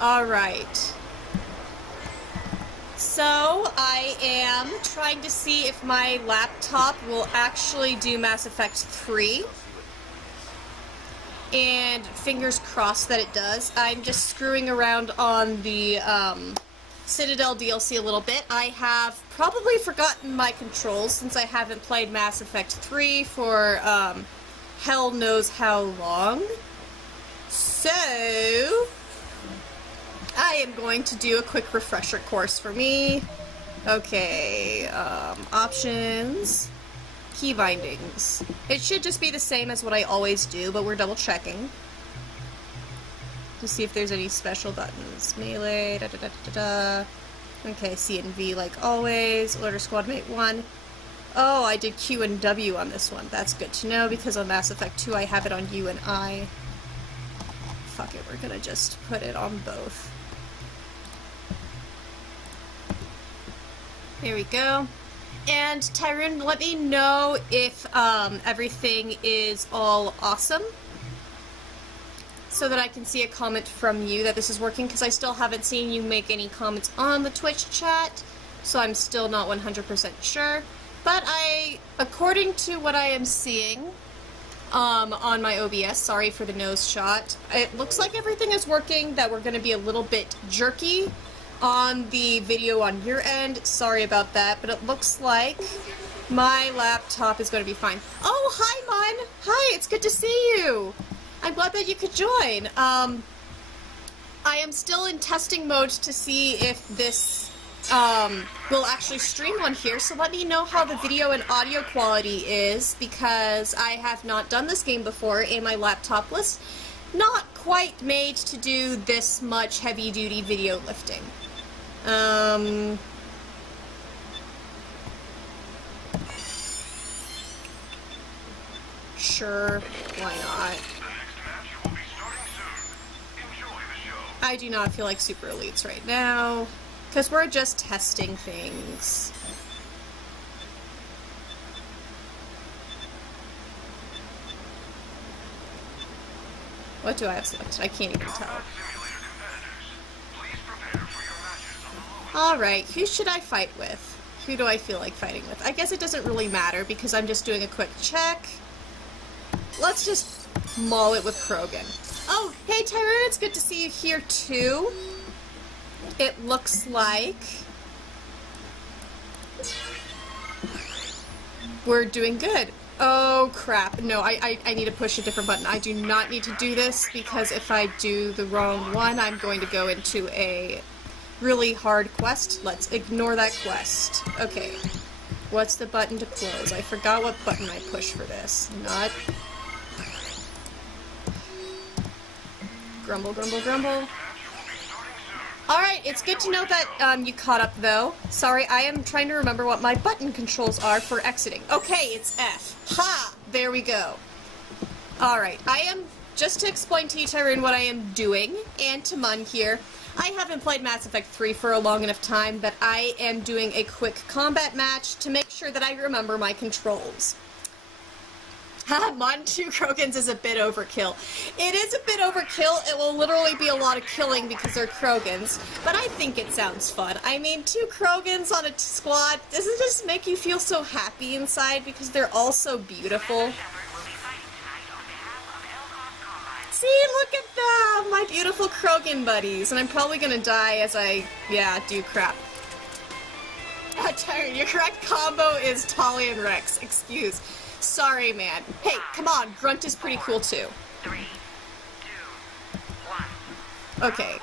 Alright. So, I am trying to see if my laptop will actually do Mass Effect 3. And fingers crossed that it does. I'm just screwing around on the Citadel DLC a little bit. I have probably forgotten my controls since I haven't played Mass Effect 3 for hell knows how long. So, I am going to do a quick refresher course for me. Okay, options. Key bindings. It should just be the same as what I always do, but we're double checking to see if there's any special buttons. Melee, da da da da da. Okay, C and V like always. Order squad mate 1. Oh, I did Q and W on this one. That's good to know because on Mass Effect 2 I have it on U and I. Fuck it, we're gonna just put it on both. There we go. And Tyrone, let me know if everything is all awesome so that I can see a comment from you that this is working, because I still haven't seen you make any comments on the Twitch chat, so I'm still not 100% sure. But according to what I am seeing on my OBS, sorry for the nose shot, it looks like everything is working, that we're going to be a little bit jerky on the video on your end. Sorry about that, but it looks like my laptop is going to be fine. Oh, hi, Mon! Hi, it's good to see you! I'm glad that you could join. I am still in testing mode to see if this will actually stream on here, so let me know how the video and audio quality is, because I have not done this game before, and my laptop was not quite made to do this much heavy-duty video lifting. Sure, why not? I do not feel like Super Elites right now, because we're just testing things. What do I have selected? I can't even tell. Alright, who should I fight with? Who do I feel like fighting with? I guess it doesn't really matter because I'm just doing a quick check. Let's just maul it with Krogan. Oh, hey Tyrone, it's good to see you here too. It looks like we're doing good. Oh crap, no, I need to push a different button. I do not need to do this because if I do the wrong one, I'm going to go into a really hard quest. Let's ignore that quest. Okay, what's the button to close? I forgot what button I pushed for this. Not... Grumble, grumble, grumble. Alright, it's good to know that you caught up, though. Sorry, I am trying to remember what my button controls are for exiting. Okay, it's F. Ha! There we go. Alright, I am, just to explain to you, Tyrone, what I am doing, and to Mun here, I haven't played Mass Effect 3 for a long enough time that I am doing a quick combat match to make sure that I remember my controls. Mon 2 Krogans is a bit overkill. It is a bit overkill. It will literally be a lot of killing because they're Krogans, but I think it sounds fun. I mean, 2 Krogans on a squad, doesn't it just make you feel so happy inside because they're all so beautiful? See, look at them! My beautiful Krogan buddies. And I'm probably gonna die as I, do crap. Tyrone, your correct combo is Tali and Rex. Excuse. Sorry, man. Hey, come on, Grunt is pretty cool too. 3, 2, 1. Okay.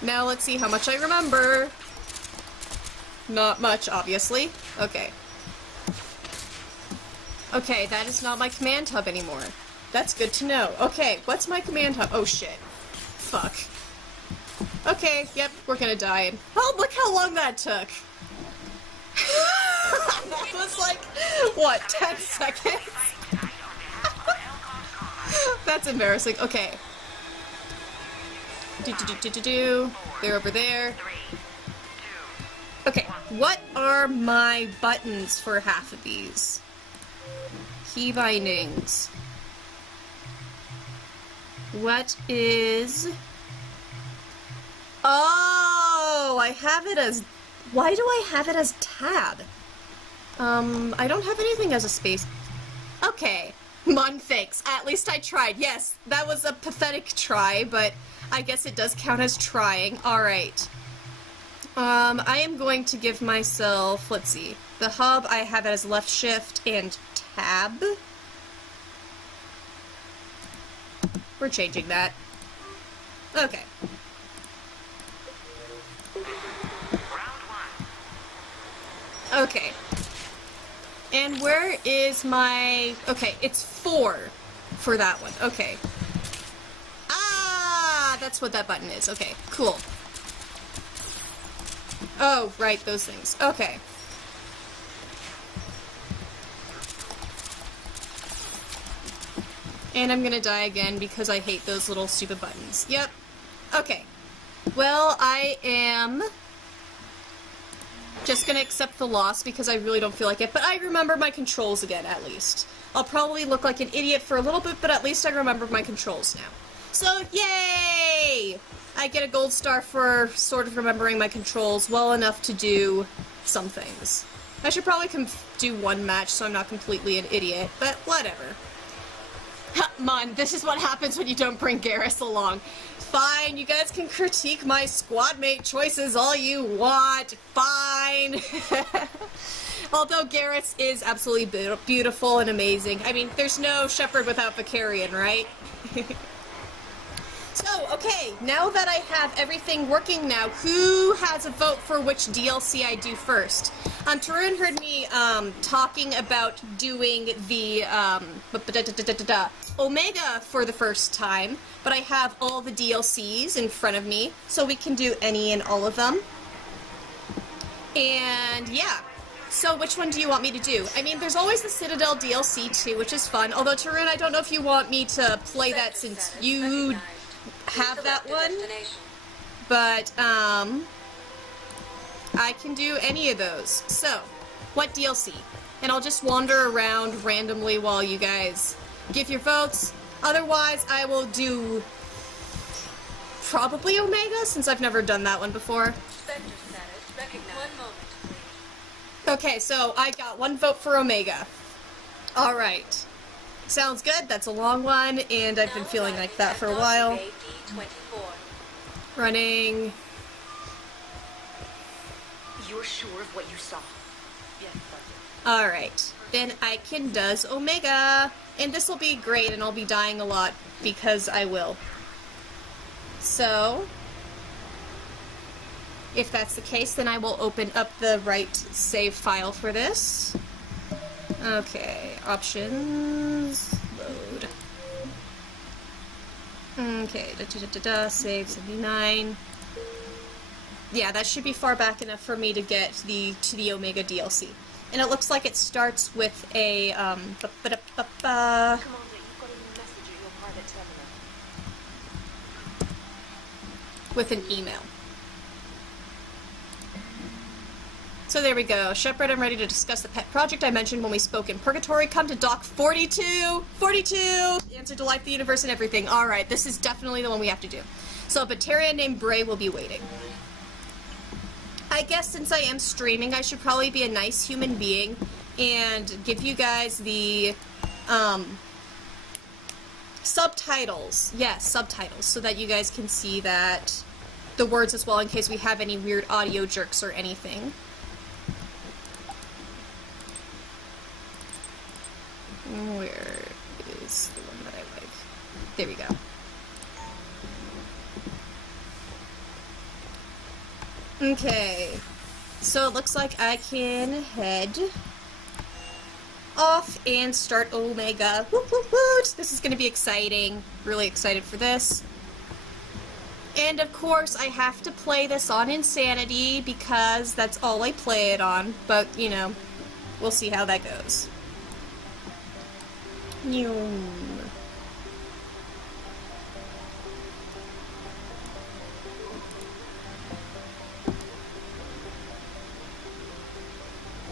Now let's see how much I remember. Not much, obviously. Okay. Okay, that is not my command hub anymore. That's good to know. Okay, what's my command hub? Oh shit. Fuck. Okay, yep, we're gonna die. Oh, look how long that took. That was like, what, 10 seconds? That's embarrassing. Okay. They're over there. Okay, what are my buttons for half of these? Key bindings. What is Oh, I have it as... Why do I have it as tab? I don't have anything as a space. Okay. Mon, thanks. At least I tried. Yes, that was a pathetic try, but I guess it does count as trying. Alright. I am going to give myself, let's see, the hub, I have it as left shift and tab. We're changing that. Okay. Okay. And where is my... Okay, it's 4 for that one. Okay. Ah, that's what that button is. Okay, cool. Oh, right, those things. Okay. And I'm gonna die again because I hate those little stupid buttons. Yep. Okay. Well, I am just gonna accept the loss because I really don't feel like it, but I remember my controls again, at least. I'll probably look like an idiot for a little bit, but at least I remember my controls now. So, yay! I get a gold star for sort of remembering my controls well enough to do some things. I should probably do one match so I'm not completely an idiot, but whatever. Mon, this is what happens when you don't bring Garrus along. Fine, you guys can critique my squad mate choices all you want. Fine. Although Garrus is absolutely beautiful and amazing. I mean, there's no Shepherd without Vicarian, right? So, okay, now that I have everything working now, who has a vote for which DLC I do first? Tarun heard me talking about doing the Omega for the first time, but I have all the DLCs in front of me, so we can do any and all of them. And yeah, so which one do you want me to do? I mean, there's always the Citadel DLC too, which is fun, although Tarun, I don't know if you want me to play that since you have that one, but I can do any of those. So, what DLC? And I'll just wander around randomly while you guys give your votes. Otherwise, I will do probably Omega, since I've never done that one before. Okay, so I got one vote for Omega. Alright. Sounds good, that's a long one, and I've been feeling like that for a while. Running. You're sure of what you saw? Yes, Alright. Then Iken does Omega. And this will be great, and I'll be dying a lot, because I will. So, if that's the case, then I will open up the right save file for this. Okay, options, load. Okay, save 79. Yeah, that should be far back enough for me to get to the Omega DLC. And it looks like it starts with a, with an email. So there we go. Shepherd, I'm ready to discuss the pet project I mentioned when we spoke in Purgatory. Come to Dock 42! 42! Answer to life, the universe, and everything. Alright, this is definitely the one we have to do. So a Batarian named Bray will be waiting. I guess since I am streaming, I should probably be a nice human being and give you guys the, subtitles. Yes, subtitles, so that you guys can see that the words as well in case we have any weird audio jerks or anything. Where is the one that I like? There we go. Okay, so it looks like I can head off and start Omega. Woot, woot, woot. This is going to be exciting. Really excited for this. And of course, I have to play this on Insanity because that's all I play it on. But, you know, we'll see how that goes.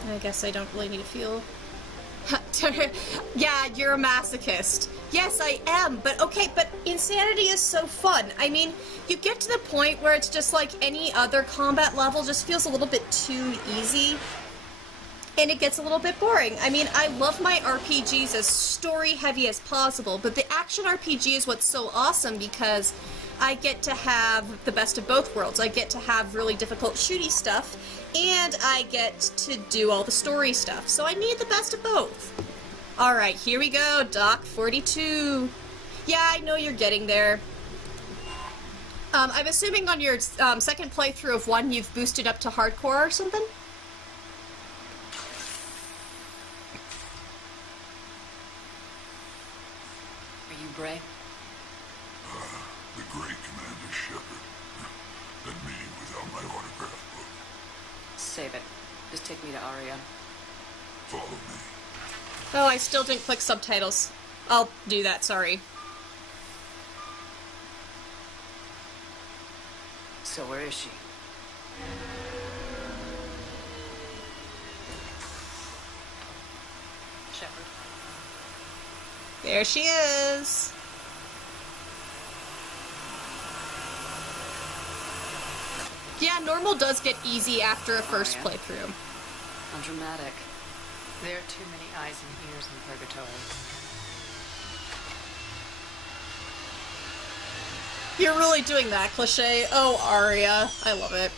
I guess I don't really need to feel Yeah, you're a masochist. Yes, I am, but okay, but insanity is so fun. I mean, you get to the point where it's just like any other combat level just feels a little bit too easy, and it gets a little bit boring. I mean, I love my RPGs as story-heavy as possible, but the action RPG is what's so awesome because I get to have the best of both worlds. I get to have really difficult shooty stuff, and I get to do all the story stuff. So I need the best of both. Alright, here we go, Doc 42. Yeah, I know you're getting there. I'm assuming on your second playthrough of 1, you've boosted up to hardcore or something? Are you Bray? The great Commander Shepard. That meeting without my autograph book. Save it. Just take me to Aria. Follow me. Oh, I still didn't click subtitles. I'll do that, sorry. So where is she? Shepard. There she is. Yeah, normal does get easy after a first Aria. playthrough. How dramatic. There are too many eyes and ears in Purgatory. You're really doing that cliche. Oh, Aria. I love it.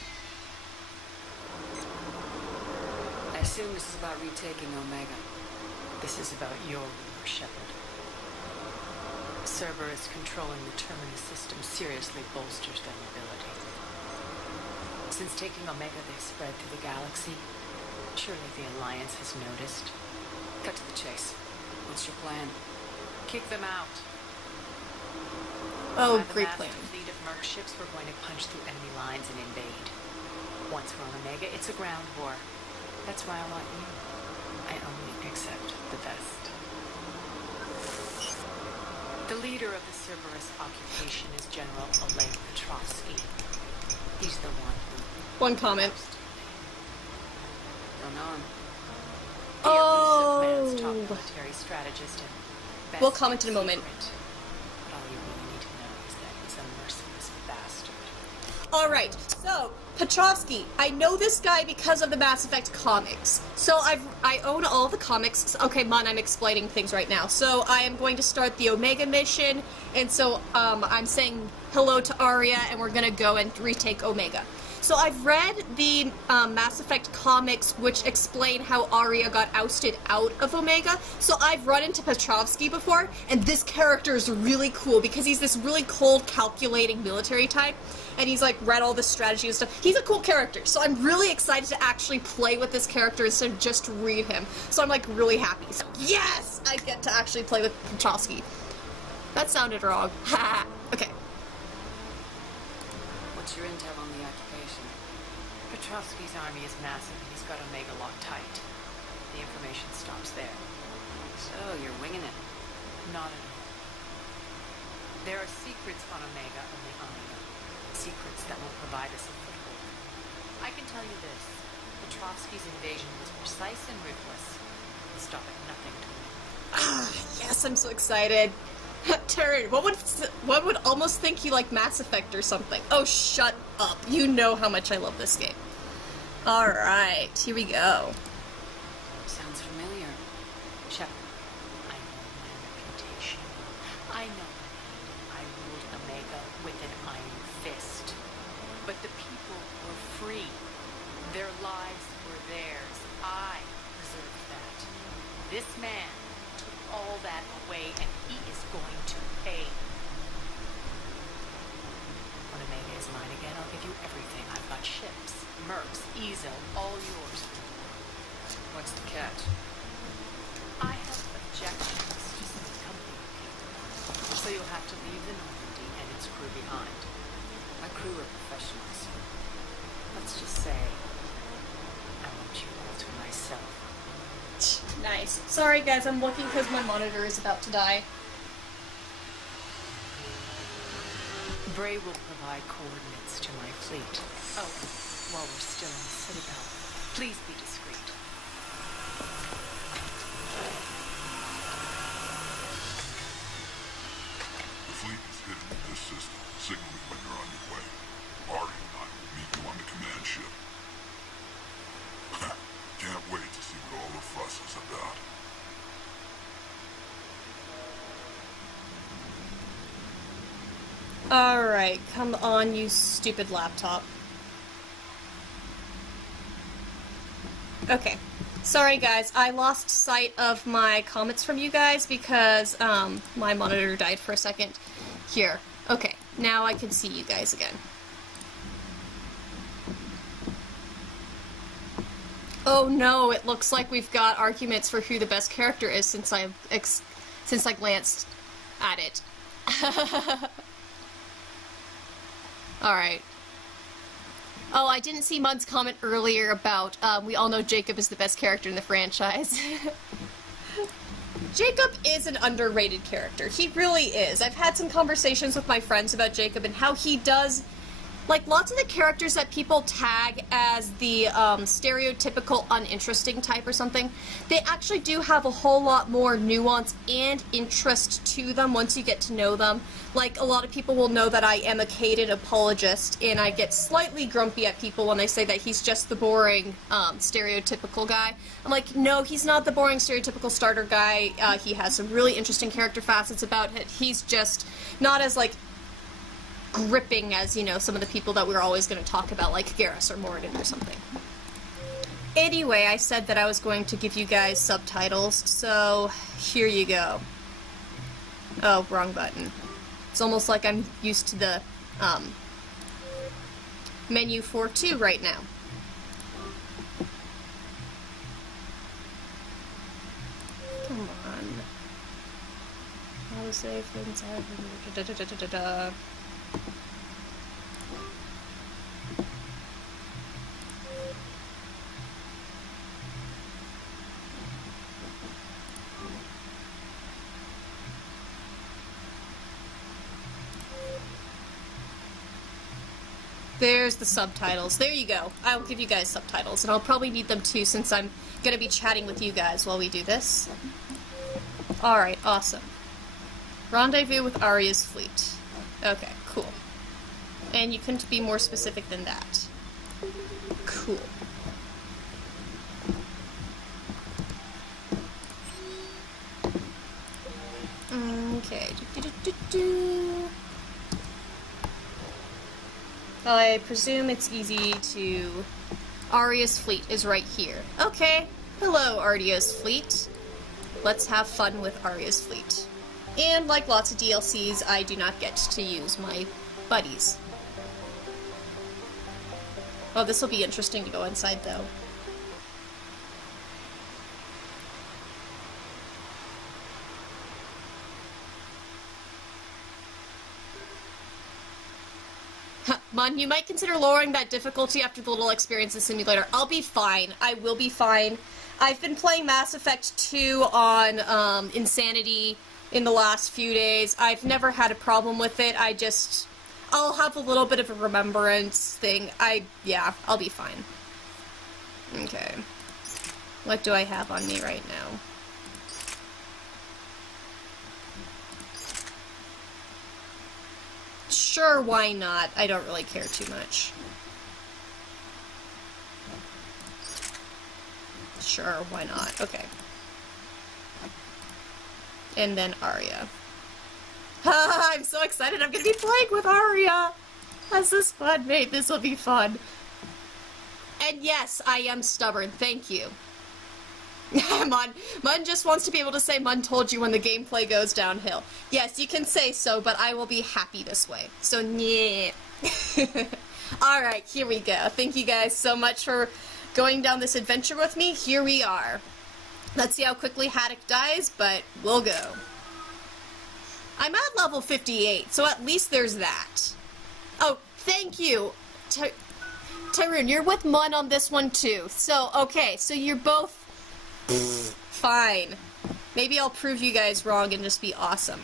I assume this is about retaking Omega. This is about your war, Shepard. Cerberus controlling the Terminus system seriously bolsters their mobility. Since taking Omega, they've spread through the galaxy. Surely the Alliance has noticed. Cut to the chase. What's your plan? Kick them out. Oh, By the great master plan. fleet of Merc ships, we're going to punch through enemy lines and invade. Once we're on Omega, it's a ground war. That's why I want you. I only accept the best. The leader of the Cerberus occupation is General Oleg Petrovsky. He's the one who... One comment. Don't know him. The Oh. elusive man's top military strategist and best We'll comment in a moment. secret. But all you really need to know is that he's a merciless bastard. Alright, so, Petrovsky. I know this guy because of the Mass Effect comics. So I own all the comics. Okay, Mon, I'm explaining things right now. So I am going to start the Omega mission, and so I'm saying hello to Aria, and we're gonna go and retake Omega. So I've read the Mass Effect comics, which explain how Aria got ousted out of Omega. So I've run into Petrovsky before, and this character is really cool because he's this really cold, calculating military type, and he's like read all this strategy and stuff. He's a cool character, so I'm really excited to actually play with this character instead of just read him. So I'm like really happy. So yes, I get to actually play with Petrovsky. That sounded wrong. Ha. Okay. What's your intel on the occupation? Petrovsky's army is massive and he's got Omega locked tight. The information stops there. So, you're winging it? Not at all. There are secrets on Omega only I know. Secrets that will provide us a foothold. I can tell you this. Petrovsky's invasion was precise and ruthless. He'll stop at nothing to win. Ah, yes, I'm so excited. Taryn, what would almost think you like Mass Effect or something? Oh, shut up. You know how much I love this game. Alright, here we go. Sounds familiar. Shepard, I know my reputation. I know I ruled Omega with an iron fist. But the people were free. Their lives were theirs. I preserved that. This man took all that away, and he is going to pay. When Omega is mine again, I'll give you everything. I've got ships, mercs, Ezo, all yours. What's the catch? I have objections to some company people. So you'll have to leave the Normandy and its crew behind. My crew are professionals. Let's just say, I want you all to myself. Nice. Sorry guys, I'm looking because my monitor is about to die. Bray will provide coordinates to my fleet. Oh, while we're still in the Citadel, please be discreet. Alright, come on, you stupid laptop. Okay. Sorry guys, I lost sight of my comments from you guys because my monitor died for a second. Here. Okay, now I can see you guys again. Oh no, it looks like we've got arguments for who the best character is since I glanced at it. Alright. Oh, I didn't see Mud's comment earlier about, we all know Jacob is the best character in the franchise. Jacob is an underrated character. He really is. I've had some conversations with my friends about Jacob and how he does, like, lots of the characters that people tag as the stereotypical uninteresting type or something, they actually do have a whole lot more nuance and interest to them once you get to know them. Like, a lot of people will know that I am a Caden apologist, and I get slightly grumpy at people when they say that he's just the boring, stereotypical guy. I'm like, no, he's not the boring stereotypical starter guy. He has some really interesting character facets about it. He's just not as, like, gripping as, you know, some of the people that we're always going to talk about, like Garrus or Morgan or something. Anyway, I said that I was going to give you guys subtitles, so here you go. Oh, wrong button. It's almost like I'm used to the menu for 2 right now. Come on. How safe inside. There's the subtitles. There you go. I'll give you guys subtitles, and I'll probably need them too since I'm gonna be chatting with you guys while we do this. Alright, awesome. Rendezvous with Aria's fleet. Okay, cool. And you couldn't be more specific than that. Cool. Okay. I presume it's easy to... Aria's fleet is right here. Okay. Hello, Aria's fleet. Let's have fun with Aria's fleet. And like lots of DLCs, I do not get to use my buddies. Oh, this will be interesting to go inside, though. Mun, you might consider lowering that difficulty after the little experience in Simulator. I'll be fine. I will be fine. I've been playing Mass Effect 2 on Insanity in the last few days. I've never had a problem with it. I'll have a little bit of a remembrance thing. Yeah, I'll be fine. Okay. What do I have on me right now? Sure, why not? I don't really care too much. Sure, why not? Okay. And then Aria. I'm so excited I'm gonna be playing with Aria! This is fun, mate. This will be fun. And yes, I am stubborn. Thank you. Mun just wants to be able to say Mun told you when the gameplay goes downhill. Yes, you can say so, but I will be happy this way. So, yeah. Alright, here we go. Thank you guys so much for going down this adventure with me. Here we are. Let's see how quickly Haddock dies, but we'll go. I'm at level 58, so at least there's that. Oh, thank you. Tyrone, you're with Mun on this one too. So, okay, so you're both... Fine. Maybe I'll prove you guys wrong and just be awesome.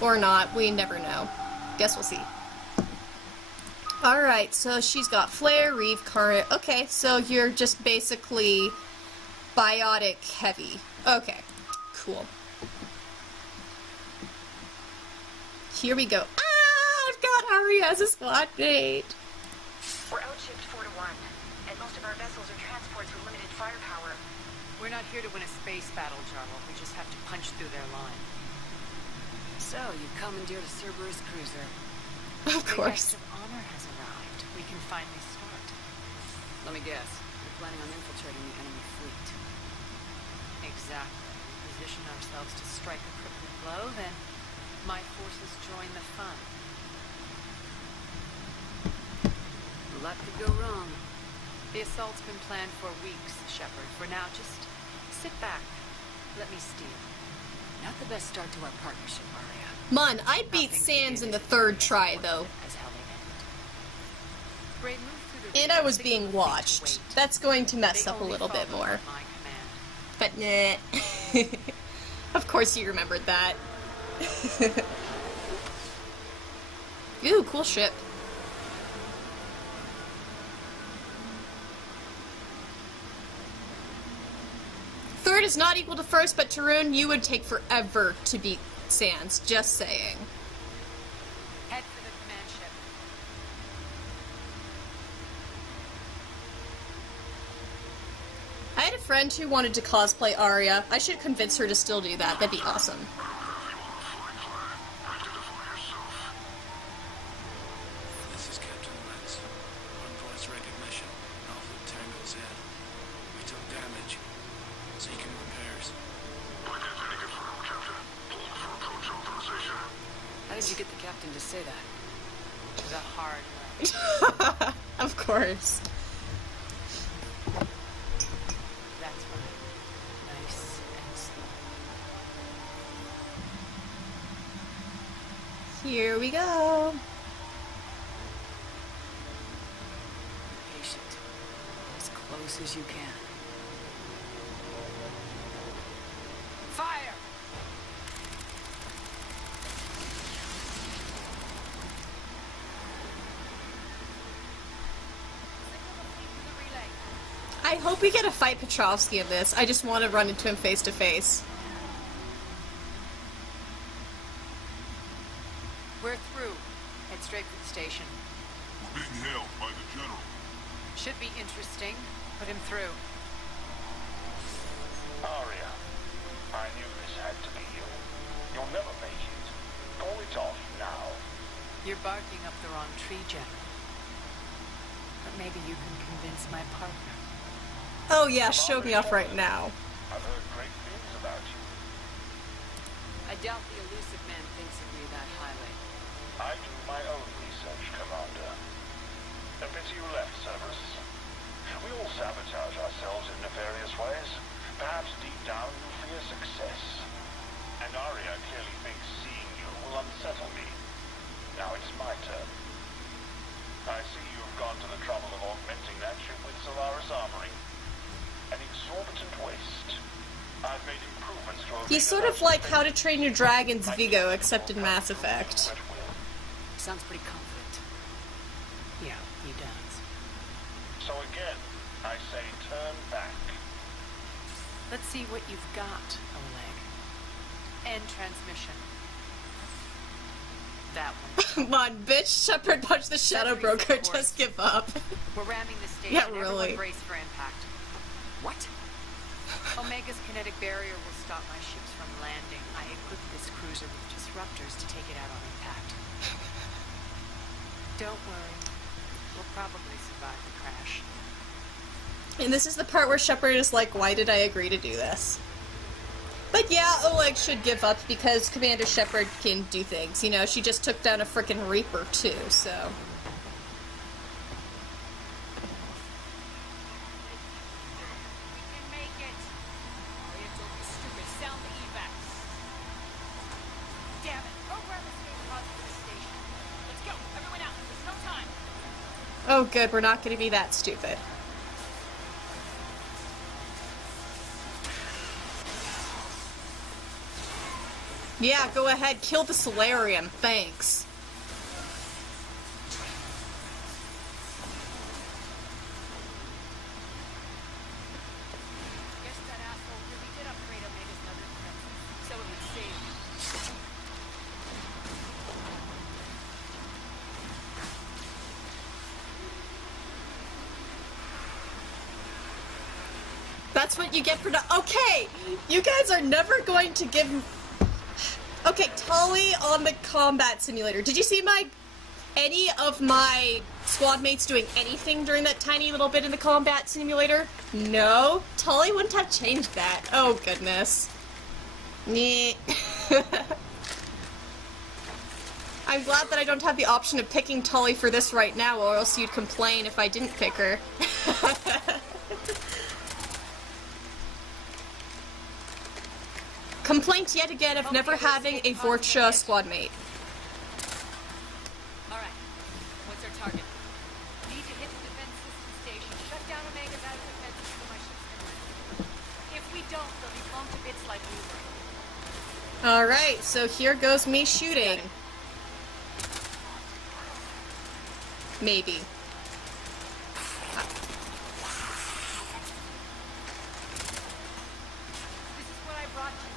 Or not, we never know. Guess we'll see. Alright, so she's got Flare, Reeve, Current. Okay, so you're just basically biotic heavy. Okay, cool. Here we go. Ah! I've got Aria as a squad mate! We're outshipped 4 to 1, and most of our vessels are transports with limited firepower. We're not here to win a space battle, Jarl. We just have to punch through their line. So, you commandeered a Cerberus cruiser. Of course. The guest of honor has arrived. We can finally start. Let me guess. You're planning on infiltrating the enemy fleet. Exactly. We position ourselves to strike a crippling blow, then my forces join the fun. A lot could go wrong. The assault's been planned for weeks, Shepard. For now, just sit back. Let me steal. Not the best start to our partnership, Aria. Man, I beat Sans in the 3rd try, though. And I was being watched. That's going to mess up a little bit more. But nah. Of course you remembered that. Ooh, cool ship. Third is not equal to first, but Tarun, you would take forever to beat Sans, just saying. Head for the command ship. I had a friend who wanted to cosplay Aria. I should convince her to still do that. That'd be awesome. This is Captain Lentz. On voice recognition. Alpha Tango Z. We took damage. Seeking repairs. How did you get the captain to say that? The hard way. Of course. That's right. Nice and slow. Here we go. Patient. As close as you can. Fire! I hope we get to fight Petrovsky in this. I just want to run into him face to face. We're through. Head straight for the station. We're being hailed by the General. Should be interesting. Put him through. Aria, I knew this had to be you. You'll never make it. Call it off now. You're barking up the wrong tree, General. But maybe you can convince my partner. Oh yeah, show me off right now. I've heard great things about you. I doubt the elusive man thinks of me that highly. I do my own research, Commander. A pity you left, Cerberus. We all sabotage ourselves in nefarious ways. Perhaps deep down you fear success. And Aria clearly thinks seeing you will unsettle me. Now it's my turn. I see you've gone to the trouble of augmenting that ship with Solaris armoring. An exorbitant waste. I've made improvements to He's sort of like How to Train Your Dragon's Vigo, except in Mass Effect. Sounds pretty confident. Yeah, he does. So again, I say turn back. Let's see what you've got, Oleg. End transmission. That one. Come on, bitch. Shepard punched the Shadow Broker. Just give up. We're ramming the station. Yeah, really. Everyone brace for impact. What? Omega's kinetic barrier will stop my ships from landing. I equipped this cruiser with disruptors to take it out on impact. Don't worry. We'll probably survive the crash. And this is the part where Shepard is like, why did I agree to do this? But yeah, Oleg should give up because Commander Shepard can do things. You know, she just took down a frickin' Reaper too, so... Oh good, we're not gonna be that stupid. Yeah, go ahead, kill the Solarium, thanks. Guess that asshole really did upgrade Omega's leather defenses, so it would save. That's what you get for okay! You guys are never going to give... Okay, Tully on the combat simulator. Did you see my any of my squad mates doing anything during that tiny little bit in the combat simulator? No. Tully wouldn't have changed that. Oh, goodness. Nyeh. I'm glad that I don't have the option of picking Tully for this right now, or else you'd complain if I didn't pick her. Complaint yet again of never having a Vorcha squad mate. Alright. What's our target? Need to hit the defense system station, shut down Omega's out of defenses so my ships can land. If we don't, they'll be blown to bits like we were. Alright, so here goes me shooting. Maybe. This is what I brought you.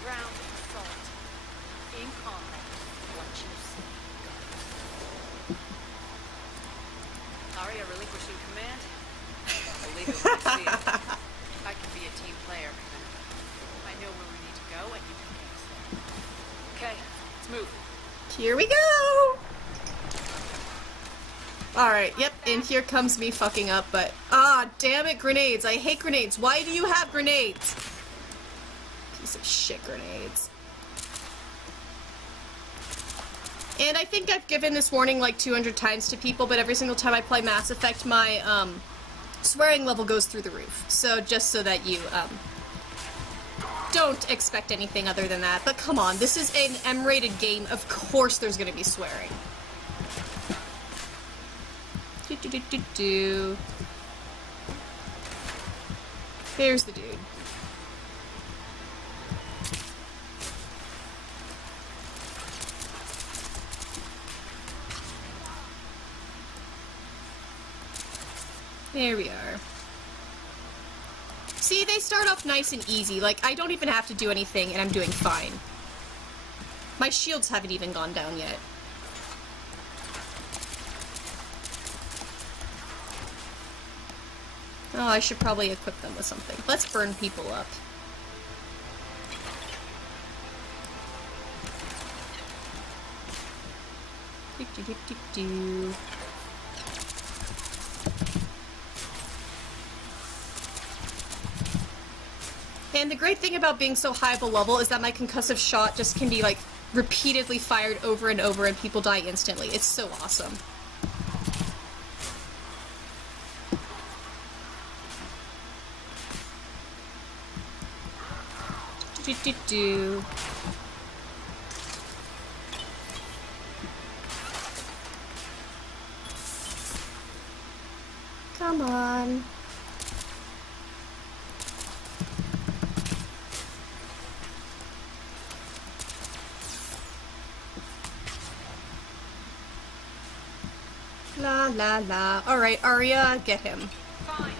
Ground assault. In combat. What you see. Aria relinquishing command? Believe it when you see it. I can be a team player, Commander. I know where we need to go, and you can get us there. Okay, let's move. Here we go! Alright, yep, and here comes me fucking up, but... Ah, damn it, grenades. I hate grenades. Why do you have grenades? Piece of shit grenades. And I think I've given this warning like 200 times to people, but every single time I play Mass Effect, my, swearing level goes through the roof. So, just so that you, don't expect anything other than that. But come on, this is an M-rated game. Of course there's gonna be swearing. Do. There's the dude. There we are. See, they start off nice and easy. Like, I don't even have to do anything, and I'm doing fine. My shields haven't even gone down yet. Oh, I should probably equip them with something. Let's burn people up. Do. And the great thing about being so high of a level is that my concussive shot just can be, like, repeatedly fired over and over and people die instantly. It's so awesome. Do. Come on. La la la. Alright, Aria, get him. Fine.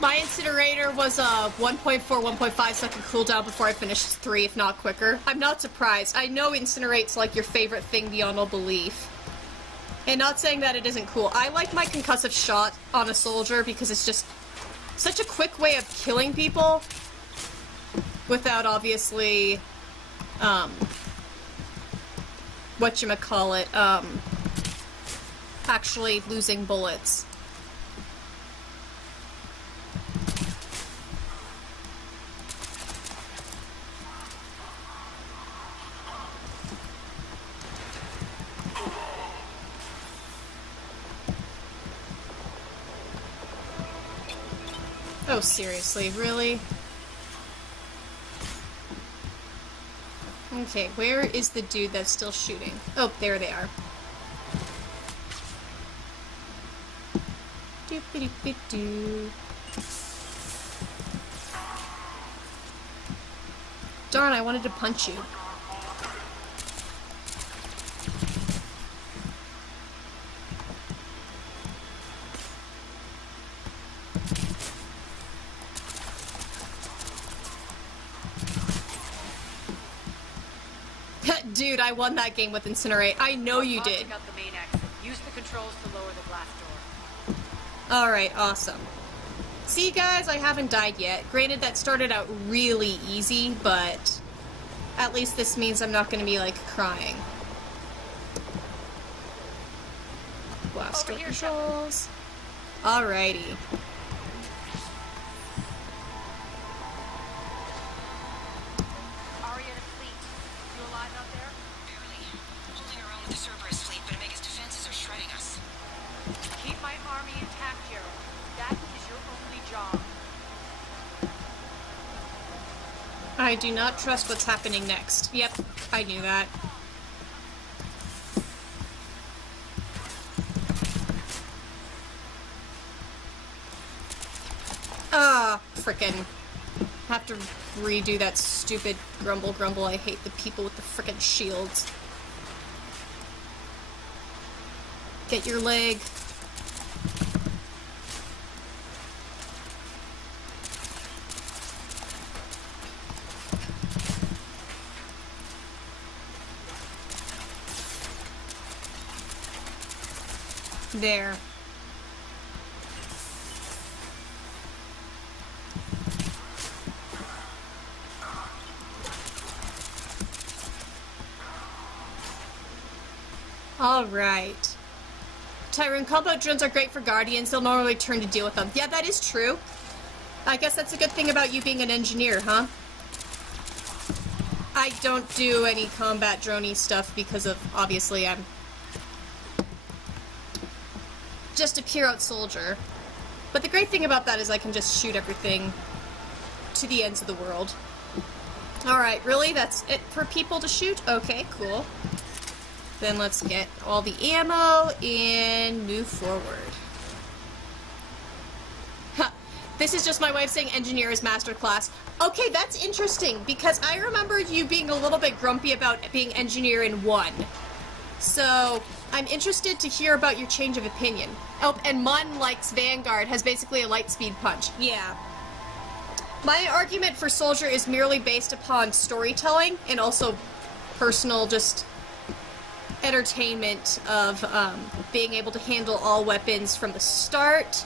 My incinerator was a 1.4, 1.5 second cooldown before I finished 3, if not quicker. I'm not surprised. I know incinerate's like your favorite thing beyond all belief. And not saying that it isn't cool. I like my concussive shot on a soldier because it's just such a quick way of killing people without obviously, whatchamacallit, actually losing bullets. Oh, seriously, really? Okay, where is the dude that's still shooting? Oh, there they are. Doop-a-doop-a-doo. Darn, I wanted to punch you. Dude, I won that game with Incinerate. I know you did. Launching out the main exit. Use the controls to lower the blast door. Alright, awesome. See, guys, I haven't died yet. Granted, that started out really easy, but at least this means I'm not going to be, like, crying. Blast door controls. Alrighty. Aria to fleet. You alive out there? Barely. Holding our own with the Cerberus fleet, but Omega's defenses are shredding us. Keep my army intact, Gerald. That is your only job. I do not trust what's happening next. Yep, I knew that. Ah, frickin'. Have to redo that stupid grumble. I hate the people with the frickin' shields. Get your leg. There. Alright. Tyrone, combat drones are great for Guardians. They'll normally turn to deal with them. Yeah, that is true. I guess that's a good thing about you being an engineer, huh? I don't do any combat drone-y stuff because of, obviously, I'm just a pure-out soldier. But the great thing about that is I can just shoot everything to the ends of the world. Alright, really? That's it for people to shoot? Okay, cool. Then let's get all the ammo and move forward. Huh. This is just my way of saying engineer is masterclass. Okay, that's interesting, because I remember you being a little bit grumpy about being engineer in 1. So, I'm interested to hear about your change of opinion. Oh, and Mun likes Vanguard, has basically a light speed punch. Yeah. My argument for Soldier is merely based upon storytelling, and also personal, just entertainment of being able to handle all weapons from the start.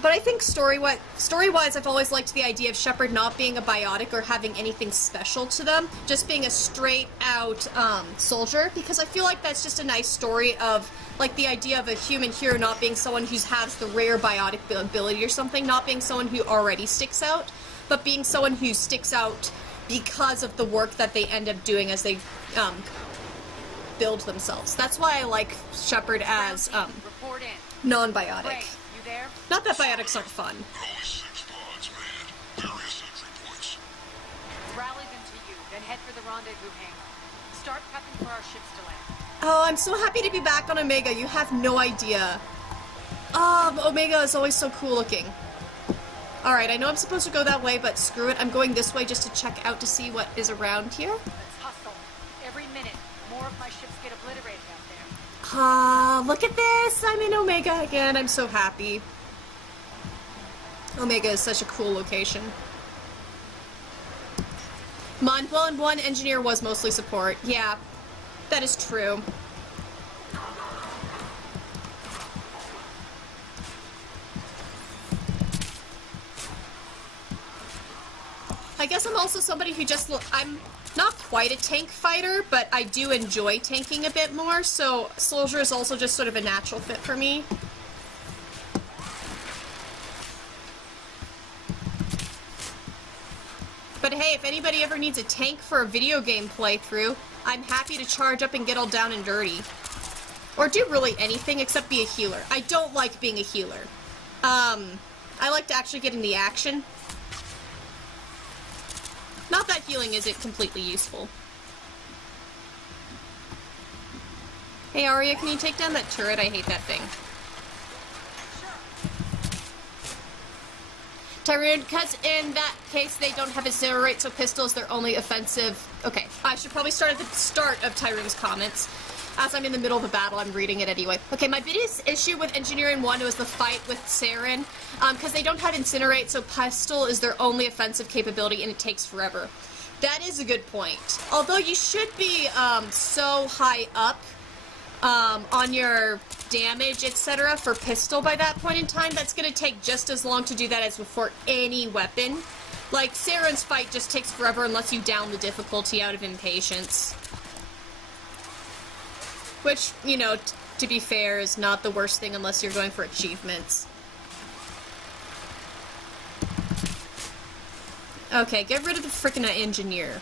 But I think story-wise, I've always liked the idea of Shepard not being a biotic or having anything special to them, just being a straight-out soldier, because I feel like that's just a nice story of, like, the idea of a human hero not being someone who has the rare biotic ability or something, not being someone who already sticks out, but being someone who sticks out because of the work that they end up doing as they build themselves. That's why I like Shepard as Report in. non-biotic. Ray, you there? Not that biotics aren't fun. Only 6 pods, man. Various entry points. Rally them to you, then head for the rendezvous hangar. Start prepping for our ships to land. Oh, I'm so happy to be back on Omega. You have no idea. Omega is always so cool looking. Alright, I know I'm supposed to go that way, but screw it. I'm going this way just to check out to see what is around here. Let's hustle. Every minute, more of my ships get obliterated out there. Look at this! I'm in Omega again. I'm so happy. Omega is such a cool location. Well, and 1 engineer was mostly support. Yeah, that is true. I guess I'm also somebody who I'm not quite a tank fighter, but I do enjoy tanking a bit more, so Soldier is also just sort of a natural fit for me. But hey, if anybody ever needs a tank for a video game playthrough, I'm happy to charge up and get all down and dirty. Or do really anything except be a healer. I don't like being a healer. I like to actually get in the action. Not that healing isn't completely useful. Hey Aria, can you take down that turret? I hate that thing. Tyrone, because in that case they don't have incinerate, so pistols, they're only offensive. Okay, I should probably start at the start of Tyrone's comments. As I'm in the middle of a battle, I'm reading it anyway. Okay, my biggest issue with Engineering 1 was the fight with Saren, because they don't have incinerate, so pistol is their only offensive capability, and it takes forever. That is a good point. Although you should be so high up on your damage, etc. for pistol by that point in time, that's going to take just as long to do that as for any weapon. Like, Saren's fight just takes forever and lets you down the difficulty out of impatience. Which, you know, to be fair, is not the worst thing unless you're going for achievements. Okay, get rid of the frickin' engineer.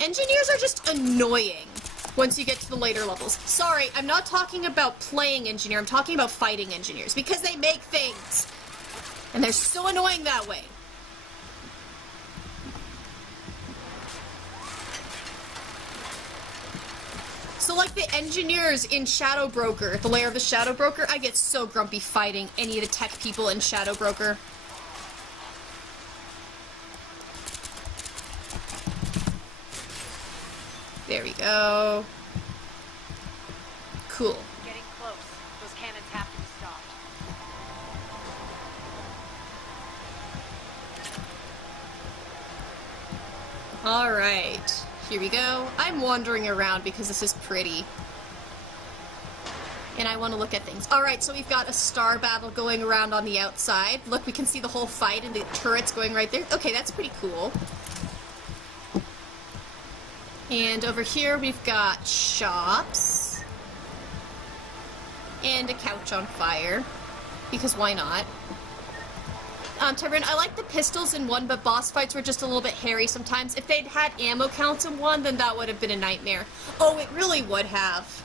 Engineers are just annoying once you get to the later levels. Sorry, I'm not talking about playing engineer, I'm talking about fighting engineers, because they make things! And they're so annoying that way. So like the engineers in Shadow Broker, the lair of the Shadow Broker, I get so grumpy fighting any of the tech people in Shadow Broker. There we go. Cool. Getting close. Those cannons have to be stopped. Alright. Here we go. I'm wandering around because this is pretty. And I want to look at things. Alright, so we've got a star battle going around on the outside. Look, we can see the whole fight and the turrets going right there. Okay, that's pretty cool. And over here we've got shops. And a couch on fire. Because why not? Tyrone, I like the pistols in 1, but boss fights were just a little bit hairy sometimes. If they'd had ammo counts in 1, then that would have been a nightmare. Oh, it really would have.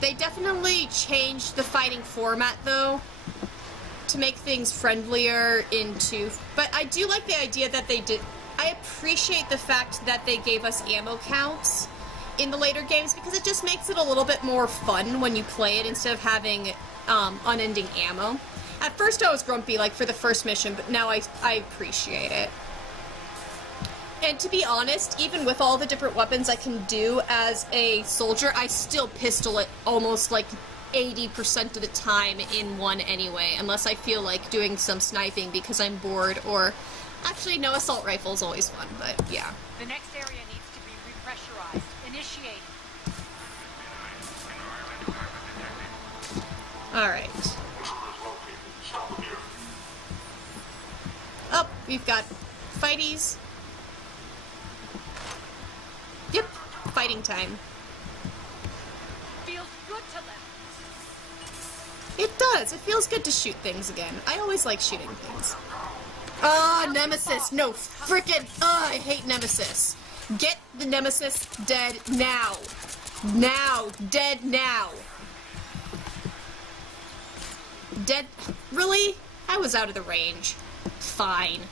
They definitely changed the fighting format, though, to make things friendlier into... But I do like the idea that they did... I appreciate the fact that they gave us ammo counts in the later games, because it just makes it a little bit more fun when you play it instead of having unending ammo. At first I was grumpy, like, for the first mission, but now I appreciate it. And to be honest, even with all the different weapons I can do as a soldier, I still pistol it almost, like, 80% of the time in 1 anyway, unless I feel like doing some sniping because I'm bored, or... Actually, no, assault rifle is always fun, but yeah. The next area needs to be repressurized. Initiate. Alright. Oh, we've got fighties. Yep, fighting time. Feels good to them. It does. It feels good to shoot things again. I always like shooting things. Nemesis. No, frickin'. I hate Nemesis. Get the Nemesis dead now. Now. Dead now. Dead. Really? I was out of the range. Fine.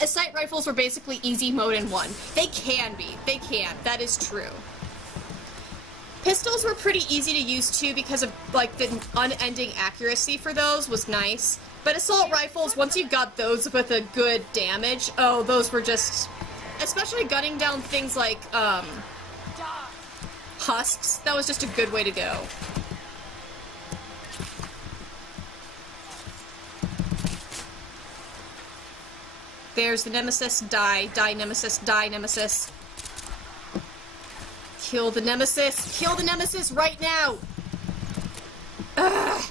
Assault rifles were basically easy mode in 1. They can be. They can. That is true. Pistols were pretty easy to use too because of, like, the unending accuracy for those was nice. But assault rifles, once you got those with a good damage, oh, those were just... Especially gunning down things like, husks. That was just a good way to go. There's the Nemesis. Die. Die, Nemesis. Die, Nemesis. Kill the Nemesis. Kill the Nemesis right now! Ugh.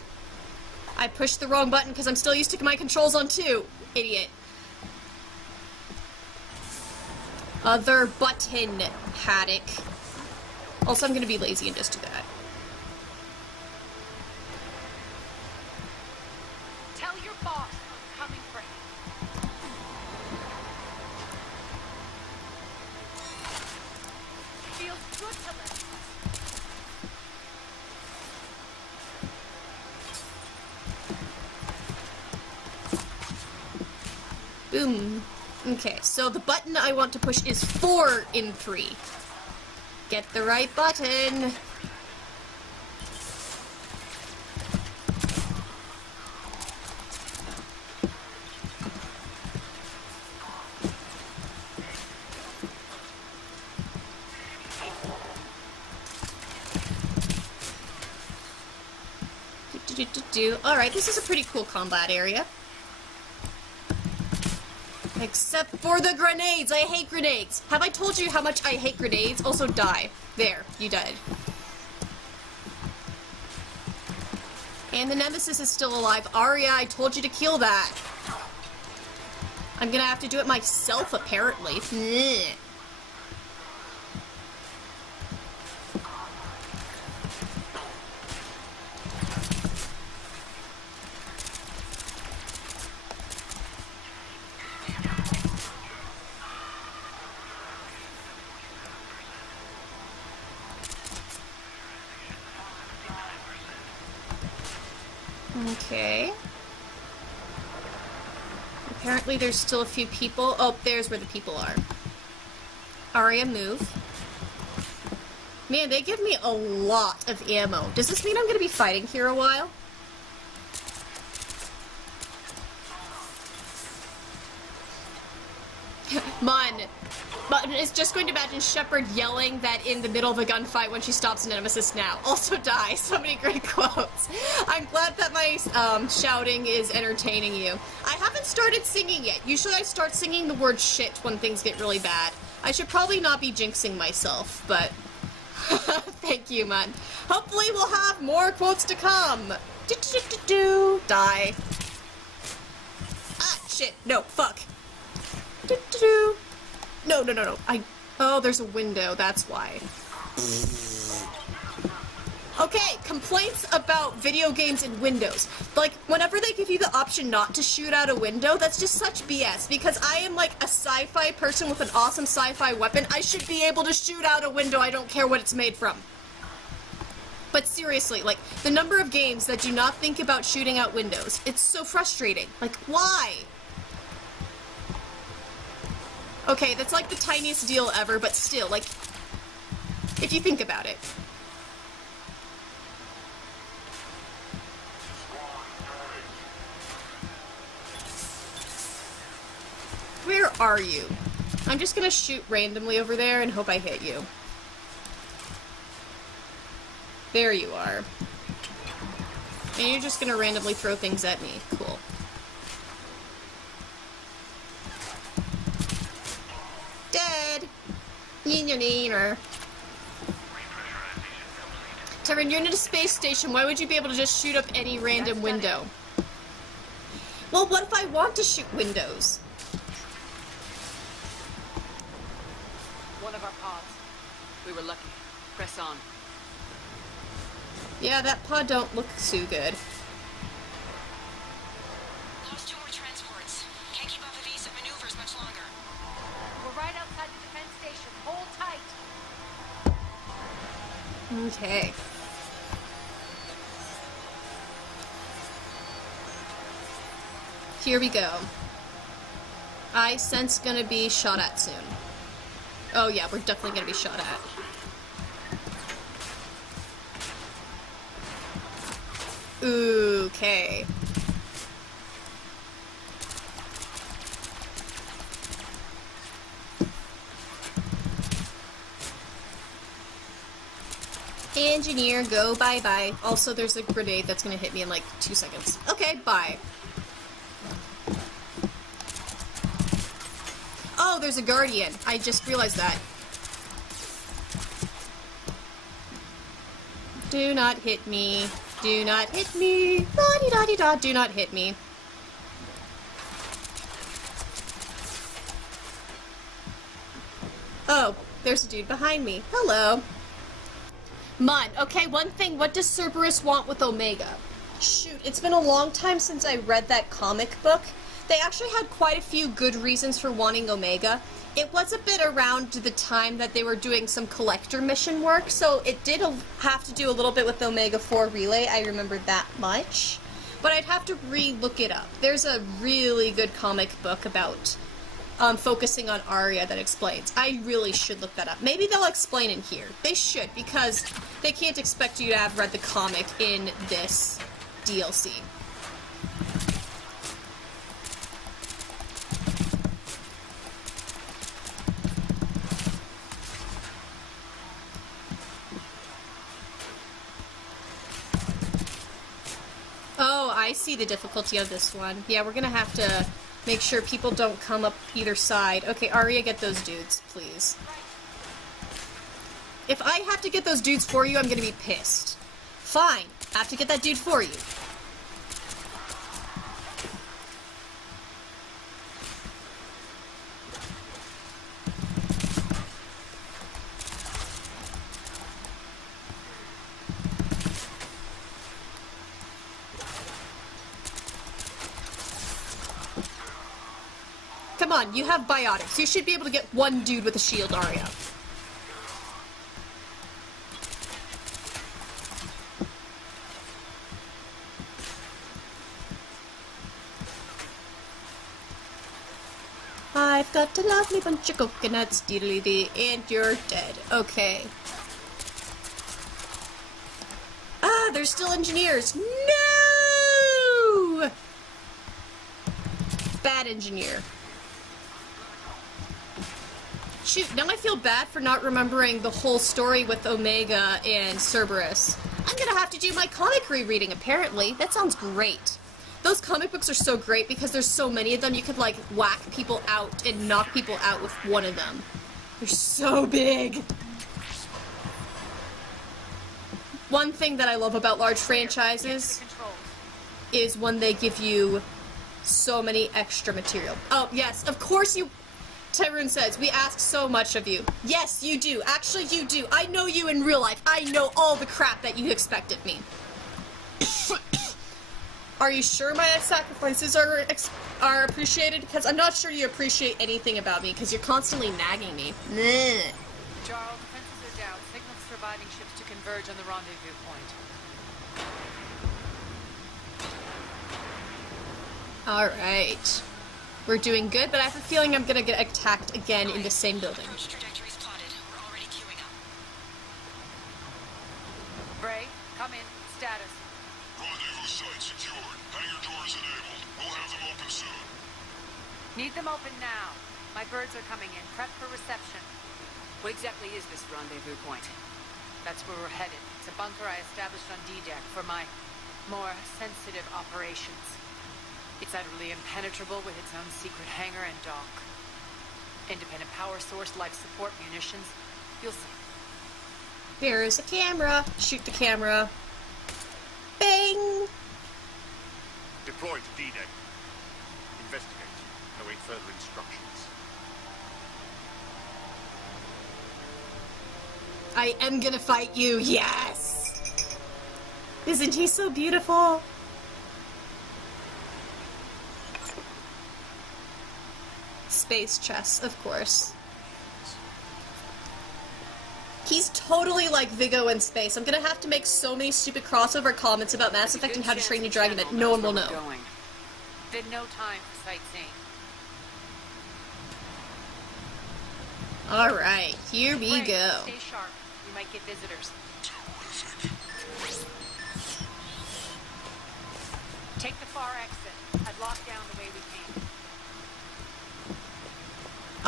I pushed the wrong button because I'm still used to my controls on 2. Idiot. Other button, Haddock. Also, I'm gonna be lazy and just do that. Tell your boss I'm coming for him. Feels good to them. Boom. Okay, so the button I want to push is 4 in 3. Get the right button. Alright, this is a pretty cool combat area. Except for the grenades! I hate grenades! Have I told you how much I hate grenades? Also die. There, you died. And the Nemesis is still alive. Aria, I told you to kill that. I'm gonna have to do it myself, apparently. Blech. Okay. Apparently there's still a few people. Oh, there's where the people are. Aria, move. Man, they give me a lot of ammo. Does this mean I'm gonna be fighting here a while? But it's just going to imagine Shepard yelling that in the middle of a gunfight when she stops Nemesis now. Also die. So many great quotes. I'm glad that my shouting is entertaining you. I haven't started singing yet. Usually I start singing the word shit when things get really bad. I should probably not be jinxing myself, but thank you, man. Hopefully we'll have more quotes to come. Die. Ah, shit. No, fuck. No. Oh, there's a window, that's why. Okay, complaints about video games and windows. Like, whenever they give you the option not to shoot out a window, that's just such BS, because I am like a sci-fi person with an awesome sci-fi weapon. I should be able to shoot out a window, I don't care what it's made from. But seriously, like, the number of games that do not think about shooting out windows, it's so frustrating. Like, why? Okay, that's like the tiniest deal ever, but still, like, if you think about it. Where are you? I'm just gonna shoot randomly over there and hope I hit you. There you are. And you're just gonna randomly throw things at me. Cool. Dead! Neener. Tyron, you're in a space station. Why would you be able to just shoot up any random window? Well, what if I want to shoot windows? One of our pods. We were lucky. Press on. Yeah, that pod don't look too good. Lost 2 more transports. Can't keep up with evasive maneuvers much longer. We're right outside the defense station. Hold tight. Okay. Here we go. I sense gonna be shot at soon. Oh yeah, we're definitely gonna be shot at. Okay. Engineer, go bye-bye. Also, there's a grenade that's gonna hit me in like 2 seconds. Okay, bye. Oh, there's a guardian. I just realized that. Do not hit me. Do not hit me. La-di-da-di-da. Do not hit me. Oh, there's a dude behind me. Hello. Mun. Okay, one thing. What does Cerberus want with Omega? Shoot, it's been a long time since I read that comic book. They actually had quite a few good reasons for wanting Omega. It was a bit around the time that they were doing some collector mission work, so it did have to do a little bit with Omega 4 Relay. I remember that much. But I'd have to re-look it up. There's a really good comic book about focusing on Aria that explains. I really should look that up. Maybe they'll explain in here. They should, because they can't expect you to have read the comic in this DLC. Oh, I see the difficulty of this one. Yeah, we're gonna have to Make sure people don't come up either side. Okay, Aria, get those dudes, please. If I have to get those dudes for you, I'm gonna be pissed. Fine, I have to get that dude for you. Come on, you have biotics. You should be able to get one dude with a shield, Aria. I've got a lovely bunch of coconuts, deedly-dee, and you're dead. Okay. Ah, there's still engineers. No! Bad engineer. Shoot, now I feel bad for not remembering the whole story with Omega and Cerberus. I'm gonna have to do my comic rereading, apparently. That sounds great. Those comic books are so great because there's so many of them, you could, like, whack people out and knock people out with one of them. They're so big. One thing that I love about large franchises is when they give you so many extra material. Oh, yes, of course you... Tyrone says, we ask so much of you. Yes, you do. Actually, you do. I know you in real life. I know all the crap that you expect of me. Are you sure my sacrifices are appreciated? Because I'm not sure you appreciate anything about me, because you're constantly nagging me. Blech. Jarl, defenses are down. Signal surviving ships to converge on the rendezvous point. Alright. We're doing good, but I have a feeling I'm gonna get attacked again in the same building. Approach trajectories plotted. We're already queuing up. Bray, come in. Status. Rendezvous site secured. Hangar doors enabled. We'll have them open soon. Need them open now. My birds are coming in. Prep for reception. What exactly is this rendezvous point? That's where we're headed. It's a bunker I established on D-Deck for my more sensitive operations. It's utterly impenetrable with its own secret hangar and dock. Independent power source, life support, munitions. You'll see. There's a camera. Shoot the camera. Bang! Deploy to D-Deck. Investigate. Await further instructions. I am gonna fight you. Yes! Isn't he so beautiful? Space chess, of course. He's totally like Viggo in space. I'm gonna have to make so many stupid crossover comments about Mass Effect and How to Train Your Dragon that no one will know. Then no time for sightseeing. Alright, here we Bray, go. stay sharp. We might get visitors. Terrific. Take the far exit. I've locked down the way we came.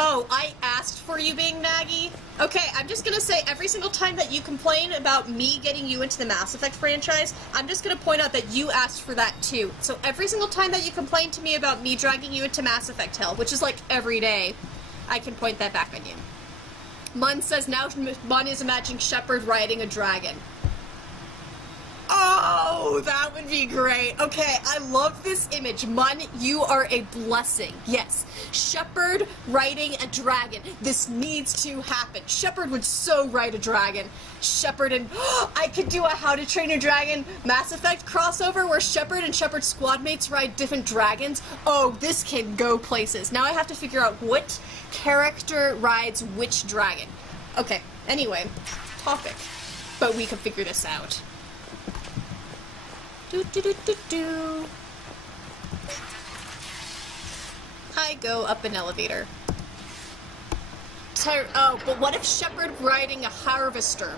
Oh, I asked for you being naggy? Okay, I'm just gonna say every single time that you complain about me getting you into the Mass Effect franchise, I'm just gonna point out that you asked for that too. So every single time that you complain to me about me dragging you into Mass Effect hell, which is like every day, I can point that back on you. Mun says now Mun is imagining Shepard riding a dragon. Oh, that would be great. Okay, I love this image. Mun, you are a blessing. Yes, Shepard riding a dragon. This needs to happen. Shepard would so ride a dragon. Shepard and... I could do a How to Train Your Dragon Mass Effect crossover where Shepard and Shepard's squad mates ride different dragons. Oh, this can go places. Now I have to figure out what character rides which dragon. Okay, anyway, topic. But we can figure this out. Do do do do do. I go up an elevator. Oh, but what if Shepard riding a harvester?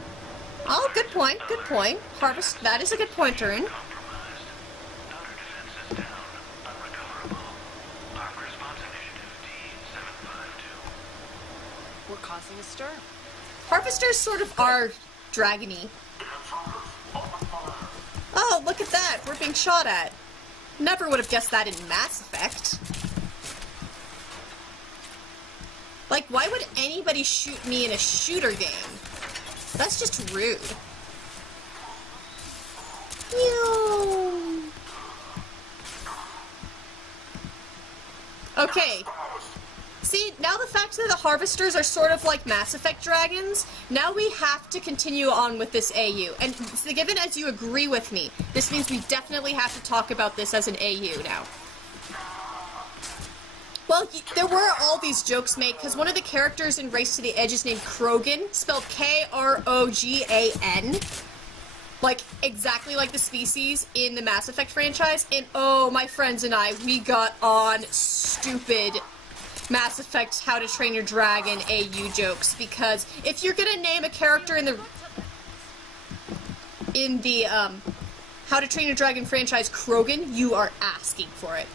Oh, good point, good point. Harvest, that is a good point, Turin. We're causing a stir. Harvesters sort of are dragony. Oh, look at that! We're being shot at. Never would have guessed that in Mass Effect. Like, why would anybody shoot me in a shooter game? That's just rude. Ew. Okay. See, now the fact that the Harvesters are sort of like Mass Effect dragons, now we have to continue on with this AU. And given as you agree with me, this means we definitely have to talk about this as an AU now. Well, there were all these jokes made, because one of the characters in Race to the Edge is named Krogan, spelled Krogan. Like, exactly like the species in the Mass Effect franchise. And oh, my friends and I, we got on stupid Mass Effect How to Train Your Dragon AU jokes, because if you're gonna name a character in the How to Train Your Dragon franchise Krogan, you are asking for it.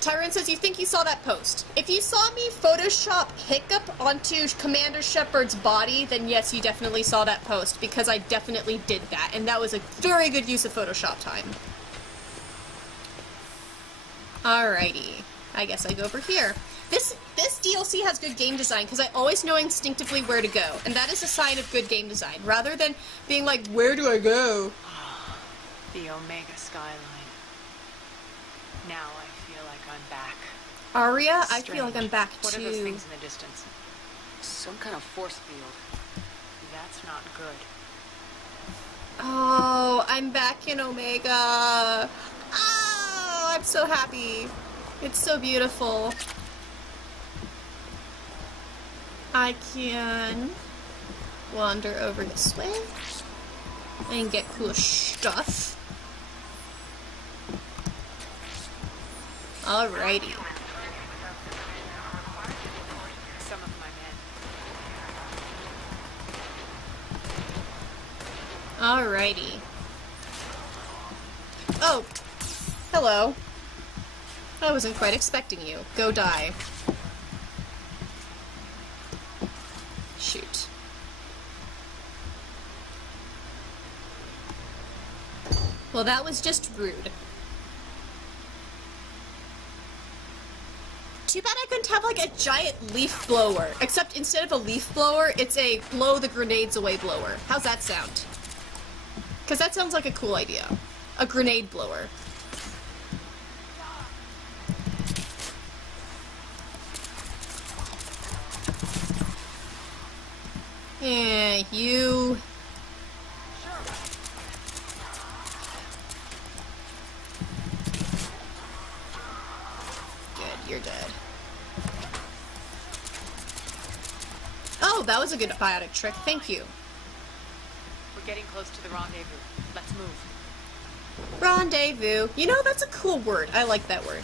Tyrone says, you think you saw that post. If you saw me Photoshop Hiccup onto Commander Shepard's body, then yes, you definitely saw that post, because I definitely did that, and that was a very good use of Photoshop time. Alrighty. I guess I go over here. This DLC has good game design, because I always know instinctively where to go, and that is a sign of good game design, rather than being like, where do I go? The Omega skyline. Now I feel like I'm back. Aria, Strange. I feel like I'm back too. What are those things in the distance? Some kind of force field. That's not good. Oh, I'm back in Omega. Oh, I'm so happy. It's so beautiful. I can wander over this way and get cool stuff. Alrighty. Some of my men. Alrighty. Oh, hello. I wasn't quite expecting you. Go die. Shoot. Well, that was just rude. Too bad I couldn't have, like, a giant leaf blower. Except instead of a leaf blower, it's a blow the grenades away blower. How's that sound? Because that sounds like a cool idea. A grenade blower. Yeah, you... Good, you're dead. Oh, that was a good biotic trick. Thank you. We're getting close to the rendezvous. Let's move. Rendezvous. You know, that's a cool word. I like that word.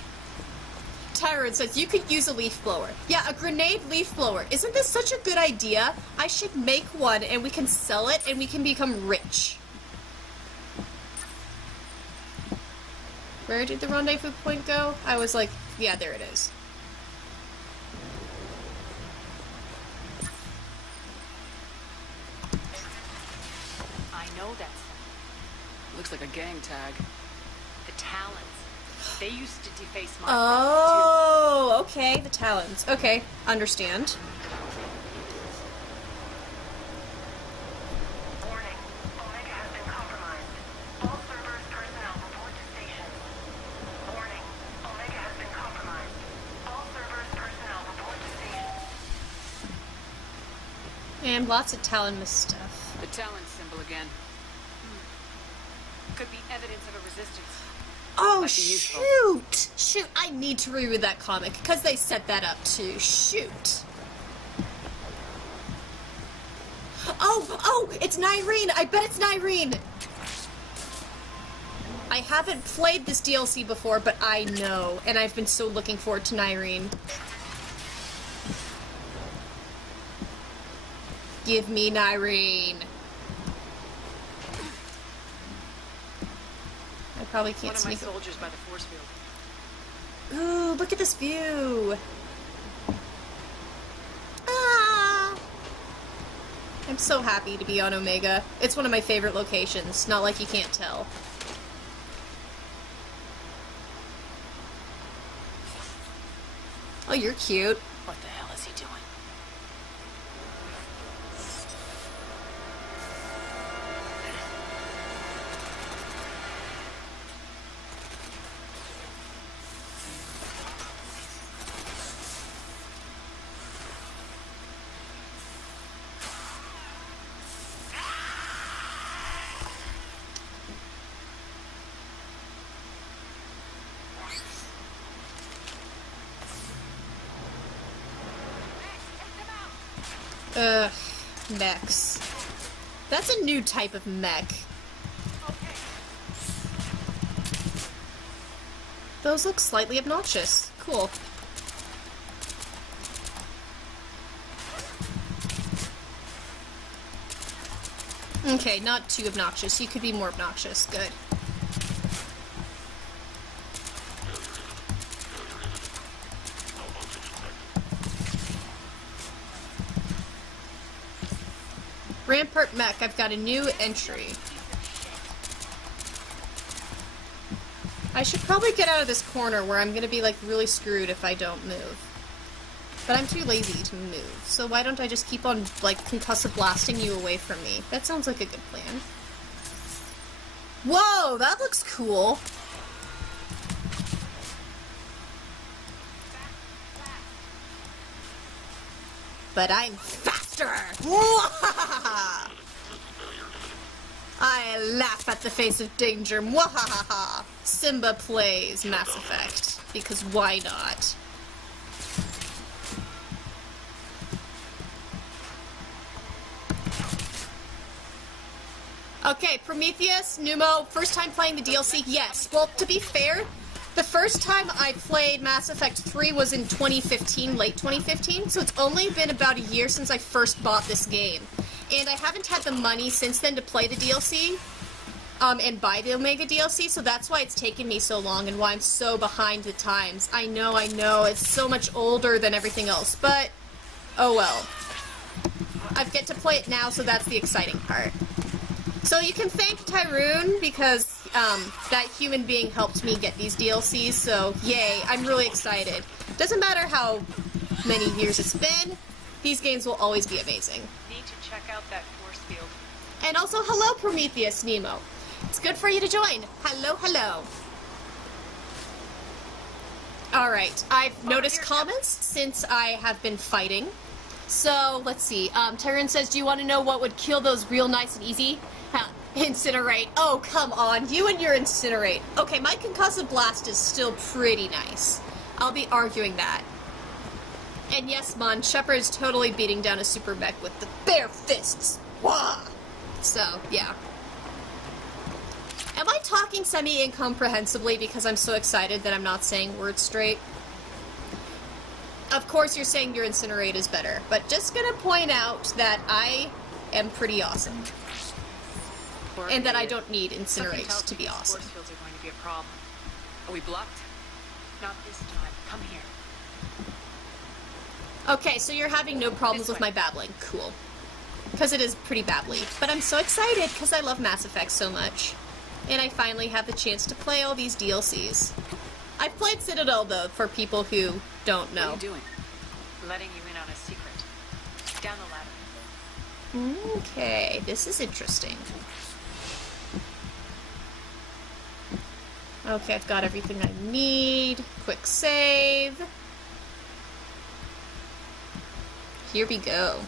Tyrone says you could use a leaf blower. Yeah, a grenade leaf blower. Isn't this such a good idea? I should make one and we can sell it and we can become rich. Where did the rendezvous point go? I was like, yeah, there it is. I know that. Looks like a gang tag. The Talons. They used to deface my Oh, okay, the Talons. Okay, understand. Warning. Omega has been compromised. All servers, personnel, report to station. Warning. Omega has been compromised. All servers, personnel, report to station. And lots of Talon stuff. The Talon symbol again. Could be evidence of a resistance. Oh, Might be useful. shoot! Shoot, I need to reread that comic, because they set that up too. Shoot. Oh, it's Nyreen! I bet it's Nyreen! I haven't played this DLC before, but I know, and I've been so looking forward to Nyreen. Give me Nyreen. I probably can't One of my sneak. soldiers by the force field. Ooh, look at this view. Ah! I'm so happy to be on Omega. It's one of my favorite locations, not like you can't tell. Oh, you're cute. What the hell What's he doing? Ugh, mechs. That's a new type of mech. Those look slightly obnoxious. Cool. Okay, not too obnoxious. You could be more obnoxious. Good. Rampart Mech, I've got a new entry. I should probably get out of this corner where I'm gonna be like really screwed if I don't move. But I'm too lazy to move, so why don't I just keep on like concussive blasting you away from me? That sounds like a good plan. Whoa, that looks cool! But I'm faster! I laugh at the face of danger. Mwahaha! Simba plays Mass Effect. Because why not? Okay, Prometheus, Numo, first time playing the DLC? Yes. Well, to be fair, the first time I played Mass Effect 3 was in 2015, late 2015, so it's only been about a year since I first bought this game. And I haven't had the money since then to play the DLC, and buy the Omega DLC, so that's why it's taken me so long and why I'm so behind the times. I know, it's so much older than everything else, but oh well. I get to play it now, so that's the exciting part. So you can thank Tyrone because that human being helped me get these DLCs, so yay, I'm really excited. Doesn't matter how many years it's been, these games will always be amazing. Need to check out that force field. And also, hello Prometheus Nemo. It's good for you to join. Hello, hello. Alright, I've noticed comments since I have been fighting. So, let's see. Tyrone says, do you want to know what would kill those real nice and easy? Incinerate. Oh, come on. You and your incinerate. Okay, my concussive blast is still pretty nice. I'll be arguing that. And yes, Mon, Shepard is totally beating down a super mech with the bare fists. Wah! So, yeah. Am I talking semi-incomprehensibly because I'm so excited that I'm not saying words straight? Of course you're saying your incinerate is better, but just gonna point out that I am pretty awesome. And that I don't need incinerate to be awesome. Force fields are going to be a problem. Are we blocked? Not this time. Come here. Okay, so you're having no problems with my babbling. Cool. Because it is pretty babbly. But I'm so excited because I love Mass Effect so much. And I finally have the chance to play all these DLCs. I've played Citadel, though, for people who don't know. What are you doing? Letting you in on a secret. Down the ladder. Okay, this is interesting. Okay, I've got everything I need. Quick save. Here we go.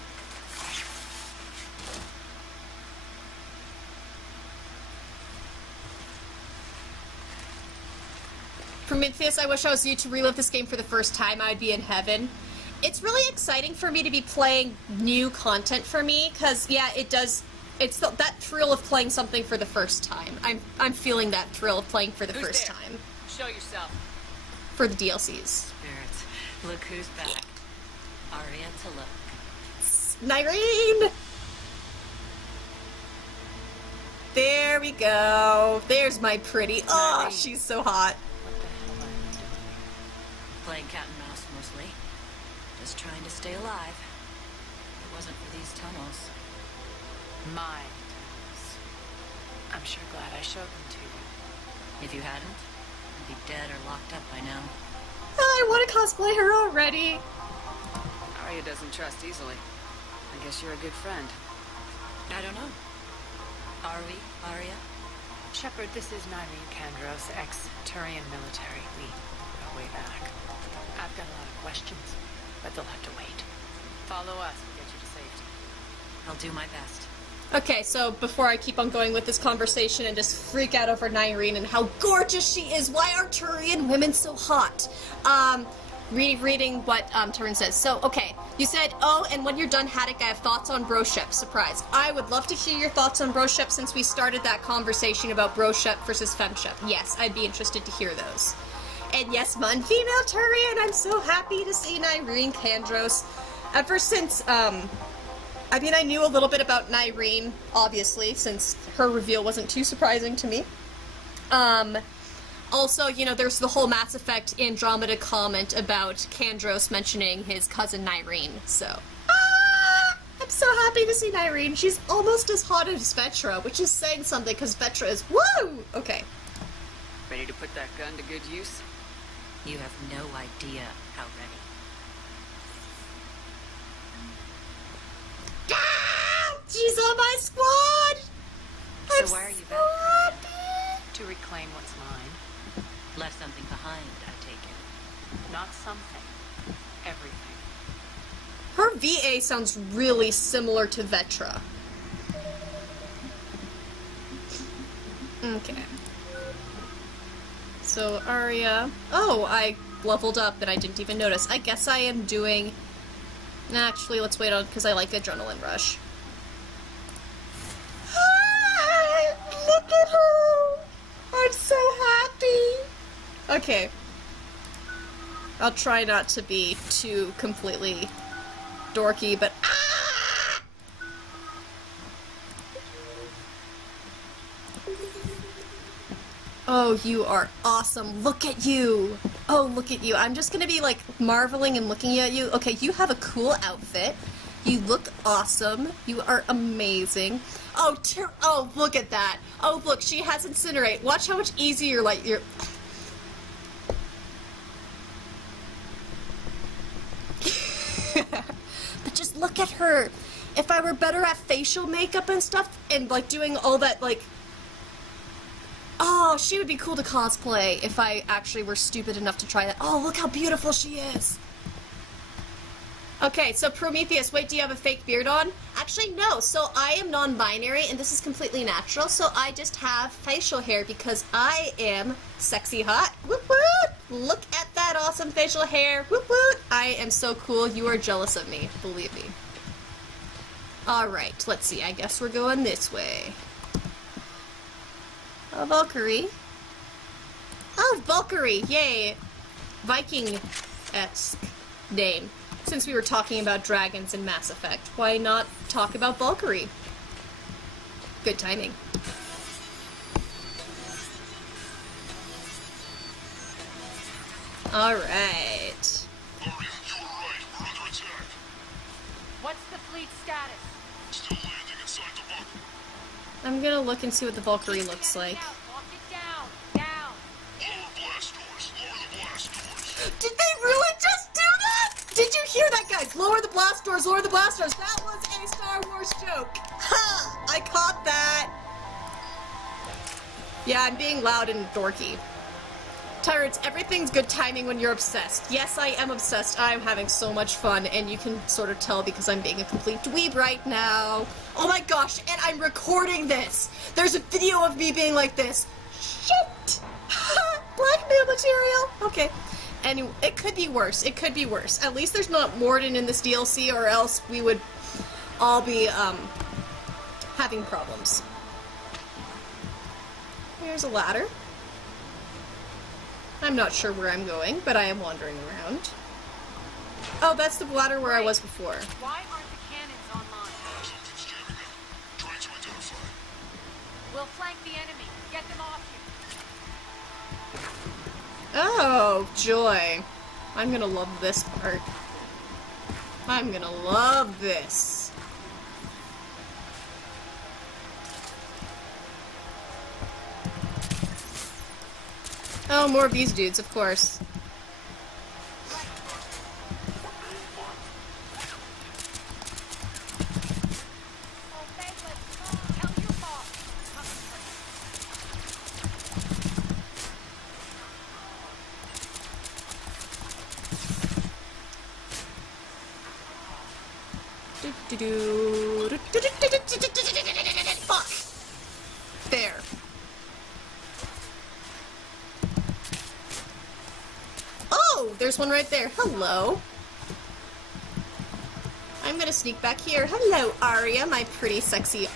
Prometheus, I wish I was you to relive this game for the first time. I'd be in heaven. It's really exciting for me to be playing new content for me, because, yeah, it does... It's that thrill of playing something for the first time. I'm feeling that thrill of playing for the first time. Show yourself. For the DLCs. Spirits, look who's back. Aria to look. Nyrene! There we go. There's my pretty. Oh, she's so hot. What the hell are you doing? Playing cat and mouse mostly. Just trying to stay alive. If it wasn't for these tunnels. My tunnels. I'm sure glad I showed them to you. If you hadn't, I'd be dead or locked up by now. Oh, I want to cosplay her already. All Arya doesn't trust easily. I guess you're a good friend. I don't know. Are we, Aria? Shepard, this is Nyreen Kandros, ex-Turian military. We go way back. I've got a lot of questions, but they'll have to wait. Follow us, we'll get you to safety. I'll do my best. Okay, so before I keep on going with this conversation and just freak out over Nyreen and how gorgeous she is, why are Turian women so hot? Reading what Tyrion says. So, okay, you said, oh, and when you're done, Haddock, I have thoughts on broship. Surprise. I would love to hear your thoughts on broship since we started that conversation about broship versus femship. Yes, I'd be interested to hear those. And yes, Mun, female Turian, I'm so happy to see Nyreen Kandros. Ever since, I mean, I knew a little bit about Nyreen, obviously, since her reveal wasn't too surprising to me. Also, you know, there's the whole Mass Effect Andromeda comment about Kandros mentioning his cousin Nyreen, so... I'm so happy to see Nyreen. She's almost as hot as Vetra, which is saying something, because Vetra is... Woo! Okay. Ready to put that gun to good use? You have no idea how ready. She's on my squad! So I'm why are you so back? happy! To reclaim what's mine. Left something behind, I take it. Not something. Everything. Her VA sounds really similar to Vetra. Okay. So, Aria... Oh, I leveled up and I didn't even notice. I guess I am doing... Actually, let's wait on, because I like Adrenaline Rush. Look at her! I'm so happy! Okay. I'll try not to be too completely dorky, but oh, you are awesome. Look at you. Oh, look at you. I'm just gonna be like marveling and looking at you. Okay, you have a cool outfit. You look awesome. You are amazing. Oh, oh, look at that. Oh, look, she has Incinerate. Watch how much easier, like, you're... But just look at her. If I were better at facial makeup and stuff, and, like, doing all that, like... Oh, she would be cool to cosplay if I actually were stupid enough to try that. Oh, look how beautiful she is. Okay, so Prometheus, wait, do you have a fake beard on? Actually, no. So I am non-binary, and this is completely natural, so I just have facial hair because I am sexy hot. Whoop whoop! Look at that awesome facial hair. Whoop whoop! I am so cool. You are jealous of me. Believe me. Alright, let's see. I guess we're going this way. Oh, Valkyrie. Oh, Valkyrie! Yay! Viking-esque name. Since we were talking about dragons in Mass Effect, why not talk about Valkyrie? Good timing. Alright. Aria, you were right. We're under attack. What's the fleet status? Still landing inside the bunker. I'm gonna look and see what the Valkyrie looks like. Walk it down. Down. Lower blast doors. Lower the blast doors. Did they really just do that? Did you hear that, guys? Lower the blast doors, lower the blast doors. That was a Star Wars joke. Ha! I caught that. Yeah, I'm being loud and dorky. Tyrants, everything's good timing when you're obsessed. Yes, I am obsessed. I'm having so much fun, and you can sort of tell because I'm being a complete dweeb right now. Oh my gosh, and I'm recording this. There's a video of me being like this. Shit! Blackmail material. Okay. Anyway, it could be worse. It could be worse. At least there's not Morden in this DLC, or else we would all be, having problems. Here's a ladder. I'm not sure where I'm going, but I am wandering around. Oh, that's the ladder where I was before. Why aren't the cannons online? Something's jamming out. Trying to identify. We'll flank the enemy. Get them off you. Oh, joy. I'm gonna love this part. I'm gonna love this. Oh, more of these dudes, of course. Fuck. There. Oh, there's one right there. Hello. I'm gonna sneak back here. Hello, Aria, my pretty, sexy,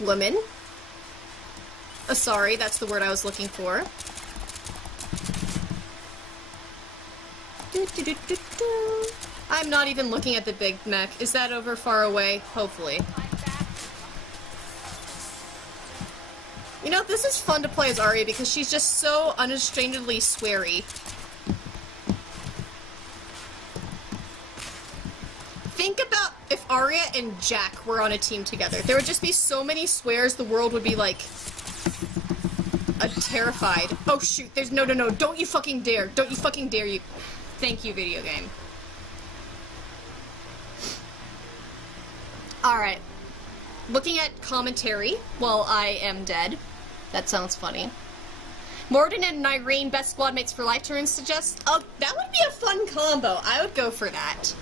woman. Sorry, that's the word I was looking for. I'm not even looking at the big mech. Is that over far away? Hopefully. You know, this is fun to play as Aria because she's just so unrestrainedly sweary. Think about if Aria and Jack were on a team together. There would just be so many swears, the world would be like... terrified. Oh shoot, there's no, don't you fucking dare. Don't you fucking dare, you... Thank you, video game. Alright. Looking at commentary while I am dead. That sounds funny. Morden and Irene, best squad mates for life, Taryn suggests. Oh, that would be a fun combo. I would go for that.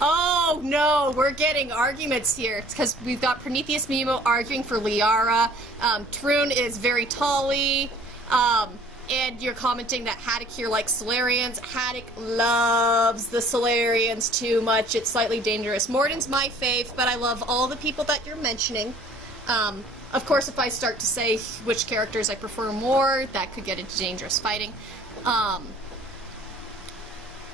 Oh no, we're getting arguments here because we've got Prometheus Mimo arguing for Liara. Tarun is very tally. And you're commenting that Haddock here likes Solarians. Haddock loves the Solarians too much. It's slightly dangerous. Morden's my fave, but I love all the people that you're mentioning. Of course, if I start to say which characters I prefer more, that could get into dangerous fighting.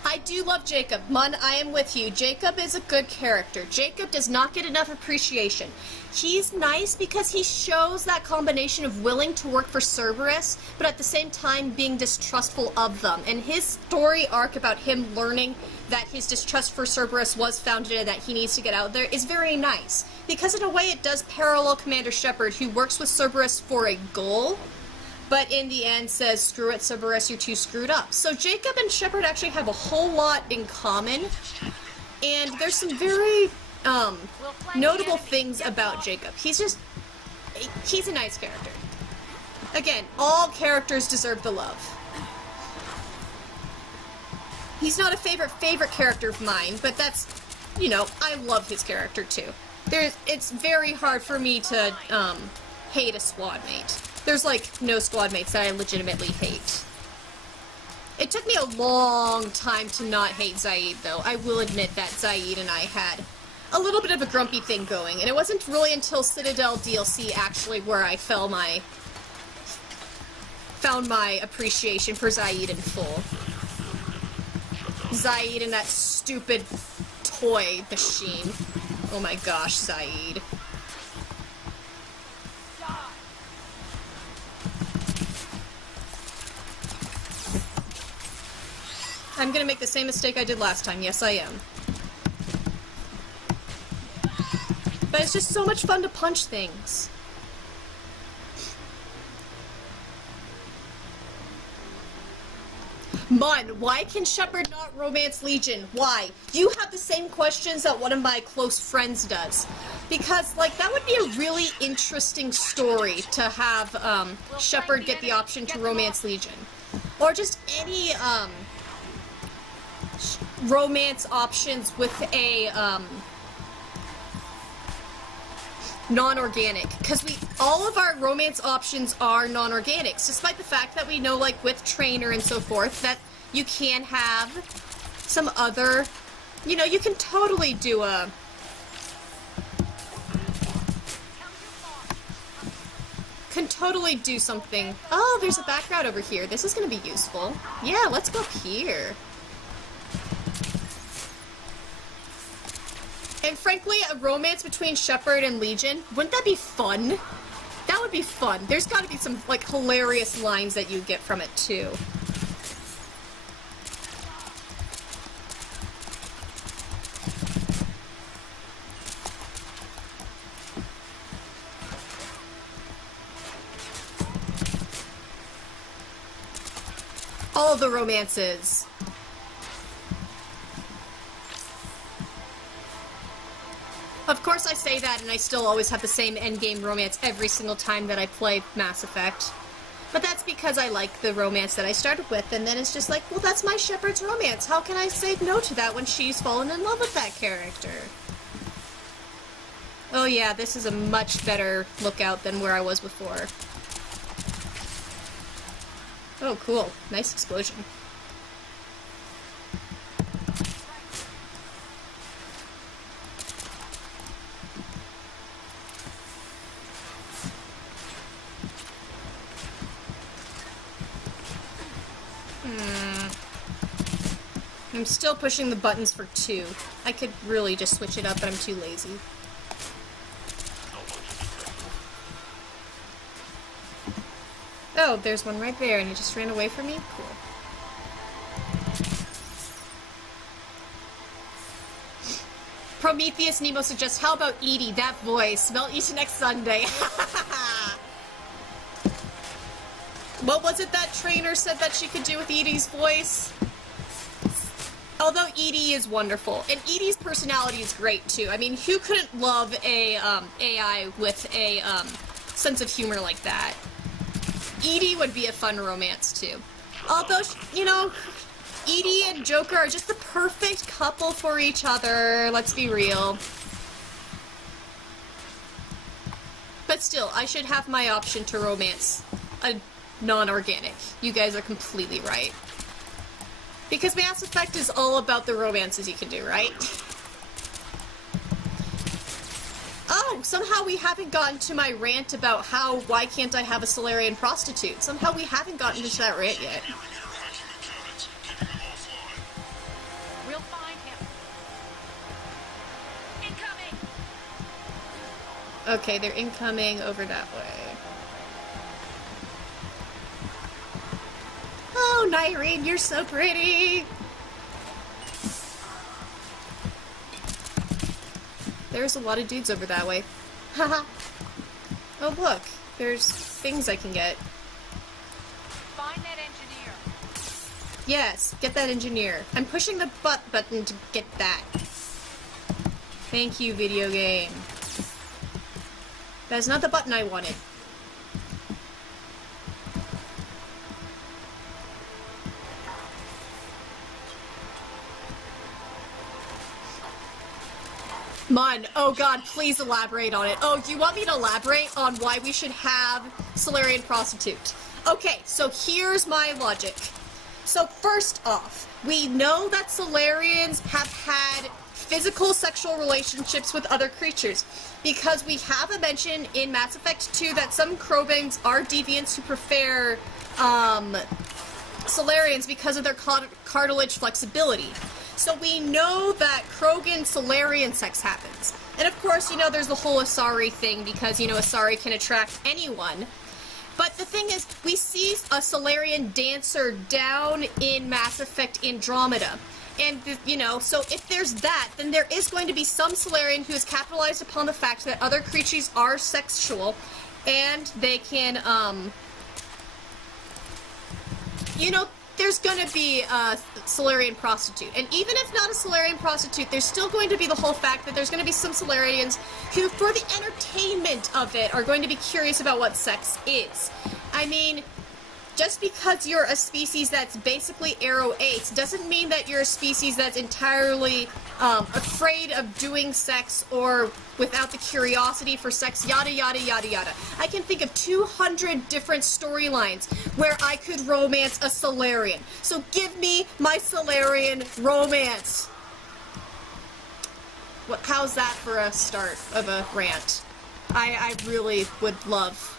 I do love Jacob. Mun, I am with you. Jacob is a good character. Jacob does not get enough appreciation. He's nice because he shows that combination of willing to work for Cerberus, but at the same time being distrustful of them. And his story arc about him learning that his distrust for Cerberus was founded and that he needs to get out there is very nice. Because in a way it does parallel Commander Shepard, who works with Cerberus for a goal, but in the end says, screw it, Cerberus, you're too screwed up. So Jacob and Shepard actually have a whole lot in common, and there's some very notable things about Jacob. He's a nice character. Again, all characters deserve the love. He's not a favorite character of mine, but that's, you know, I love his character too. It's very hard for me to hate a squad mate. There's, like, no squad mates that I legitimately hate. It took me a long time to not hate Zaid, though. I will admit that Zaid and I had a little bit of a grumpy thing going, and it wasn't really until Citadel DLC, actually, where I found my appreciation for Zaid in full. Zaid and that stupid toy machine. Oh my gosh, Zaid. I'm gonna make the same mistake I did last time. Yes, I am. But it's just so much fun to punch things. Mun, why can Shepard not romance Legion? Why? You have the same questions that one of my close friends does. Because, like, that would be a really interesting story to have, Shepard get the option to romance Legion. Or just any, romance options with a, non-organic. Because all of our romance options are non-organics, despite the fact that we know, like, with Trainer and so forth, that you can have some other, you know, you can totally do a... Can totally do something. Oh, there's a background over here. This is gonna be useful. Yeah, let's go up here. And frankly, a romance between Shepard and Legion, wouldn't that be fun? That would be fun. There's gotta be some, like, hilarious lines that you get from it, too. All the romances. Of course I say that, and I still always have the same endgame romance every single time that I play Mass Effect. But that's because I like the romance that I started with, and then it's just like, well, that's my Shepard's romance. How can I say no to that when she's fallen in love with that character? Oh yeah, this is a much better lookout than where I was before. Oh, cool. Nice explosion. I'm still pushing the buttons for 2. I could really just switch it up, but I'm too lazy. Oh, there's one right there, and he just ran away from me? Cool. Prometheus Nemo suggests, how about Edie? That voice. Smell each next Sunday. What was it that trainer said that she could do with Edie's voice? Although Edie is wonderful, and Edie's personality is great too. I mean, who couldn't love a AI with a sense of humor like that? Edie would be a fun romance too. Although, you know, Edie and Joker are just the perfect couple for each other. Let's be real. But still, I should have my option to romance a non-organic. You guys are completely right. Because Mass Effect is all about the romances you can do, right? Oh, somehow we haven't gotten to my rant about why can't I have a Solarian prostitute? Somehow we haven't gotten to that rant yet. We'll find him. Incoming! Okay, they're incoming over that way. Oh, Nyrene, you're so pretty! There's a lot of dudes over that way. Haha. Oh, look. There's things I can get. Find that engineer. Yes, get that engineer. I'm pushing the button to get that. Thank you, video game. That's not the button I wanted. Mon, oh god, please elaborate on it. Oh, do you want me to elaborate on why we should have Solarian prostitute? Okay, so here's my logic. So first off, we know that Solarians have had physical sexual relationships with other creatures, because we have a mention in Mass Effect 2 that some Krogans are deviants who prefer Solarians because of their cartilage flexibility. So we know that Krogan-Solarian sex happens. And of course, you know, there's the whole Asari thing, because, you know, Asari can attract anyone. But the thing is, we see a Solarian dancer down in Mass Effect Andromeda. And, you know, so if there's that, then there is going to be some Solarian who has capitalized upon the fact that other creatures are sexual, and they can, you know, there's gonna be a Solarian prostitute. And even if not a Solarian prostitute, there's still going to be the whole fact that there's gonna be some Solarians who, for the entertainment of it, are going to be curious about what sex is. I mean, just because you're a species that's basically Arrow 8 doesn't mean that you're a species that's entirely afraid of doing sex or without the curiosity for sex, yada yada yada yada. I can think of 200 different storylines where I could romance a Solarian. So give me my Solarian romance. How's that for a start of a rant? I really would love.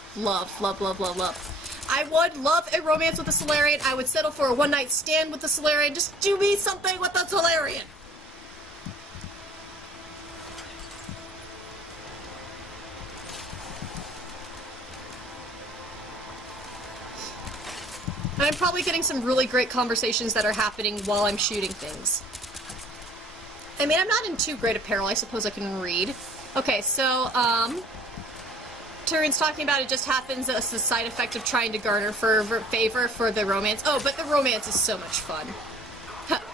I would love a romance with a Solarian. I would settle for a one-night stand with a Solarian. Just do me something with a Solarian. And I'm probably getting some really great conversations that are happening while I'm shooting things. I mean, I'm not in too great apparel. I suppose I can read. Okay, so, Turin's talking about it just happens as a side effect of trying to garner favor for the romance. Oh, but the romance is so much fun.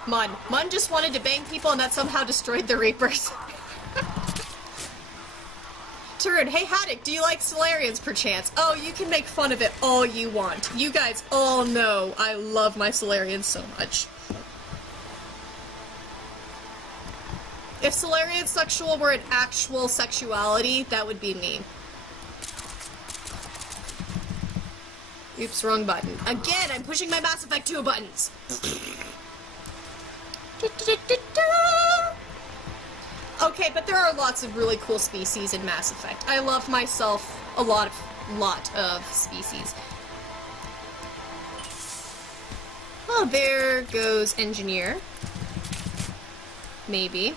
Mun just wanted to bang people and that somehow destroyed the Reapers. Turin, hey Haddock, do you like Solarians perchance? Oh, you can make fun of it all you want. You guys all know I love my Solarians so much. If Solarian sexual were an actual sexuality, that would be me. Oops, wrong button. Again, I'm pushing my Mass Effect 2 buttons. Okay, but there are lots of really cool species in Mass Effect. I love myself a lot of species. Oh, there goes Engineer. Maybe.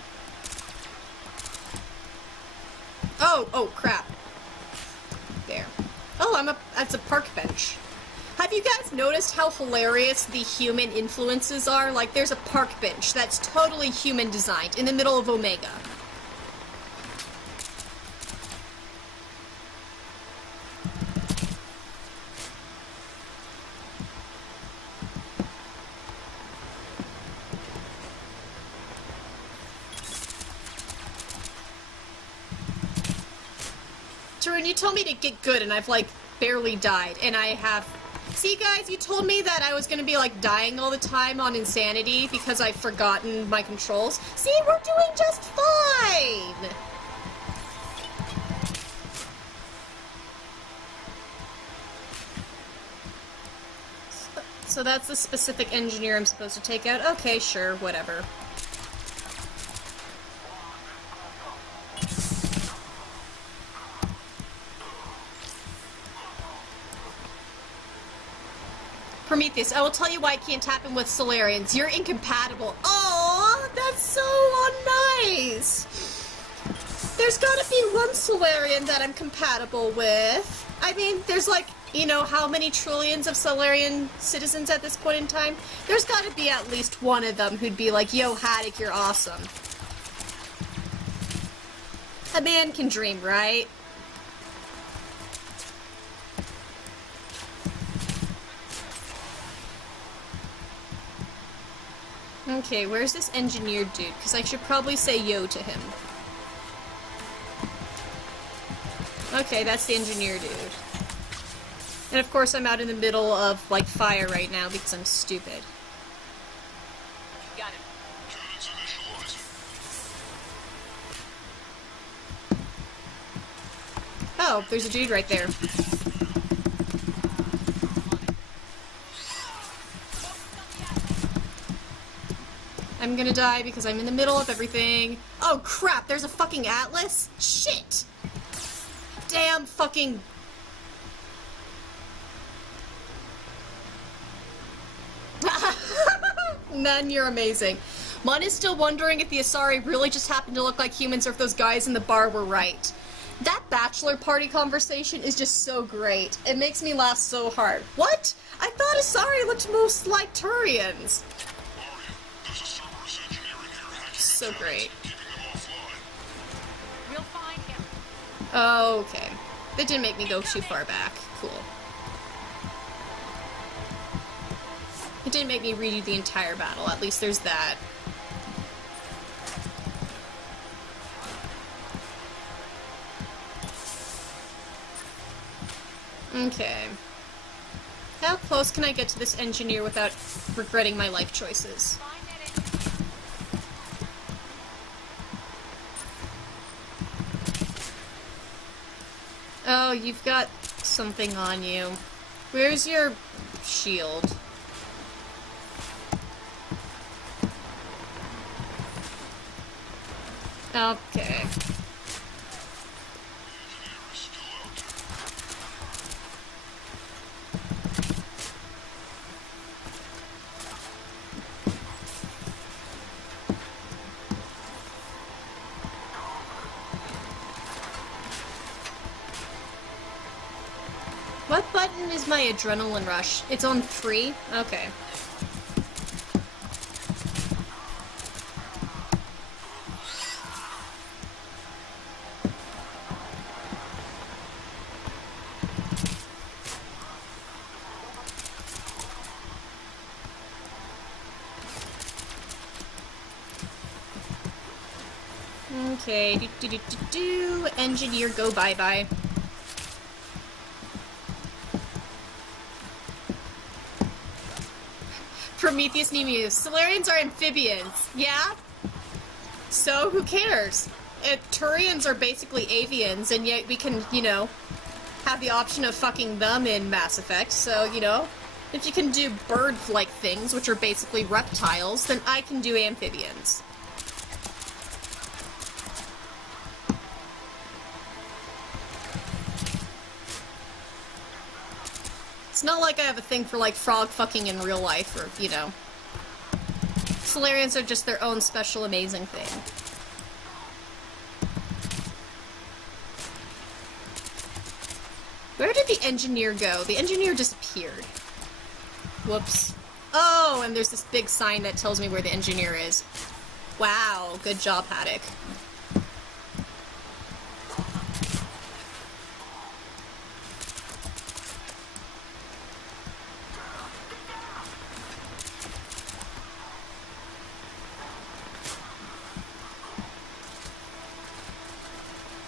Oh, crap. There. Oh, that's a park bench. Have you guys noticed how hilarious the human influences are? Like, there's a park bench that's totally human designed in the middle of Omega. Turin, you told me to get good, and I've, like, barely died, and I have... See, guys, you told me that I was gonna be, like, dying all the time on Insanity because I've forgotten my controls. See, we're doing just fine! So that's the specific engineer I'm supposed to take out? Okay, sure, whatever. Prometheus, I will tell you why I can't tap in with Solarians. You're incompatible. Oh, that's so nice. There's gotta be one Solarian that I'm compatible with. I mean, there's like, you know, how many trillions of Solarian citizens at this point in time? There's gotta be at least one of them who'd be like, yo, Haddock, you're awesome. A man can dream, right? Okay, where's this engineer dude? Because I should probably say yo to him. Okay, that's the engineer dude. And of course I'm out in the middle of, like, fire right now because I'm stupid. Got it. Cannons initializing. Oh, there's a dude right there. I'm gonna die because I'm in the middle of everything. Oh crap, there's a fucking Atlas? Shit! Damn fucking... Man, you're amazing. Mon is still wondering if the Asari really just happened to look like humans or if those guys in the bar were right. That bachelor party conversation is just so great. It makes me laugh so hard. What? I thought Asari looked most like Turians. Aria, there's a Cerberus engineer in here hacking So the great. cannons, keeping them offline. We'll find him. Oh, okay. That didn't make me go too far back. Cool. It didn't make me redo the entire battle. At least there's that. Okay. How close can I get to this engineer without regretting my life choices? Find that Oh, you've got something on you. Where's your shield? Okay. The engineer is still out there. What button is my adrenaline rush? It's on 3? Okay. Okay, engineer, go bye-bye. Prometheus Nemesis. Solarians are amphibians. Yeah? So, who cares? Turians are basically avians, and yet we can, you know, have the option of fucking them in Mass Effect, so, you know, if you can do bird-like things, which are basically reptiles, then I can do amphibians. It's not like I have a thing for, like, frog fucking in real life, or, you know. Solarians are just their own special, amazing thing. Where did the engineer go? The engineer disappeared. Whoops. Oh, and there's this big sign that tells me where the engineer is. Wow, good job, Haddock.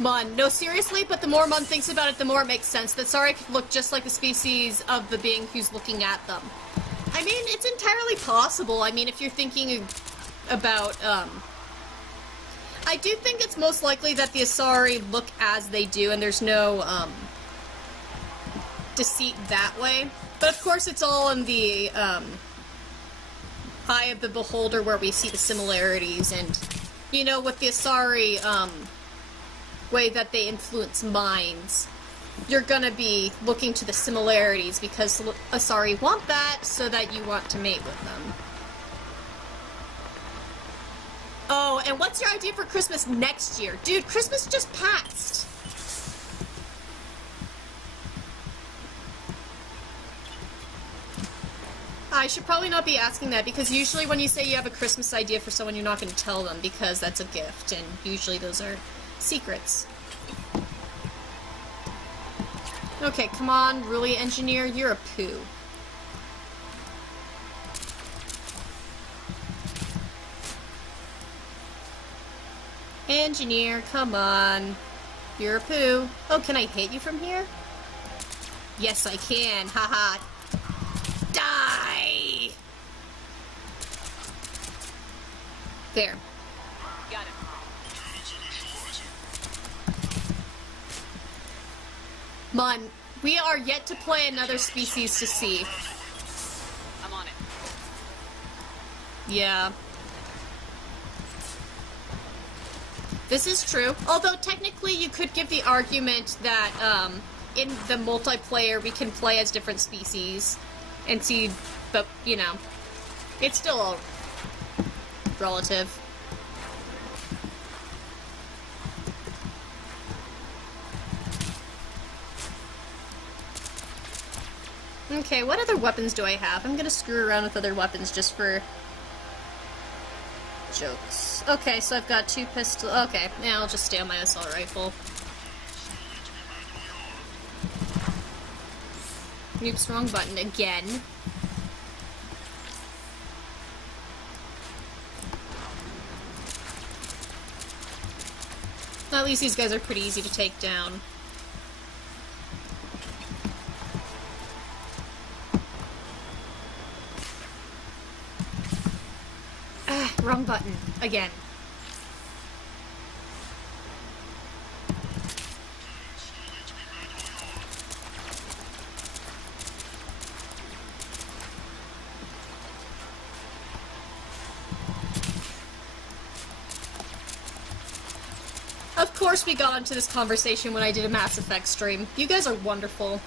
Mon. No, seriously, but the more Mon thinks about it, the more it makes sense that Sari could look just like the species of the being who's looking at them. I mean, it's entirely possible. I mean, if you're thinking about, I do think it's most likely that the Asari look as they do, and there's no, deceit that way. But of course, it's all in the, eye of the beholder where we see the similarities, and, you know, with the Asari, way that they influence minds, you're gonna be looking to the similarities because Asari want that so that you want to mate with them. Oh, and what's your idea for Christmas next year? Dude, Christmas just passed! I should probably not be asking that because usually when you say you have a Christmas idea for someone, you're not going to tell them because that's a gift, and usually those are secrets. Okay, come on, really, engineer, you're a poo. Engineer, come on. You're a poo. Oh, can I hit you from here? Yes, I can. Haha. Die! There. Got it. Mon, we are yet to play another species to see. I'm on it. Yeah. This is true. Although, technically, you could give the argument that, in the multiplayer, we can play as different species and see, but, you know, it's still all relative. Okay, what other weapons do I have? I'm gonna screw around with other weapons just for jokes. Okay, so I've got 2 pistols. Okay, now I'll just stay on my assault rifle. Oops, wrong button again. At least these guys are pretty easy to take down. Ah, wrong button. Again. Of course we got onto this conversation when I did a Mass Effect stream. You guys are wonderful.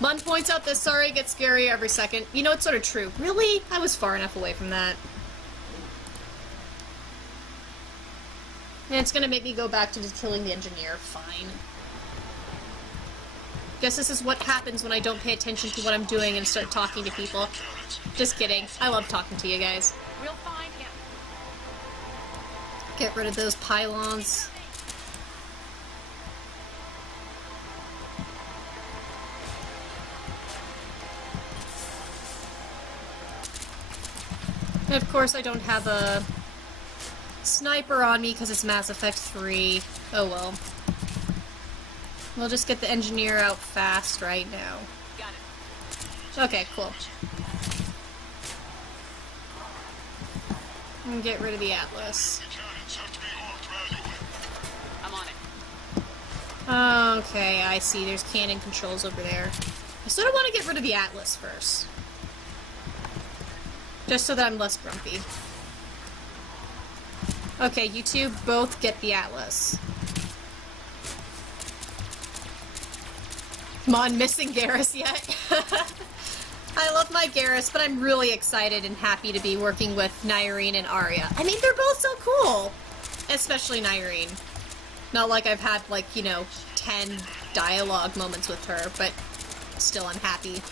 Mun points out that Sari gets scarier every second. You know, it's sort of true. Really? I was far enough away from that. And it's gonna make me go back to just killing the engineer. Fine. Guess this is what happens when I don't pay attention to what I'm doing and start talking to people. Just kidding. I love talking to you guys. We'll find him. Get rid of those pylons. And of course I don't have a Sniper on me because it's Mass Effect 3. Oh well. We'll just get the engineer out fast right now. Got it. Okay, cool. And get rid of the Atlas. I'm on it. Okay, I see. There's cannon controls over there. I sort of want to get rid of the Atlas first. Just so that I'm less grumpy. Okay, you two both get the Atlas. Come on, missing Garrus yet? I love my Garrus, but I'm really excited and happy to be working with Nyreen and Aria. I mean, they're both so cool! Especially Nyreen. Not like I've had, like, you know, 10 dialogue moments with her, but still I'm happy.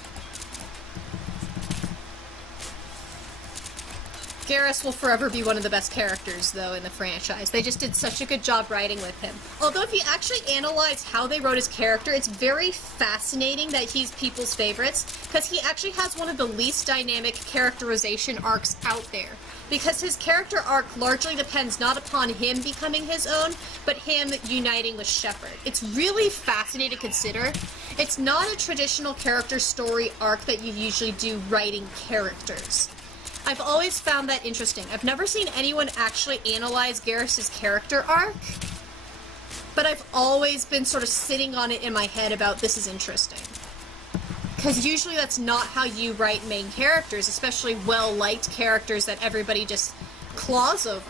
Garrus will forever be one of the best characters, though, in the franchise. They just did such a good job writing with him. Although, if you actually analyze how they wrote his character, it's very fascinating that he's people's favorites, because he actually has one of the least dynamic characterization arcs out there. Because his character arc largely depends not upon him becoming his own, but him uniting with Shepard. It's really fascinating to consider. It's not a traditional character story arc that you usually do writing characters. I've always found that interesting. I've never seen anyone actually analyze Garrus' character arc, but I've always been sort of sitting on it in my head about this is interesting. Because usually that's not how you write main characters, especially well-liked characters that everybody just claws over.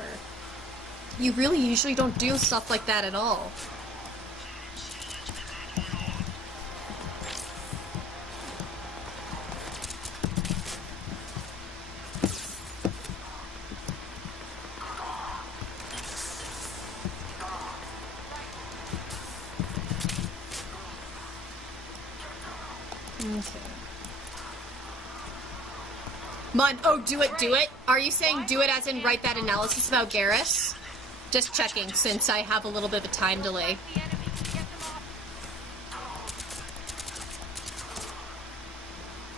You really usually don't do stuff like that at all. Okay. Mon, oh, do it. Are you saying do it as in write that analysis about Garrus? Just checking, since I have a little bit of a time delay.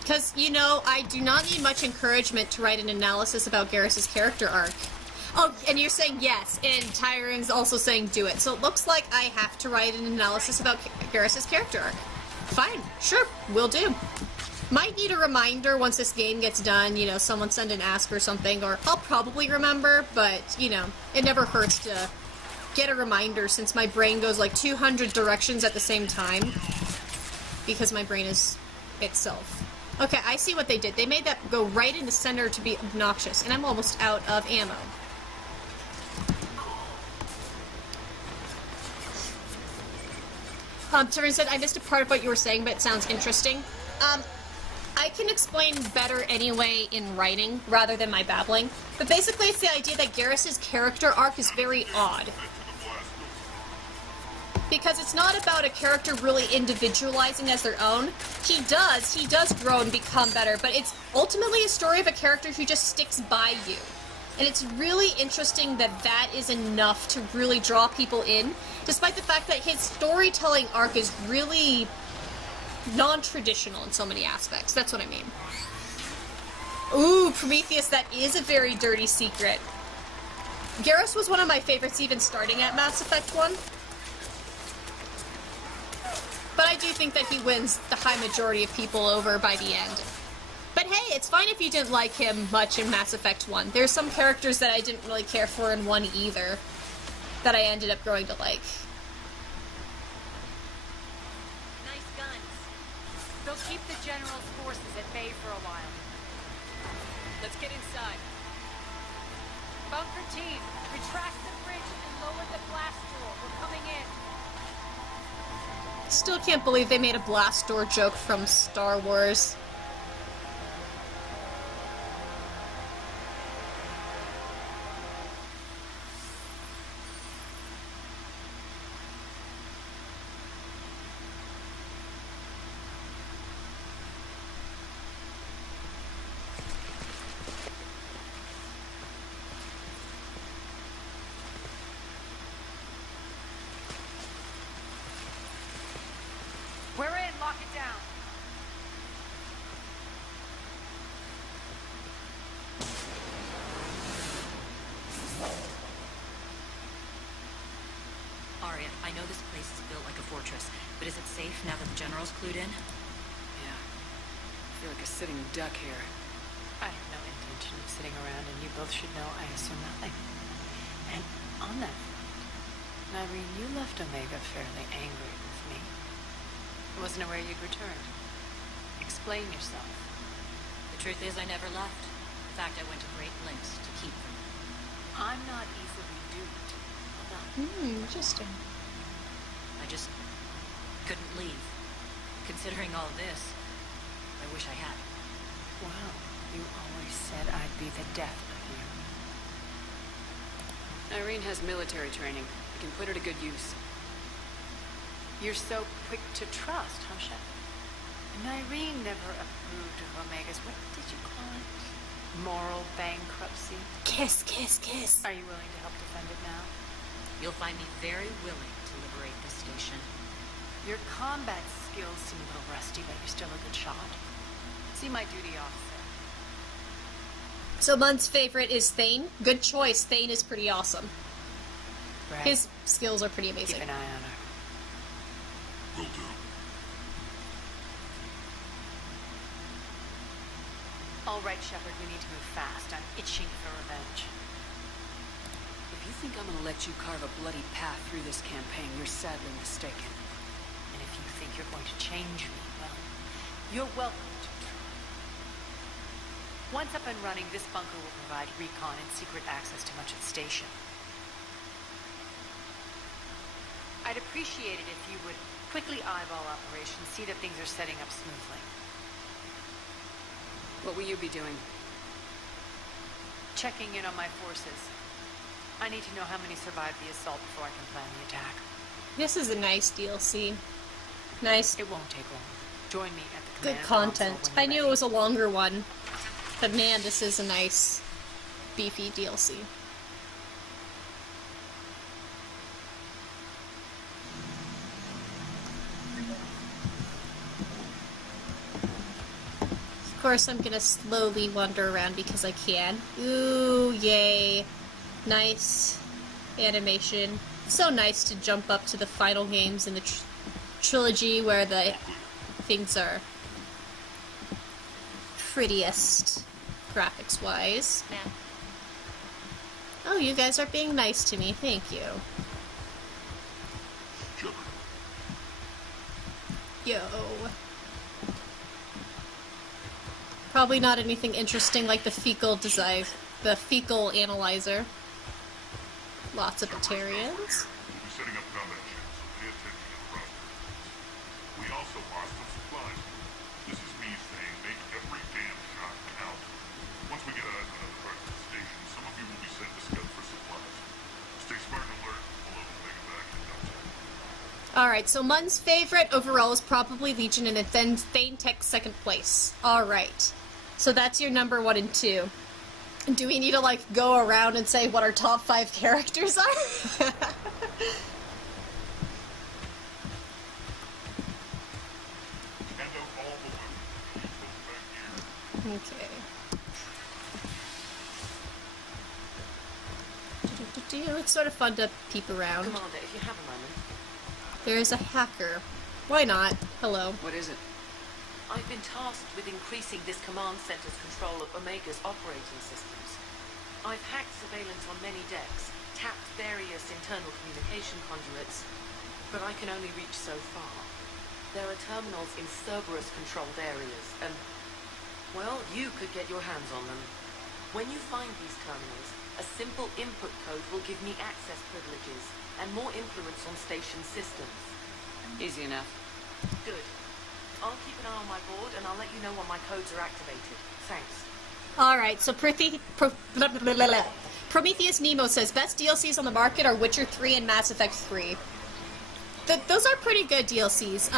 Because, you know, I do not need much encouragement to write an analysis about Garrus' character arc. Oh, and you're saying yes, and Tyron's also saying do it. So it looks like I have to write an analysis about Garrus' character arc. Fine, sure, will do. Might need a reminder once this game gets done, you know, someone send an ask or something, or I'll probably remember, but, you know, it never hurts to get a reminder since my brain goes like 200 directions at the same time, because my brain is itself. Okay, I see what they did. They made that go right in the center to be obnoxious, and I'm almost out of ammo. Turin said, I missed a part of what you were saying, but it sounds interesting. I can explain better anyway in writing, rather than my babbling. But basically it's the idea that Garrus' character arc is very odd. Because it's not about a character really individualizing as their own. He does grow and become better, but it's ultimately a story of a character who just sticks by you. And it's really interesting that that is enough to really draw people in, despite the fact that his storytelling arc is really non-traditional in so many aspects. That's what I mean. Ooh, Prometheus, that is a very dirty secret. Garrus was one of my favorites even starting at Mass Effect 1. But I do think that he wins the high majority of people over by the end. But hey, it's fine if you didn't like him much in Mass Effect 1. There's some characters that I didn't really care for in 1 either, that I ended up growing to like. Nice guns. They'll keep the General's forces at bay for a while. Let's get inside. Bunker team, retract the bridge and lower the blast door. We're coming in. Still can't believe they made a blast door joke from Star Wars. We're in. Lock it down. I know this place is built like a fortress, but is it safe now that the General's clued in? Yeah. I feel like a sitting duck here. I have no intention of sitting around, and you both should know I assume nothing. And on that front, Irene, you left Omega fairly angry with me. I wasn't aware you'd returned. Explain yourself. The truth is, I never left. In fact, I went to great lengths to keep them. I'm not easily duped. No. Interesting. I just couldn't leave. Considering all this, I wish I had. Wow, you always said I'd be the death of you. Irene has military training. I can put her to good use. You're so quick to trust, huh, Shep? And Irene never approved of Omega's, what did you call it? Moral bankruptcy? Kiss, kiss, kiss. Are you willing to help defend it now? You'll find me very willing to liberate this station. Your combat skills seem a little rusty, but you're still a good shot. See my duty officer. So Mun's favorite is Thane. Good choice. Thane is pretty awesome. Right. His skills are pretty amazing. Keep an eye on her. Will do. All right, Shepard, we need to move fast. I'm itching for revenge. If you think I'm gonna let you carve a bloody path through this campaign, you're sadly mistaken. And if you think you're going to change me, well, you're welcome to try. Once up and running, this bunker will provide recon and secret access to much of the station. I'd appreciate it if you would quickly eyeball operations, see that things are setting up smoothly. What will you be doing? Checking in on my forces. I need to know how many survived the assault before I can plan the attack. This is a nice DLC. Nice. It won't take long. Join me at the Good command content. console when I knew you're it ready. was a longer one. But man, this is a nice, beefy DLC. Of course, I'm gonna slowly wander around because I can. Ooh, yay. Nice animation. So nice to jump up to the final games in the trilogy where the things are prettiest graphics-wise. Oh, you guys are being nice to me. Thank you. Shepard, Yo. Probably not anything interesting like the fecal analyzer. Lots of Batarians. we'll be setting up combat ships, so pay attention to the roster. We also lost some supplies. This is me saying make every damn shot count. Once we get out to another part of the station, some of you will be sent to scout for supplies. Stay smart and alert. We'll have Omega back in no time. Alright, so Mun's favorite overall is probably Legion, and then Thane Tech's second place. Alright. So that's your number 1 and 2. Do we need to, like, go around and say what our top 5 characters are? Hand out all the weapons. Use those back here. Okay. It's sort of fun to peep around. Commander, if you have a moment. There is a hacker. Why not? Hello. What is it? I've been tasked with increasing this command center's control of Omega's operating systems. I've hacked surveillance on many decks, tapped various internal communication conduits, but I can only reach so far. There are terminals in Cerberus-controlled areas, and, well, you could get your hands on them. When you find these terminals, a simple input code will give me access privileges and more influence on station systems. Easy enough. Good. I'll keep an eye on my board, and I'll let you know when my codes are activated. Thanks. Alright, so Prometheus Nemo says, best DLCs on the market are Witcher 3 and Mass Effect 3. Those are pretty good DLCs.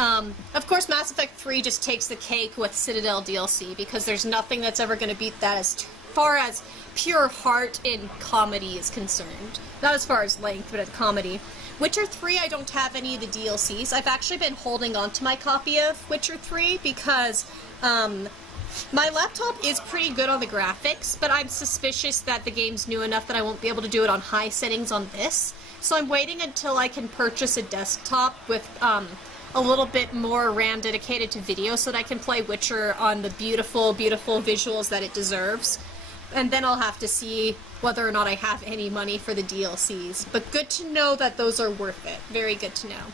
Of course, Mass Effect 3 just takes the cake with Citadel DLC, because there's nothing that's ever going to beat that as far as pure heart in comedy is concerned. Not as far as length, but as comedy. Witcher 3, I don't have any of the DLCs. I've actually been holding on to my copy of Witcher 3 because My laptop is pretty good on the graphics, but I'm suspicious that the game's new enough that I won't be able to do it on high settings on this. So I'm waiting until I can purchase a desktop with a little bit more RAM dedicated to video so that I can play Witcher on the beautiful, beautiful visuals that it deserves. And then I'll have to see whether or not I have any money for the DLCs. But good to know that those are worth it. Very good to know.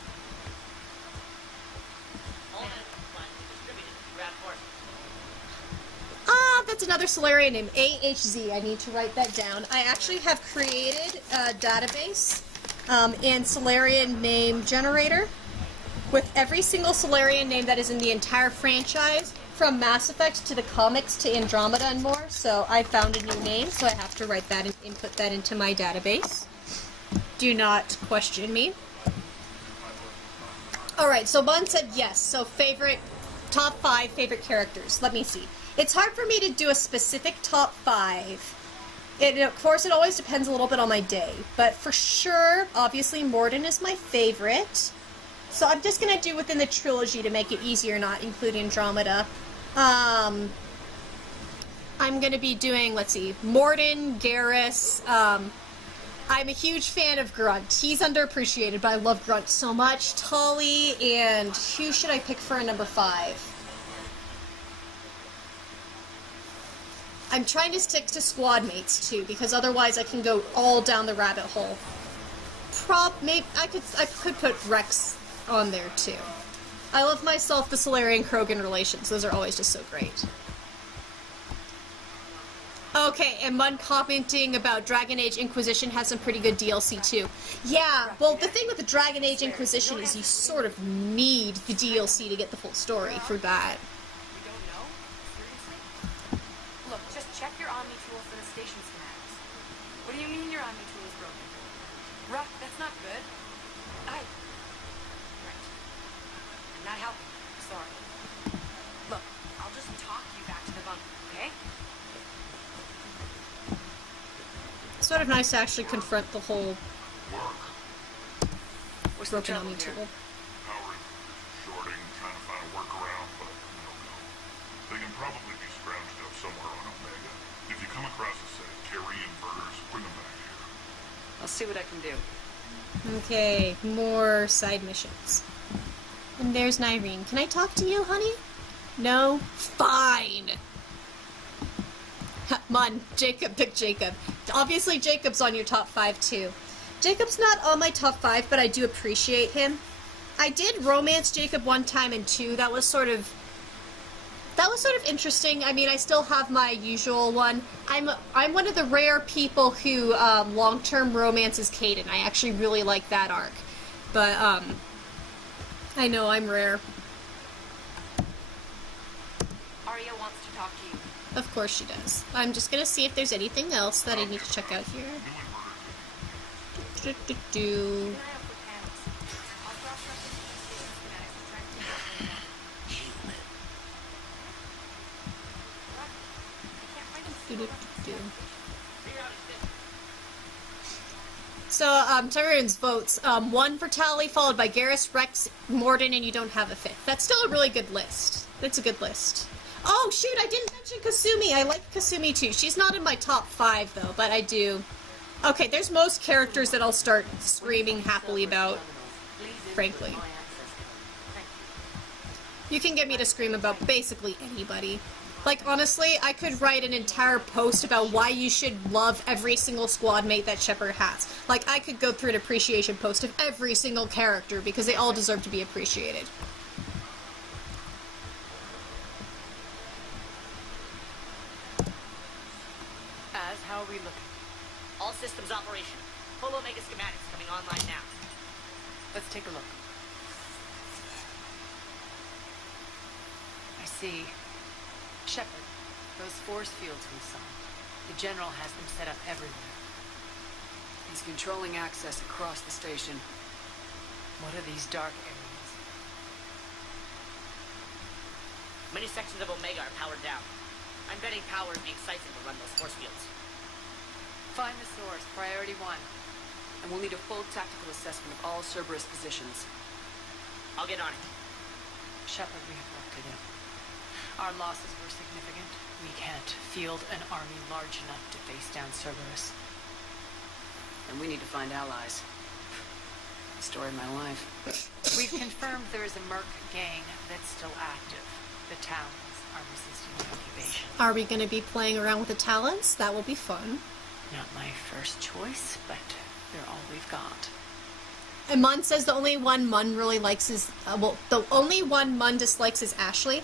Ah, that's another Solarian name, AHZ. I need to write that down. I actually have created a database in Solarian name generator with every single Solarian name that is in the entire franchise, from Mass Effect to the comics to Andromeda and more. So I found a new name, so I have to write that and input that into my database. Do not question me. Alright, so Bun said yes. So top 5 favorite characters. Let me see. It's hard for me to do a specific top 5. Of course, it always depends a little bit on my day. But for sure, obviously, Mordin is my favorite. So I'm just going to do within the trilogy to make it easier, not including Andromeda. I'm going to be doing, let's see, Mordin, Garrus. I'm a huge fan of Grunt. He's underappreciated, but I love Grunt so much. Tully, and who should I pick for a number 5? I'm trying to stick to squad mates too, because otherwise I can go all down the rabbit hole. Maybe I could put Rex on there too. I love myself the Solarian Krogan relations. Those are always just so great. Okay, and Mun commenting about Dragon Age Inquisition has some pretty good DLC too. Yeah, well the thing with the Dragon Age Inquisition is you sort of need the DLC to get the full story for that. Check your Omni tool for the station schematics. What do you mean your Omni tool is broken? Rock, that's not good. Right. I'm not helping. Sorry. Look, I'll just talk you back to the bunker, okay? It's sort of nice to actually confront the whole broken Omni tool. Powering, shorting, trying to find a workaround, but no go. They can probably be scrounged up somewhere on Omega. If you come across a set of carry inverters, bring them back here. I'll see what I can do. Okay, more side missions. And there's Nyreen. Can I talk to you, honey? No? Fine! Mun, Jacob, pick Jacob. Obviously Jacob's on your top 5 too. Jacob's not on my top 5, but I do appreciate him. I did romance Jacob one time and 2. That was sort of interesting. I mean, I still have my usual one. I'm one of the rare people who long-term romances Caden. I actually really like that arc. But I know I'm rare. Aria wants to talk to you. Of course she does. I'm just gonna see if there's anything else that I need to check out here. Do. So, Tyrion's votes. 1 for Tally, followed by Garrus, Rex, Mordin, and you don't have a 5th. That's still a really good list. That's a good list. Oh, shoot, I didn't mention Kasumi. I like Kasumi, too. She's not in my top 5, though, but I do. Okay, there's most characters that I'll start screaming happily about, frankly. You can get me to scream about basically anybody. Like, honestly, I could write an entire post about why you should love every single squad mate that Shepard has. Like, I could go through an appreciation post of every single character, because they all deserve to be appreciated. How are we looking? All systems operational. Full Omega schematics coming online now. Let's take a look. I see. Shepard, those force fields we saw. The General has them set up everywhere. He's controlling access across the station. What are these dark areas? Many sections of Omega are powered down. I'm betting power is being siphoned to run those force fields. Find the source, priority 1. And we'll need a full tactical assessment of all Cerberus positions. I'll get on it. Shepard, we have work to do. Our losses were significant. We can't field an army large enough to face down Cerberus. And we need to find allies. Story of my life. We've confirmed there is a Merc gang that's still active. The Talons are resisting the occupation. Are we going to be playing around with the Talons? That will be fun. Not my first choice, but they're all we've got. And Mun says the only one Mun really likes is, the only one Mun dislikes is Ashley.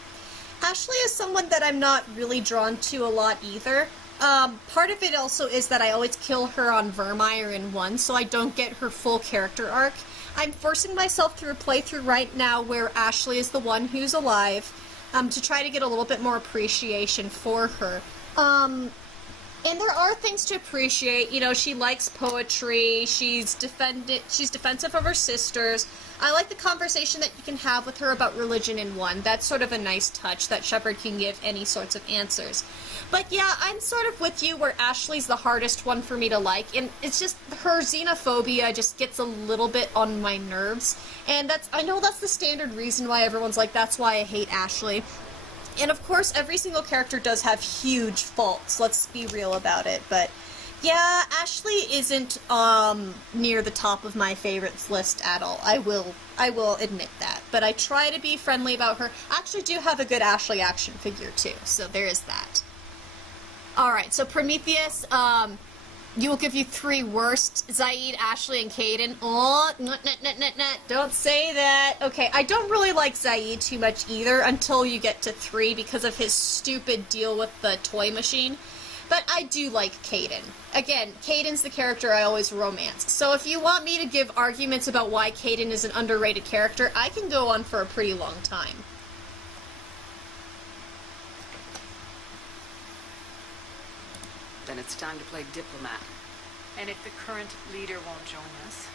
Ashley is someone that I'm not really drawn to a lot either. Part of it also is that I always kill her on Vermeer in 1, so I don't get her full character arc. I'm forcing myself through a playthrough right now where Ashley is the one who's alive, to try to get a little bit more appreciation for her. And there are things to appreciate. You know, she likes poetry, she's defensive of her sisters. I like the conversation that you can have with her about religion in 1. That's sort of a nice touch that Shepard can give any sorts of answers. But yeah, I'm sort of with you where Ashley's the hardest one for me to like, and it's just her xenophobia just gets a little bit on my nerves. And I know that's the standard reason why everyone's like, that's why I hate Ashley. And of course, every single character does have huge faults, let's be real about it, but yeah, Ashley isn't near the top of my favorites list at all. I will admit that, but I try to be friendly about her. I actually do have a good Ashley action figure too, so there is that. Alright, so Prometheus, you will give you 3 worst. Zaid, Ashley, and Kaidan. Oh, don't say that. Okay, I don't really like Zaid too much either until you get to 3 because of his stupid deal with the toy machine. But I do like Kaidan. Again, Kaidan's the character I always romance. So if you want me to give arguments about why Kaidan is an underrated character, I can go on for a pretty long time. Then it's time to play diplomat. And if the current leader won't join us,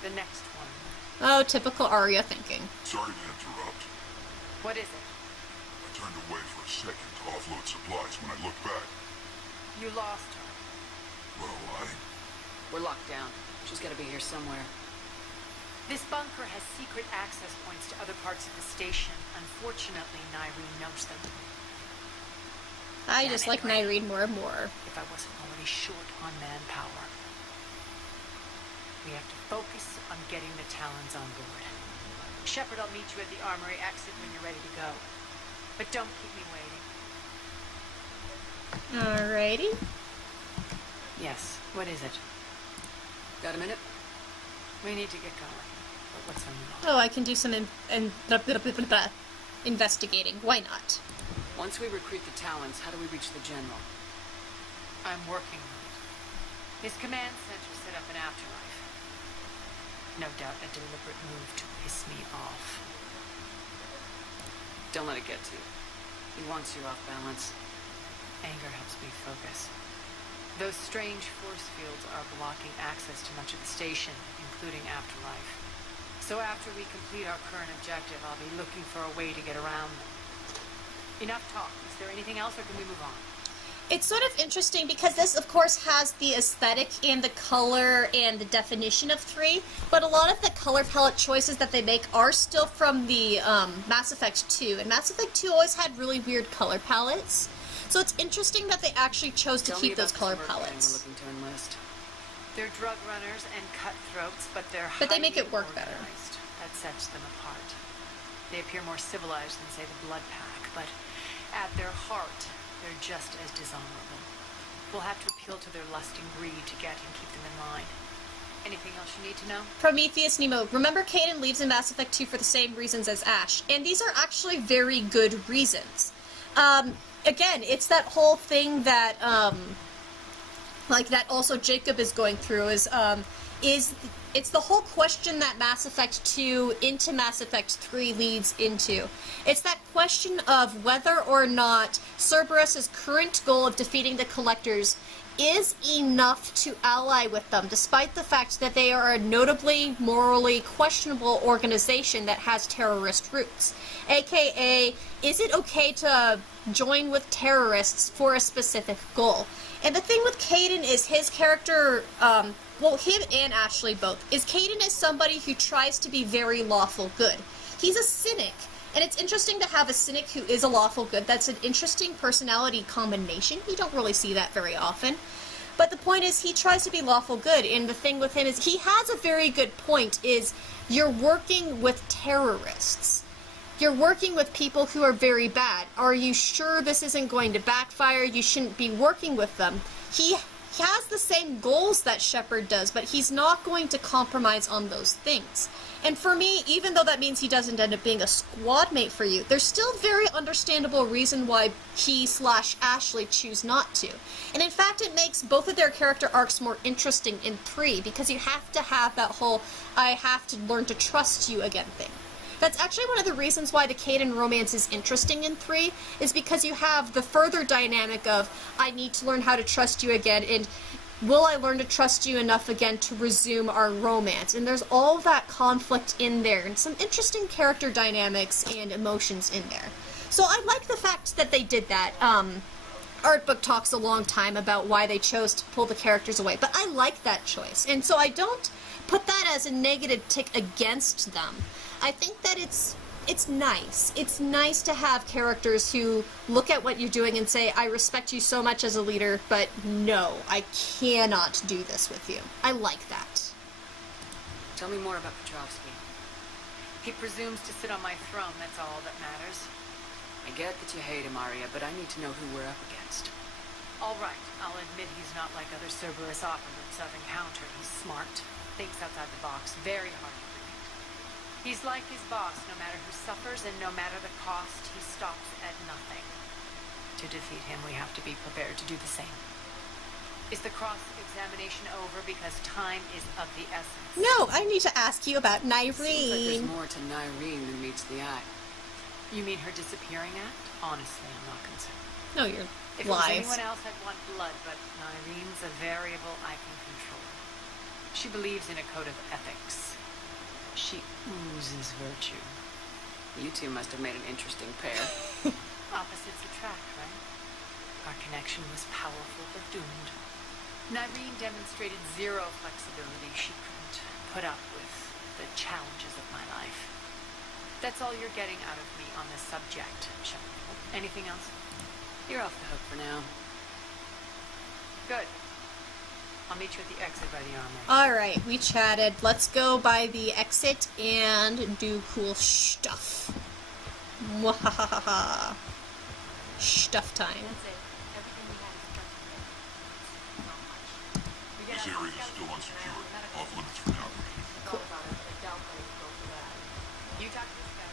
the next one. Oh, typical Aria thinking. Sorry to interrupt. What is it? I turned away for a second to offload supplies when I looked back. You lost her. Well, We're locked down. She's gotta be here somewhere. This bunker has secret access points to other parts of the station. Unfortunately, Nyreen knows them. I just like Nyreen more and more. If I wasn't already short on manpower. We have to focus on getting the Talons on board. Shepard, I'll meet you at the armory exit when you're ready to go. But don't keep me waiting. Alrighty. Yes, what is it? Got a minute? We need to get going. But what's on your mind? Oh, I can do some investigating. Why not? Once we recruit the Talons, how do we reach the General? I'm working on it. His command center set up an afterlife. No doubt a deliberate move to piss me off. Don't let it get to you. He wants you off balance. Anger helps me focus. Those strange force fields are blocking access to much of the station, including afterlife. So after we complete our current objective, I'll be looking for a way to get around them. Enough talk. Is there anything else, or can we move on? It's sort of interesting because this, of course, has the aesthetic and the color and the definition of 3, but a lot of the color palette choices that they make are still from the Mass Effect 2, and Mass Effect 2 always had really weird color palettes. So it's interesting that they actually chose to keep those color palettes. We're looking to enlist. They're drug runners and cutthroats, but they make it work better. That sets them apart. They appear more civilized than, say, the Blood Pack, but at their heart, they're just as dishonorable. We'll have to appeal to their lust and greed to get and keep them in line. Anything else you need to know? Prometheus Nemo. Remember, Kaidan leaves in Mass Effect 2 for the same reasons as Ash, and these are actually very good reasons. Again, it's that whole thing that, like, that also Jacob is going through it's the whole question that Mass Effect 2 into Mass Effect 3 leads into. It's that question of whether or not Cerberus's current goal of defeating the Collectors is enough to ally with them, despite the fact that they are a notably morally questionable organization that has terrorist roots. AKA, is it okay to join with terrorists for a specific goal? And the thing with Kaidan is his character, well, him and Ashley both, is Kaidan is somebody who tries to be very lawful good. He's a cynic, And it's interesting to have a cynic who is a lawful good. That's an interesting personality combination. You don't really see that very often. But the point is, he tries to be lawful good, and the thing with him is, he has a very good point, is you're working with terrorists. You're working with people who are very bad. Are you sure this isn't going to backfire? You shouldn't be working with them. He has the same goals that Shepard does, but he's not going to compromise on those things. And for me, even though that means he doesn't end up being a squad mate for you, there's still very understandable reason why he/Ashley choose not to. And in fact, it makes both of their character arcs more interesting in 3, because you have to have that whole, I have to learn to trust you again thing. That's actually one of the reasons why the Kaidan romance is interesting in 3, is because you have the further dynamic of, I need to learn how to trust you again, and will I learn to trust you enough again to resume our romance? And there's all that conflict in there, and some interesting character dynamics and emotions in there. So I like the fact that they did that. Artbook talks a long time about why they chose to pull the characters away, but I like that choice. And so I don't put that as a negative tick against them. I think that it's nice. It's nice to have characters who look at what you're doing and say, I respect you so much as a leader, but no, I cannot do this with you. I like that. Tell me more about Petrovsky. He presumes to sit on my throne, that's all that matters. I get that you hate him, Aria, but I need to know who we're up against. All right, I'll admit he's not like other Cerberus operatives I've encountered. He's smart, thinks outside the box, very hard to predict. He's like his boss, no matter who suffers and no matter the cost, he stops at nothing. To defeat him, we have to be prepared to do the same. Is the cross-examination over because time is of the essence? No, I need to ask you about Nyreen. Seems like there's more to Nyreen than meets the eye. You mean her disappearing act? Honestly, I'm not concerned. No, you're If it was anyone else, I'd want blood, but Nyreen's a variable I can control. She believes in a code of ethics. She oozes virtue. You two must have made an interesting pair. Opposites attract, right? Our connection was powerful but doomed. Nyreen demonstrated zero flexibility. She couldn't put up with the challenges of my life. That's all you're getting out of me on this subject, Shepard. Anything else? You're off the hook for now. Good. I'll meet you at the exit by the armory. Alright, we chatted. Let's go by the exit and do cool stuff. Mwahaha. Stuff time. That's it. Everything we had is done. Not much. This area is still unsecured. Off limits for now. Cool. About it, but I doubt that it'll go for that. You talk to this guy.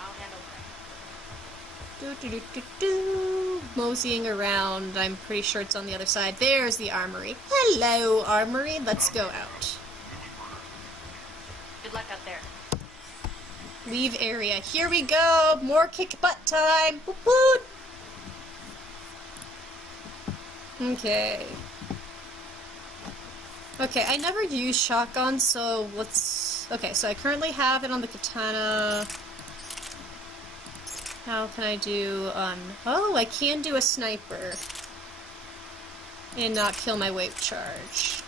I'll handle the rest. Moseying around. I'm pretty sure it's on the other side. There's the armory. Hello, armory. Let's go out. Good luck out there. Leave area. Here we go. More kick butt time. Woot woot. Okay. Okay, I never use shotgun, so let's... Okay, so I currently have it on the katana. How can I do on... Oh, I can do a sniper. And not kill my wave charge.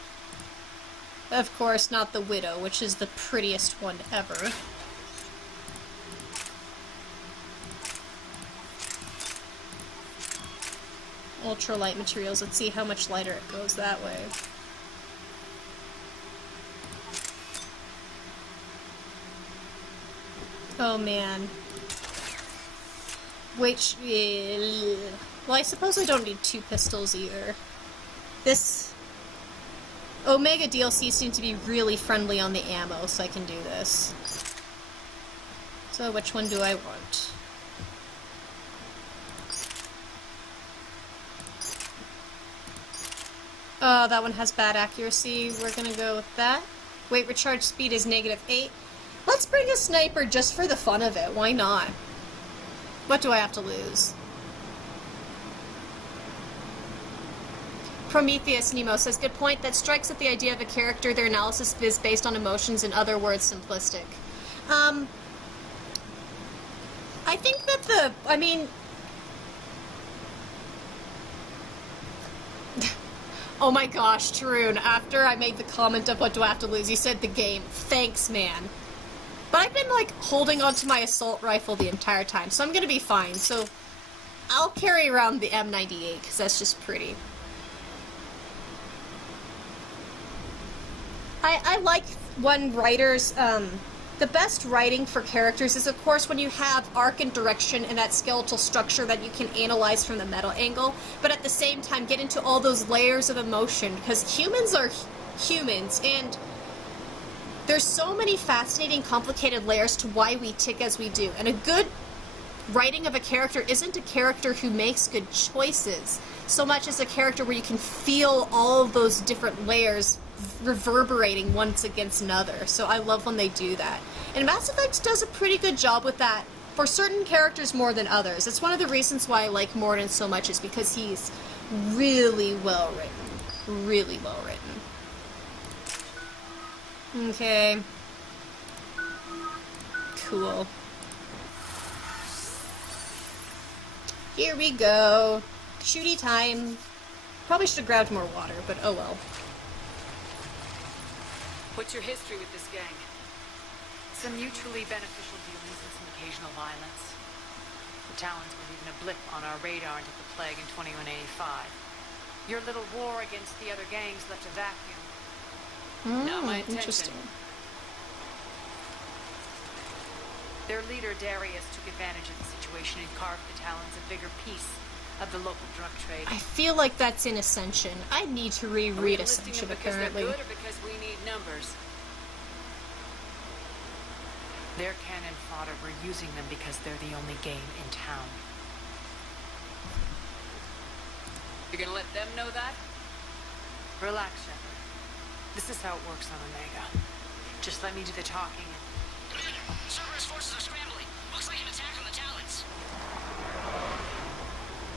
Of course, not the Widow, which is the prettiest one ever. Ultralight materials. Let's see how much lighter it goes that way. Oh man. Which, well, I suppose I don't need 2 pistols either. This Omega DLC seems to be really friendly on the ammo, so I can do this. So which one do I want? Oh, that one has bad accuracy. We're gonna go with that. Weight recharge speed is -8. Let's bring a sniper just for the fun of it. Why not? What do I have to lose? Prometheus Nemo says, good point. That strikes at the idea of a character. Their analysis is based on emotions, in other words, simplistic. I think that I mean... Oh my gosh, Tarun, after I made the comment of what do I have to lose, you said the game. Thanks, man. But I've been, like, holding onto my assault rifle the entire time, so I'm gonna be fine. So I'll carry around the M98, because that's just pretty. I like when writers, the best writing for characters is, of course, when you have arc and direction and that skeletal structure that you can analyze from the meta angle, but at the same time get into all those layers of emotion, because humans are humans, and there's so many fascinating, complicated layers to why we tick as we do. And a good writing of a character isn't a character who makes good choices, so much as a character where you can feel all of those different layers reverberating once against another. So I love when they do that. And Mass Effect does a pretty good job with that for certain characters more than others. It's one of the reasons why I like Mordin so much, is because he's really well written. Really well written. Okay. Cool. Here we go. Shooty time. Probably should have grabbed more water, but oh well. What's your history with this gang? Some mutually beneficial dealings and some occasional violence. The Talons weren't even a blip on our radar until the plague in 2185. Your little war against the other gangs left a vacuum. Not my intention. Interesting. Their leader, Darius, took advantage of the situation and carved the Talons a bigger piece of the local drug trade. I feel like that's in Ascension. I need to reread Ascension, apparently. Because they're good or because we need numbers? Their cannon fodder, we're using them because they're the only game in town. You're gonna let them know that? Relax, Shepard. This is how it works on Omega. Just let me do the talking and... Commander, Cerberus forces are scrambling. Looks like an attack on the Talons.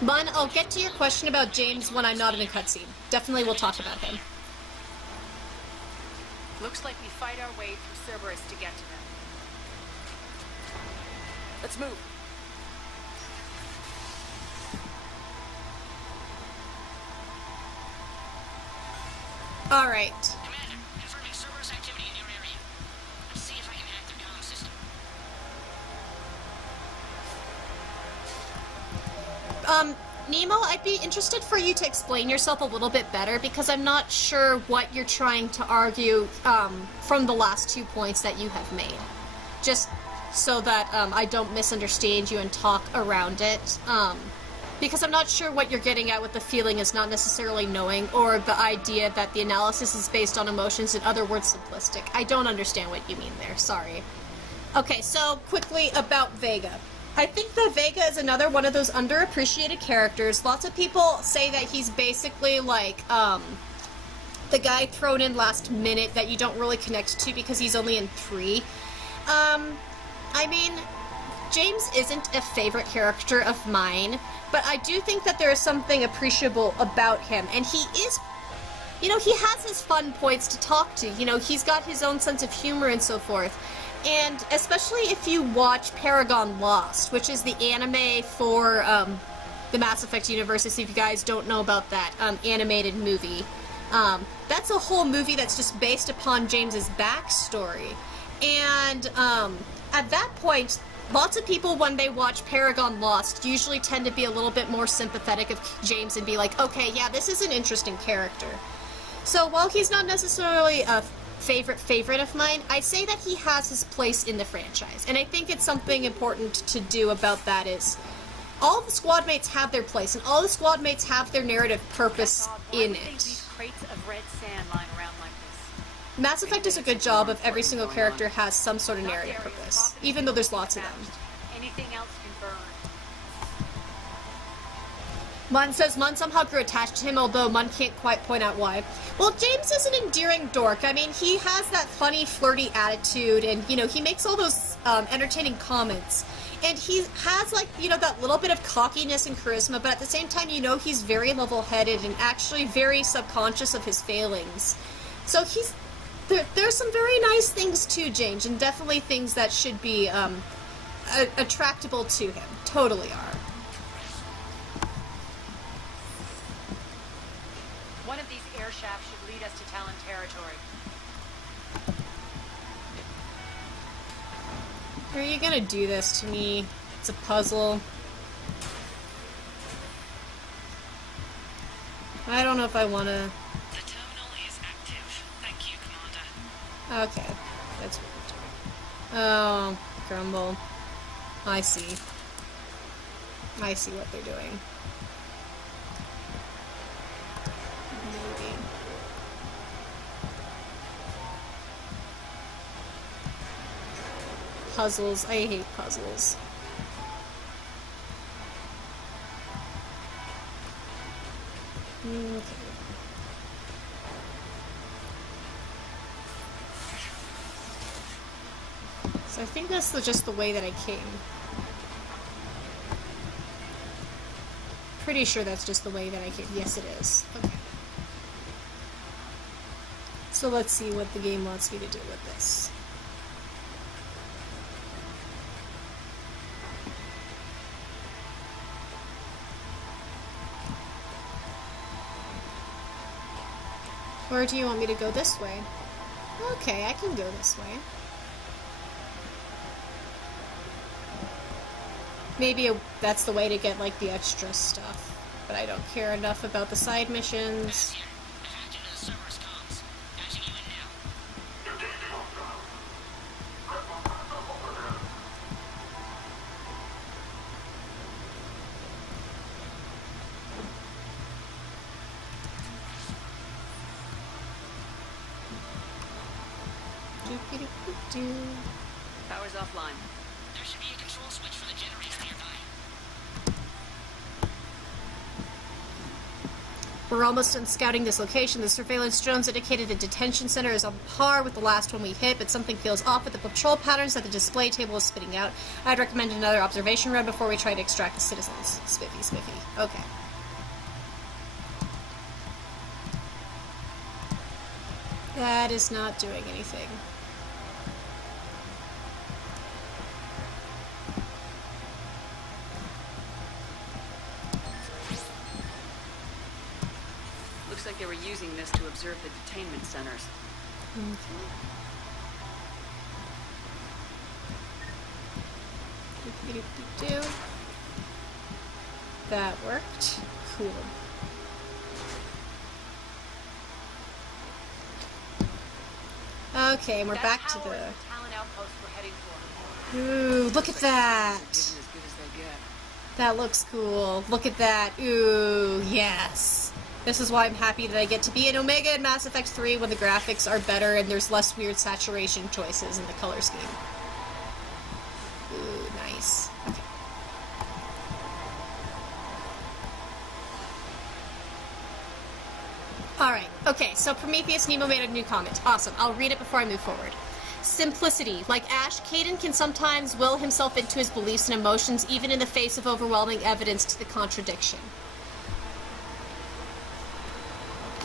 Mun, I'll get to your question about James when I'm not in a cutscene. Definitely we'll talk about him. Looks like we fight our way through Cerberus to get to them. Let's move. Alright. Commander, confirming Cerberus activity in your area. Let's see if I can hack their comm system. Nemo, I'd be interested for you to explain yourself a little bit better, because I'm not sure what you're trying to argue from the last 2 points that you have made. Just so that I don't misunderstand you and talk around it. Because I'm not sure what you're getting at with the feeling is not necessarily knowing, or the idea that the analysis is based on emotions, in other words, simplistic. I don't understand what you mean there, sorry. Okay, so quickly about Vega. I think that Vega is another one of those underappreciated characters. Lots of people say that he's basically like, the guy thrown in last minute that you don't really connect to because he's only in 3. I mean, James isn't a favorite character of mine, but I do think that there is something appreciable about him, and he is, you know, he has his fun points to talk to, you know, he's got his own sense of humor and so forth. And especially if you watch Paragon Lost, which is the anime for the Mass Effect universe, if you guys don't know about that animated movie. That's a whole movie that's just based upon James's backstory. And at that point, lots of people, when they watch Paragon Lost, usually tend to be a little bit more sympathetic of James and be like, okay, yeah, this is an interesting character. So while he's not necessarily a favorite of mine, I say that he has his place in the franchise, and I think it's something important to do about that is all the squad mates have their place, and all the squad mates have their narrative purpose in it. Crates of red sand lying around like this. Mass Effect does a good job of every single character has some sort of narrative purpose, even though there's lots of them. Anything else can burn. Mun says Mun somehow grew attached to him, although Mun can't quite point out why. Well, James is an endearing dork. I mean, he has that funny, flirty attitude, and, you know, he makes all those entertaining comments. And he has, like, you know, that little bit of cockiness and charisma, but at the same time, you know, he's very level-headed and actually very subconscious of his failings. So he's... There's some very nice things to James, and definitely things that should be attractable to him. Totally are. One of these air shafts should lead us to Talon territory. Are you gonna do this to me? It's a puzzle. I don't know if I wanna... The terminal is active. Thank you, Commander. Okay, that's what we're doing. Oh, Grumble. I see. I see what they're doing. Maybe. Puzzles. I hate puzzles. Okay. So I think that's just the way that I came. Pretty sure that's just the way that I came. Yes, it is. Okay. So let's see what the game wants me to do with this. Or do you want me to go this way? Okay, I can go this way. Maybe that's the way to get, like, the extra stuff. But I don't care enough about the side missions. Power's offline. There should be a control switch for the generator nearby. We're almost done scouting this location. The surveillance drones indicated the detention center is on par with the last one we hit, but something feels off with the patrol patterns that the display table is spitting out. I'd recommend another observation run before we try to extract the citizens. Spiffy, spiffy. Okay. That is not doing anything. Looks like they were using this to observe the detainment centers. Okay. That worked. Cool. Okay, and we're back to the... Talent outpost we're heading for. Ooh, look at that! As good as they get. That looks cool. Look at that. Ooh, yes. This is why I'm happy that I get to be in Omega in Mass Effect 3 when the graphics are better and there's less weird saturation choices in the color scheme. Ooh, nice. Okay. Alright, okay, so Prometheus Nemo made a new comment. Awesome, I'll read it before I move forward. Simplicity. Like Ash, Kaidan can sometimes will himself into his beliefs and emotions even in the face of overwhelming evidence to the contradiction.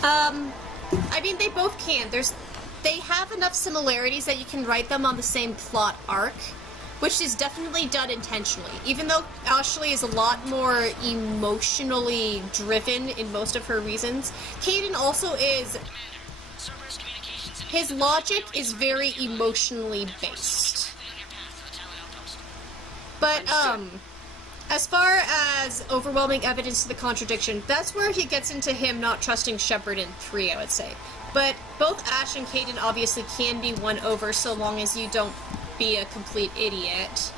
I mean, they both can. They have enough similarities that you can write them on the same plot arc, which is definitely done intentionally. Even though Ashley is a lot more emotionally driven in most of her reasons, Kaidan also is... His logic is very emotionally based. But, as far as overwhelming evidence to the contradiction, that's where he gets into him not trusting Shepard in 3, I would say. But both Ash and Kaidan obviously can be won over so long as you don't be a complete idiot.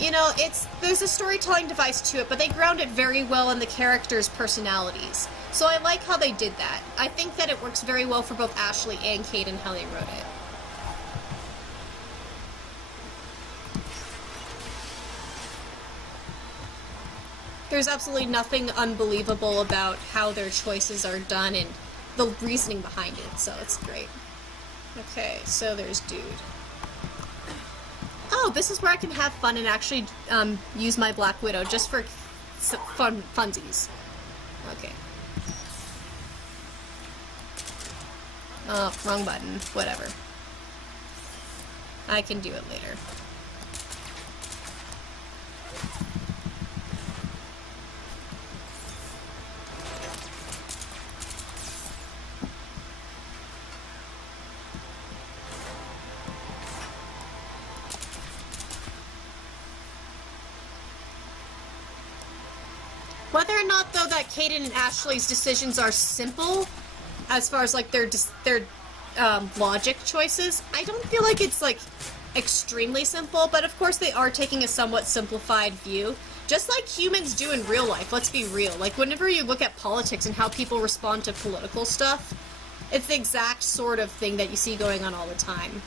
You know, there's a storytelling device to it, but they ground it very well in the characters' personalities. So I like how they did that. I think that it works very well for both Ashley and Kaidan how they wrote it. There's absolutely nothing unbelievable about how their choices are done and the reasoning behind it, so it's great. Okay, so there's Dude. Oh, this is where I can have fun and actually use my Black Widow just for funsies. Okay. Oh, wrong button. Whatever. I can do it later. whether or not, though, that Kaden and Ashley's decisions are simple, as far as, like, their logic choices, I don't feel like it's, like, extremely simple, but of course they are taking a somewhat simplified view. Just like humans do in real life, let's be real. Like, whenever you look at politics and how people respond to political stuff, it's the exact sort of thing that you see going on all the time.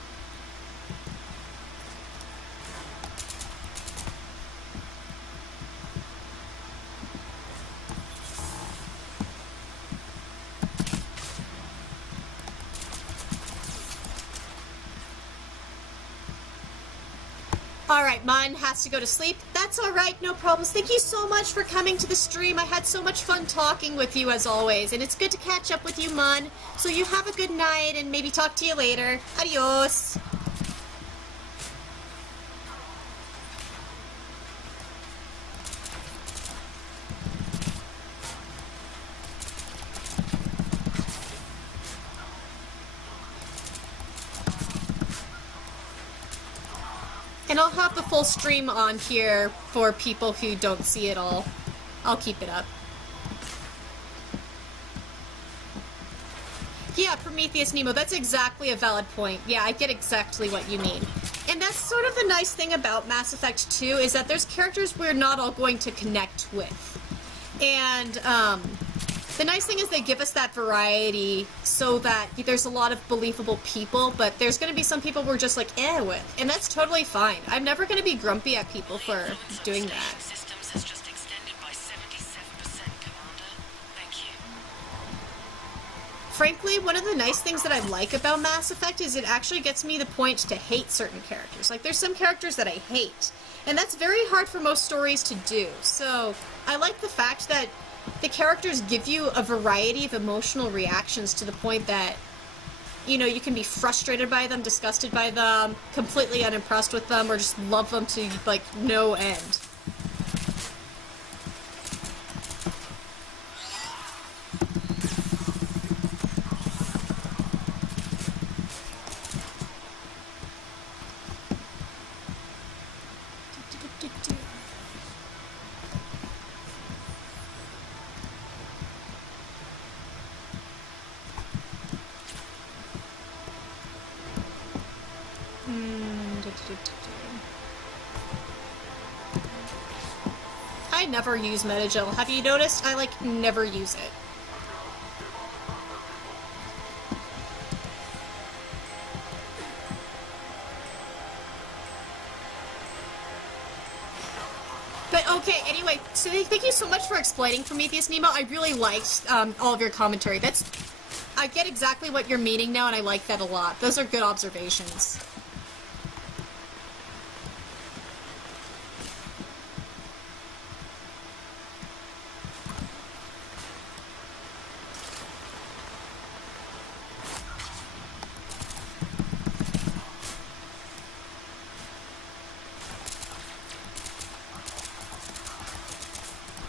Alright, Mun has to go to sleep. That's alright, no problems. Thank you so much for coming to the stream. I had so much fun talking with you as always, and it's good to catch up with you, Mun. So you have a good night, and maybe talk to you later. Adios. And I'll have the full stream on here for people who don't see it all. I'll keep it up. Yeah, Prometheus Nemo, that's exactly a valid point. Yeah, I get exactly what you mean. And that's sort of the nice thing about Mass Effect 2, is that there's characters we're not all going to connect with. And, the nice thing is they give us that variety so that there's a lot of believable people, but there's going to be some people we're just like, with. And that's totally fine. I'm never going to be grumpy at people for doing that. Systems has just extended by 77%, Commander. Thank you. Frankly, one of the nice things that I like about Mass Effect is it actually gets me the point to hate certain characters. Like, there's some characters that I hate, and that's very hard for most stories to do. So, I like the fact that the characters give you a variety of emotional reactions to the point that, you know, you can be frustrated by them, disgusted by them, completely unimpressed with them, or just love them to, like, no end. I never use Metagel. Have you noticed? I, like, never use it. But okay, anyway, so thank you so much for explaining Prometheus Nemo. I really liked all of your commentary. I get exactly what you're meaning now, and I like that a lot. Those are good observations.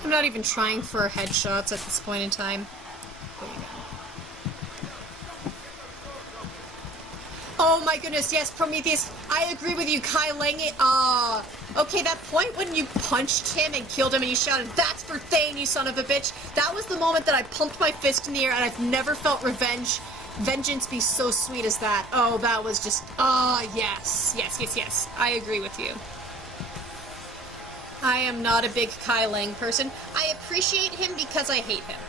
I'm not even trying for headshots at this point in time. There you go. Oh my goodness, yes, Prometheus, I agree with you, Kai Lange. Okay, that point when you punched him and killed him and you shouted, "That's for Thane, you son of a bitch," that was the moment that I pumped my fist in the air, and I've never felt vengeance be so sweet as that. Oh, that was just, yes. Yes, I agree with you. I am not a big Kai Lang person. I appreciate him because I hate him,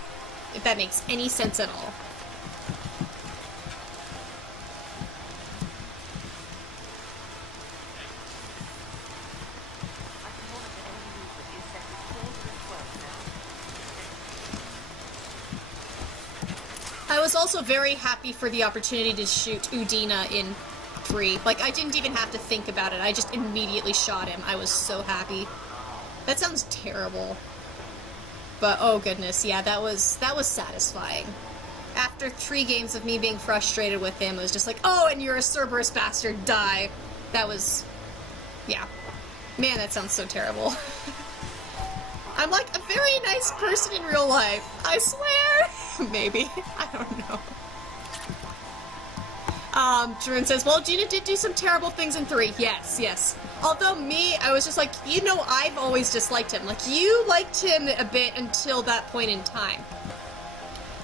if that makes any sense at all. I was also very happy for the opportunity to shoot Udina in 3. Like, I didn't even have to think about it. I just immediately shot him. I was so happy. That sounds terrible. But, oh goodness, yeah, that was satisfying. After 3 games of me being frustrated with him, it was just like, oh, and you're a Cerberus bastard, die. That was, yeah. Man, that sounds so terrible. I'm like a very nice person in real life. I swear. Maybe. I don't know. Tarun says, well, Gina did do some terrible things in 3. Yes, yes. Although me, I was just like, you know, I've always disliked him. Like, you liked him a bit until that point in time.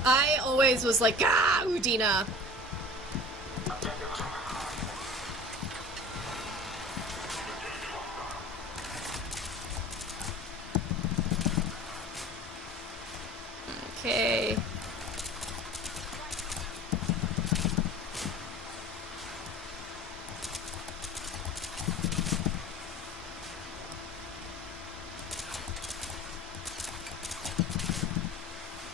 I always was like, ah, Udina. Okay.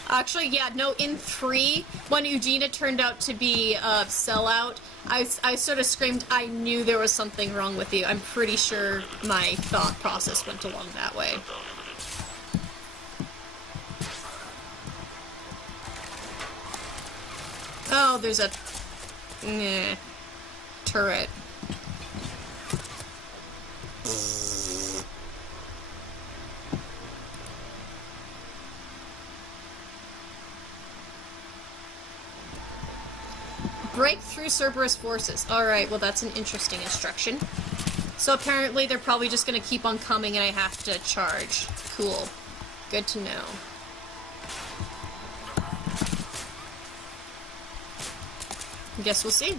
Actually, yeah, no, in 3, when Eugenia turned out to be a sellout, I sort of screamed, I knew there was something wrong with you. I'm pretty sure my thought process went along that way. Oh, there's a... turret. Break through Cerberus forces. Alright, well that's an interesting instruction. So apparently they're probably just gonna keep on coming and I have to charge. Cool. Good to know. Guess we'll see.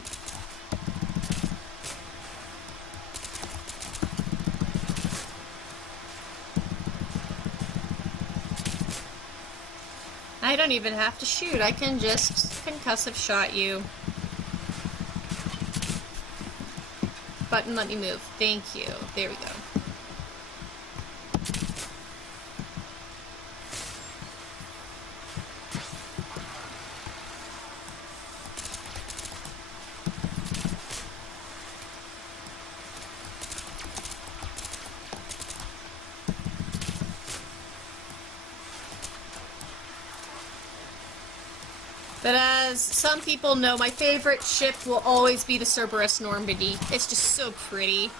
I don't even have to shoot. I can just concussive shot you. Button, let me move. Thank you. There we go. But as some people know, my favorite ship will always be the Cerberus Normandy. It's just so pretty.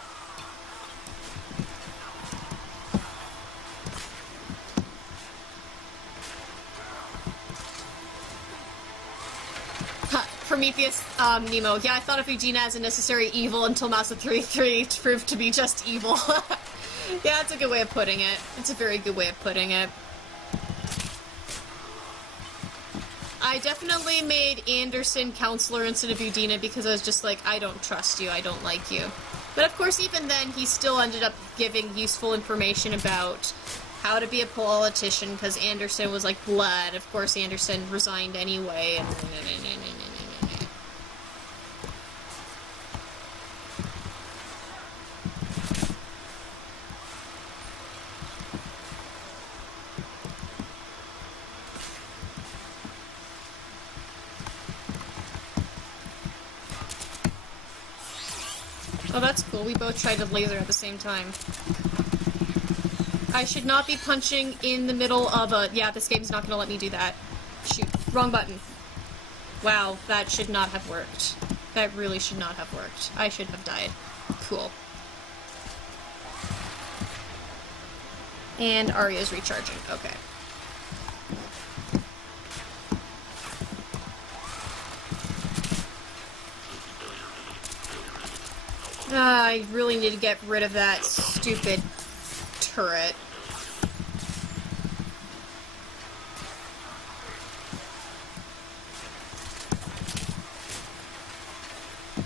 Prometheus, Nemo. Yeah, I thought of Eugenia as a necessary evil until Mass Effect 3 proved to be just evil. Yeah, that's a good way of putting it. It's a very good way of putting it. I definitely made Anderson counselor instead of Udina because I was just like, I don't trust you, I don't like you. But of course, even then, he still ended up giving useful information about how to be a politician because Anderson was like, blood. Of course, Anderson resigned anyway. And oh, that's cool. We both tried to laser at the same time. I should not be punching in the middle of a... Yeah, this game's not gonna let me do that. Shoot. Wrong button. Wow, that should not have worked. That really should not have worked. I should have died. Cool. And Aria's recharging. Okay. I really need to get rid of that stupid turret.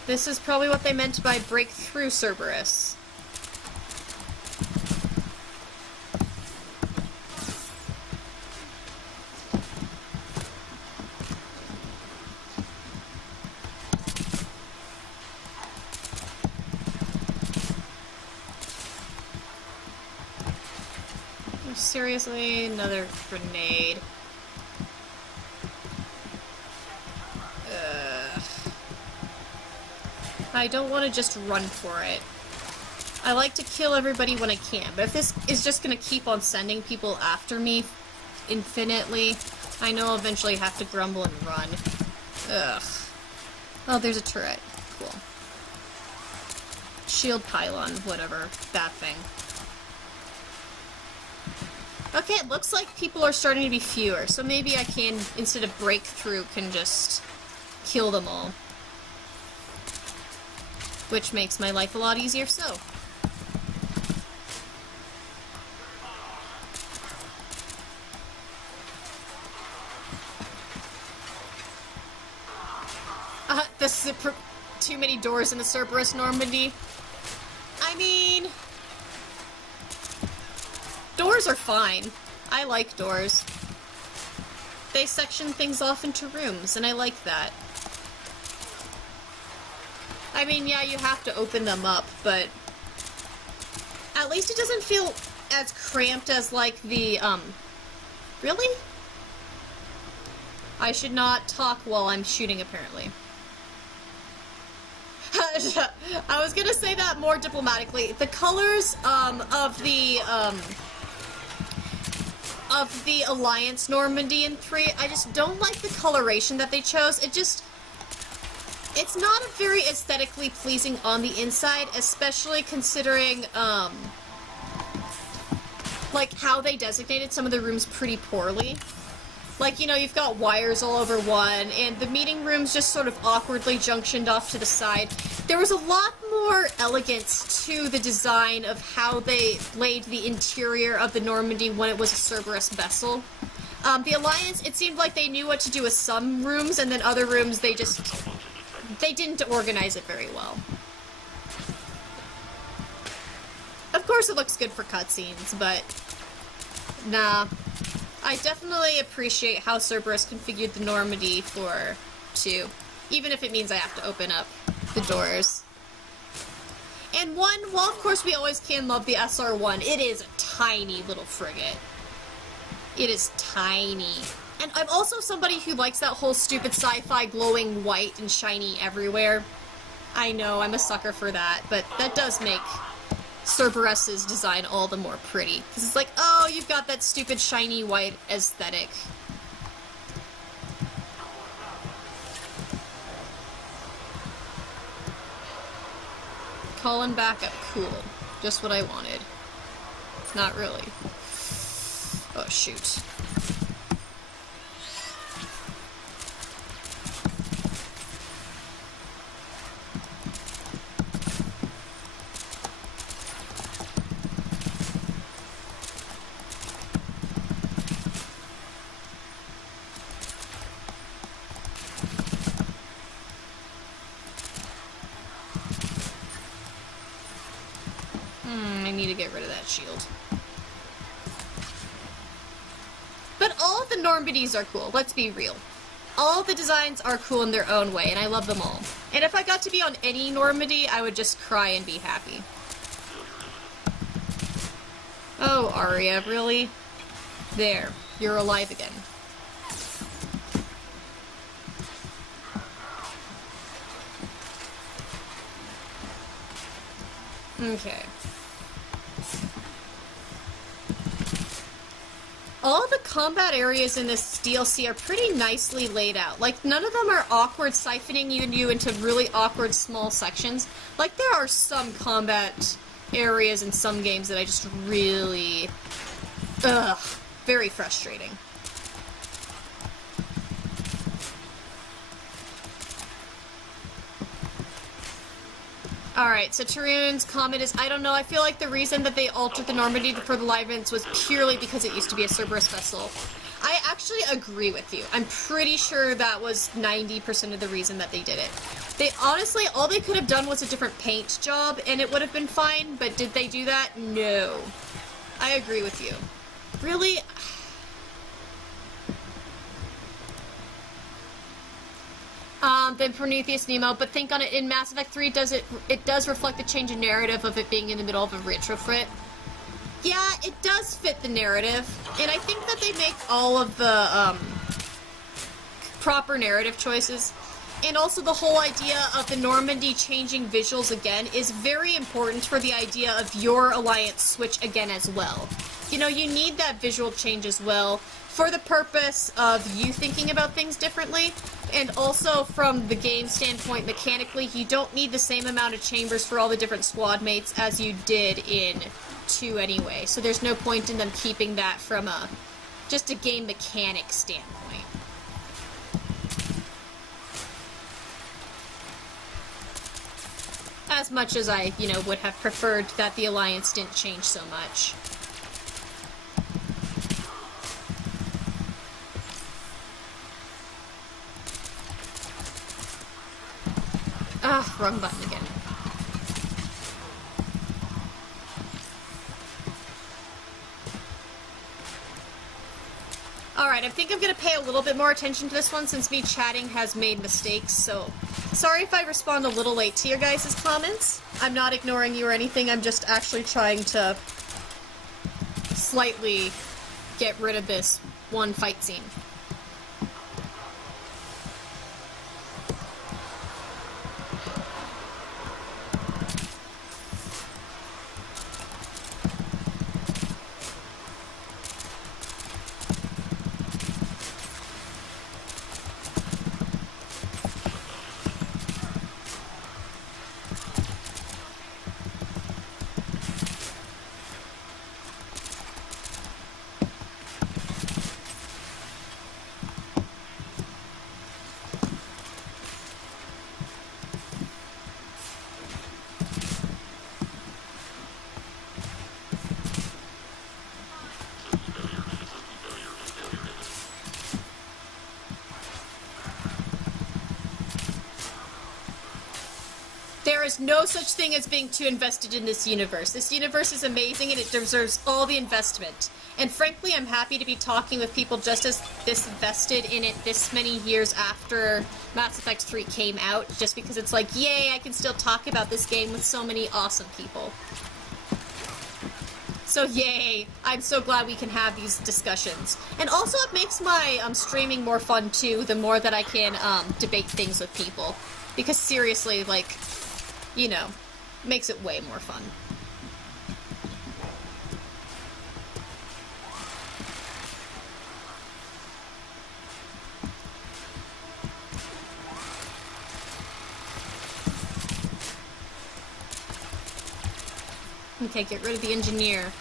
This is probably what they meant by break through Cerberus. Seriously, another grenade. Ugh. I don't want to just run for it. I like to kill everybody when I can, but if this is just going to keep on sending people after me infinitely, I know I'll eventually have to grumble and run. Ugh. Oh, there's a turret. Cool. Shield pylon, whatever. That thing. Okay, it looks like people are starting to be fewer, so maybe I can, instead of break through, can just kill them all. which makes my life a lot easier so. Too many doors in the Cerberus Normandy. I mean, doors are fine. I like doors. They section things off into rooms, and I like that. I mean, yeah, you have to open them up, but at least it doesn't feel as cramped as, like, the, really? I should not talk while I'm shooting, apparently. I was gonna say that more diplomatically. The colors, of the Alliance Normandy in 3, I just don't like the coloration that they chose. It's not very aesthetically pleasing on the inside, especially considering, like, how they designated some of the rooms pretty poorly. Like, you know, you've got wires all over one, and the meeting rooms just sort of awkwardly junctioned off to the side. There was a lot more elegance to the design of how they laid the interior of the Normandy when it was a Cerberus vessel. The Alliance, it seemed like they knew what to do with some rooms, and then other rooms they didn't organize it very well. Of course it looks good for cutscenes, but nah. I definitely appreciate how Cerberus configured the Normandy for 2, even if it means I have to open up the doors. And 1, while of course we always can love the SR-1, it is a tiny little frigate. It is tiny. And I'm also somebody who likes that whole stupid sci-fi glowing white and shiny everywhere. I know, I'm a sucker for that, but that does make Cerberus's design all the more pretty. Because it's like, oh, you've got that stupid shiny white aesthetic. Calling back up, cool. Just what I wanted. Not really. Oh, shoot. I need to get rid of that shield. But all of the Normandys are cool, let's be real. All the designs are cool in their own way, and I love them all. And if I got to be on any Normandy, I would just cry and be happy. Oh, Aria, really? There, you're alive again. Okay. All the combat areas in this DLC are pretty nicely laid out. Like, none of them are awkward, siphoning you into really awkward small sections. Like, there are some combat areas in some games that I just really... Ugh. Very frustrating. Alright, so Tarun's comment is, I don't know, I feel like the reason that they altered the Normandy for the live events was purely because it used to be a Cerberus vessel. I actually agree with you. I'm pretty sure that was 90% of the reason that they did it. They honestly, all they could have done was a different paint job, and it would have been fine, but did they do that? No. I agree with you. Really? Then Prometheus Nemo, but think on it, in Mass Effect 3, it does reflect the change in narrative of it being in the middle of a retrofit. Yeah, it does fit the narrative, and I think that they make all of the, proper narrative choices. And also the whole idea of the Normandy changing visuals again is very important for the idea of your Alliance switch again as well. You know, you need that visual change as well for the purpose of you thinking about things differently, and also from the game standpoint mechanically, you don't need the same amount of chambers for all the different squad mates as you did in 2 anyway, so there's no point in them keeping that from just a game mechanic standpoint. As as much as I, you know, would have preferred that the Alliance didn't change so much. Ah, wrong button again. Alright, I think I'm gonna pay a little bit more attention to this one since me chatting has made mistakes, so sorry if I respond a little late to your guys' comments. I'm not ignoring you or anything, I'm just actually trying to slightly get rid of this one fight scene. There is no such thing as being too invested in this universe. This universe is amazing and it deserves all the investment. And frankly, I'm happy to be talking with people just as this invested in it this many years after Mass Effect 3 came out, just because it's like, yay, I can still talk about this game with so many awesome people. So yay, I'm so glad we can have these discussions. And also it makes my streaming more fun too, the more that I can debate things with people. Because seriously, like, you know, makes it way more fun. Okay, get rid of the engineer.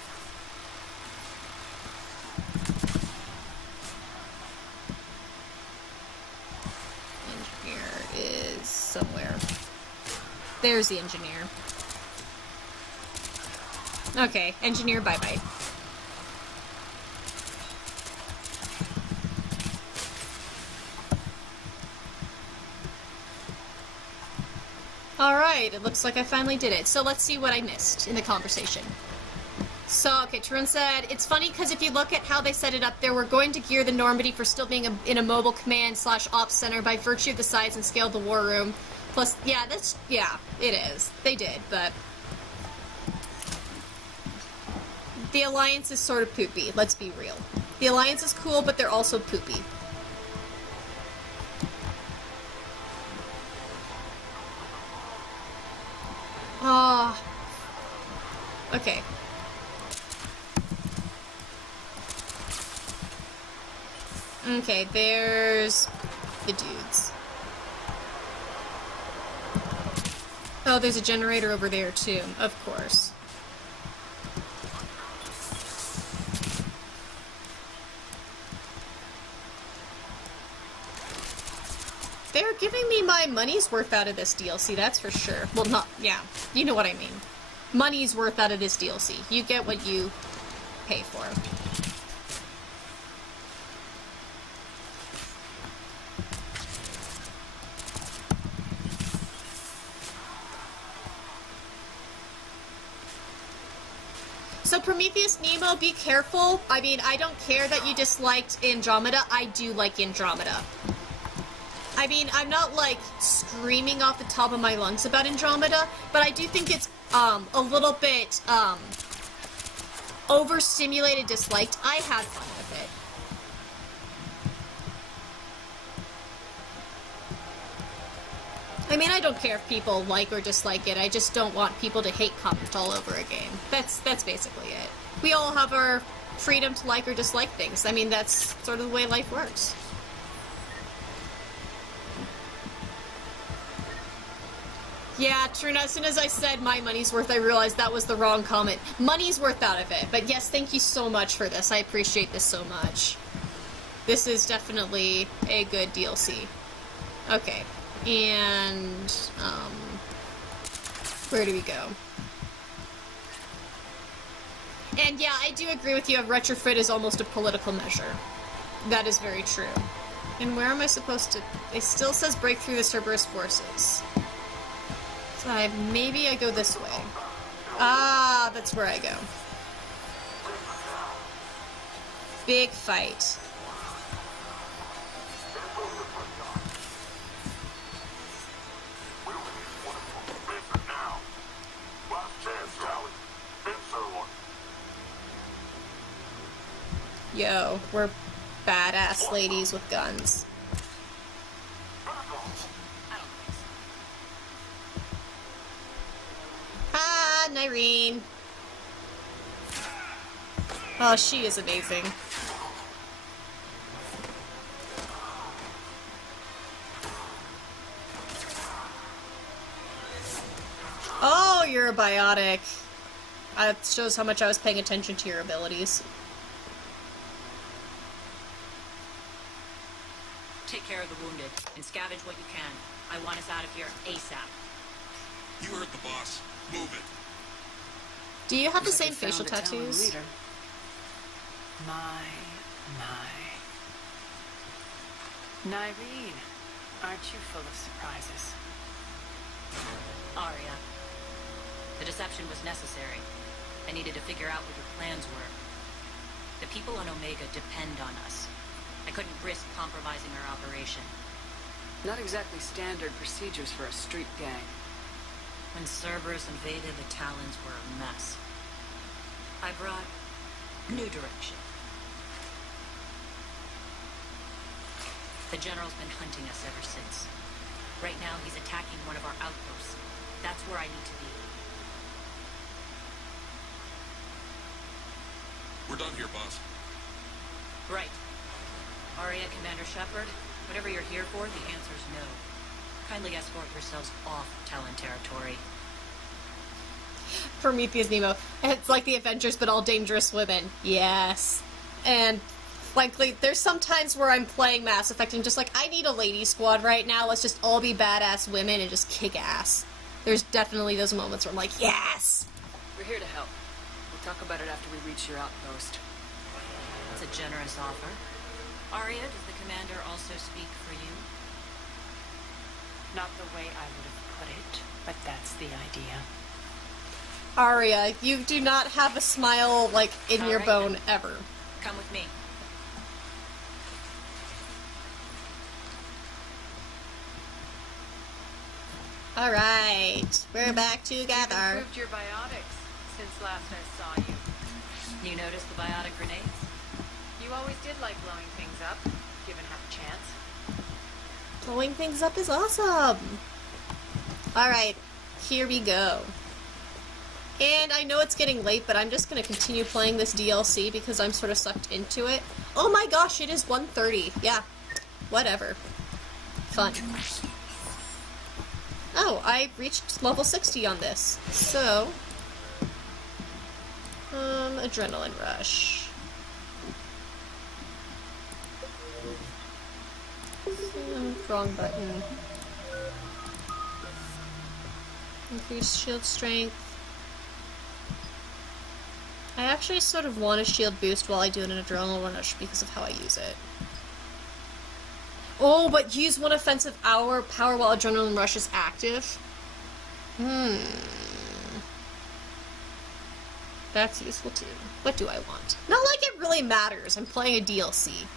Engineer is somewhere. There's the engineer. Okay, engineer, bye-bye. Alright, it looks like I finally did it. So let's see what I missed in the conversation. So, okay, Tarun said, it's funny because if you look at how they set it up, they were going to gear the Normandy for still being in a mobile command/ops center by virtue of the size and scale of the war room. Plus, yeah, it is. They did, but the Alliance is sort of poopy, let's be real. The Alliance is cool, but they're also poopy. Ah. Okay. Okay, there's the dudes. Oh, there's a generator over there, too. Of course. They're giving me my money's worth out of this DLC, that's for sure. Well, not... yeah. You know what I mean. Money's worth out of this DLC. You get what you pay for. So Prometheus Nemo, be careful. I mean, I don't care that you disliked Andromeda. I do like Andromeda. I mean, I'm not, like, screaming off the top of my lungs about Andromeda, but I do think it's, a little bit, overstimulated, disliked. I had fun with it. I mean, I don't care if people like or dislike it. I just don't want people to hate comment all over a game. That's basically it. We all have our freedom to like or dislike things. I mean, that's sort of the way life works. Yeah, Trina, as soon as I said my money's worth, I realized that was the wrong comment. Money's worth out of it. But yes, thank you so much for this. I appreciate this so much. This is definitely a good DLC. Okay. And, Where do we go? And yeah, I do agree with you. A retrofit is almost a political measure. That is very true. And where am I supposed to... It still says break through the Cerberus forces. So maybe I go this way. Ah, that's where I go. Big fight. Yo, we're badass ladies with guns. Ah, Nyreen. Oh, she is amazing. Oh, you're a biotic. That shows how much I was paying attention to your abilities. Take care of the wounded, and scavenge what you can. I want us out of here ASAP. You heard the boss. Move it. Do you have the Looks like same I found facial a town tattoos? leader. My. Nyreen, aren't you full of surprises? Aria. The deception was necessary. I needed to figure out what your plans were. The people on Omega depend on us. I couldn't risk compromising our operation. Not exactly standard procedures for a street gang. When Cerberus invaded, the Talons were a mess. I brought new direction. The General's been hunting us ever since. Right now, he's attacking one of our outposts. That's where I need to be. We're done here, boss. Right. Aria, Commander Shepard, whatever you're here for, the answer's no. Kindly escort yourselves off Talon territory. Prometheus Nemo. It's like the Avengers, but all dangerous women. Yes. And frankly, there's some times where I'm playing Mass Effect and just like, I need a lady squad right now. Let's just all be badass women and just kick ass. There's definitely those moments where I'm like, yes! We're here to help. We'll talk about it after we reach your outpost. That's a generous offer. Aria, does the commander also speak for you? Not the way I would have put it, but that's the idea. Aria, you do not have a smile, like, in your Alright, bone then. ever. Come with me. Alright, we're back together. Improved your biotics since last I saw you. You notice the biotic grenades? You always did like blowing things up, given half a chance. Blowing things up is awesome! Alright, here we go. And I know it's getting late, but I'm just going to continue playing this DLC because I'm sort of sucked into it. Oh my gosh, it is 1:30. Yeah, whatever. Fun. Oh, I reached level 60 on this. So, adrenaline rush. Wrong button. Increase shield strength. I actually sort of want a shield boost while I do an adrenaline rush because of how I use it. Oh, but use one offensive power while adrenaline rush is active? That's useful too. What do I want? Not like it really matters. I'm playing a DLC.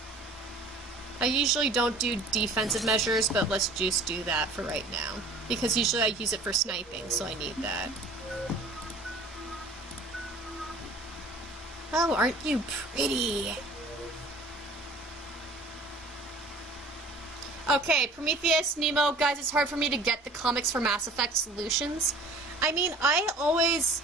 I usually don't do defensive measures, but let's just do that for right now. Because usually I use it for sniping, so I need that. Oh, aren't you pretty? Okay, Prometheus, Nemo, guys, it's hard for me to get the comics for Mass Effect Solutions. I mean, I always...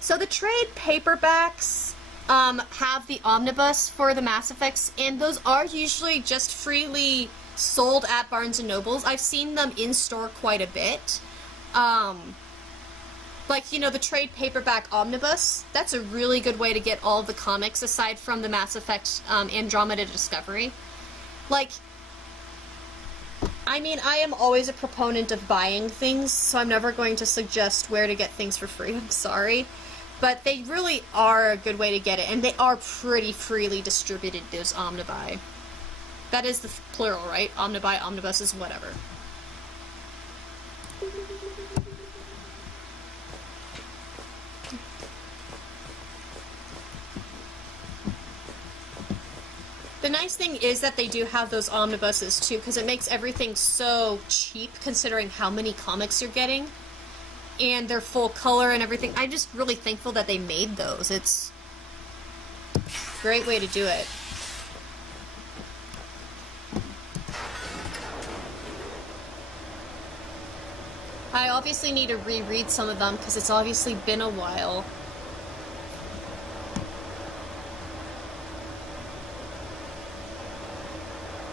So the trade paperbacks have the omnibus for the Mass Effects, and those are usually just freely sold at Barnes & Nobles. I've seen them in store quite a bit. Like, you know, the trade paperback omnibus, that's a really good way to get all of the comics aside from the Mass Effect Andromeda Discovery. Like, I mean, I am always a proponent of buying things, so I'm never going to suggest where to get things for free. I'm sorry. But they really are a good way to get it, and they are pretty freely distributed, those omnibuy. That is the plural, right? Omnibuy, omnibuses, whatever. The nice thing is that they do have those omnibuses too, because it makes everything so cheap considering how many comics you're getting. And they're full color and everything. I'm just really thankful that they made those. It's a great way to do it. I obviously need to reread some of them because it's obviously been a while.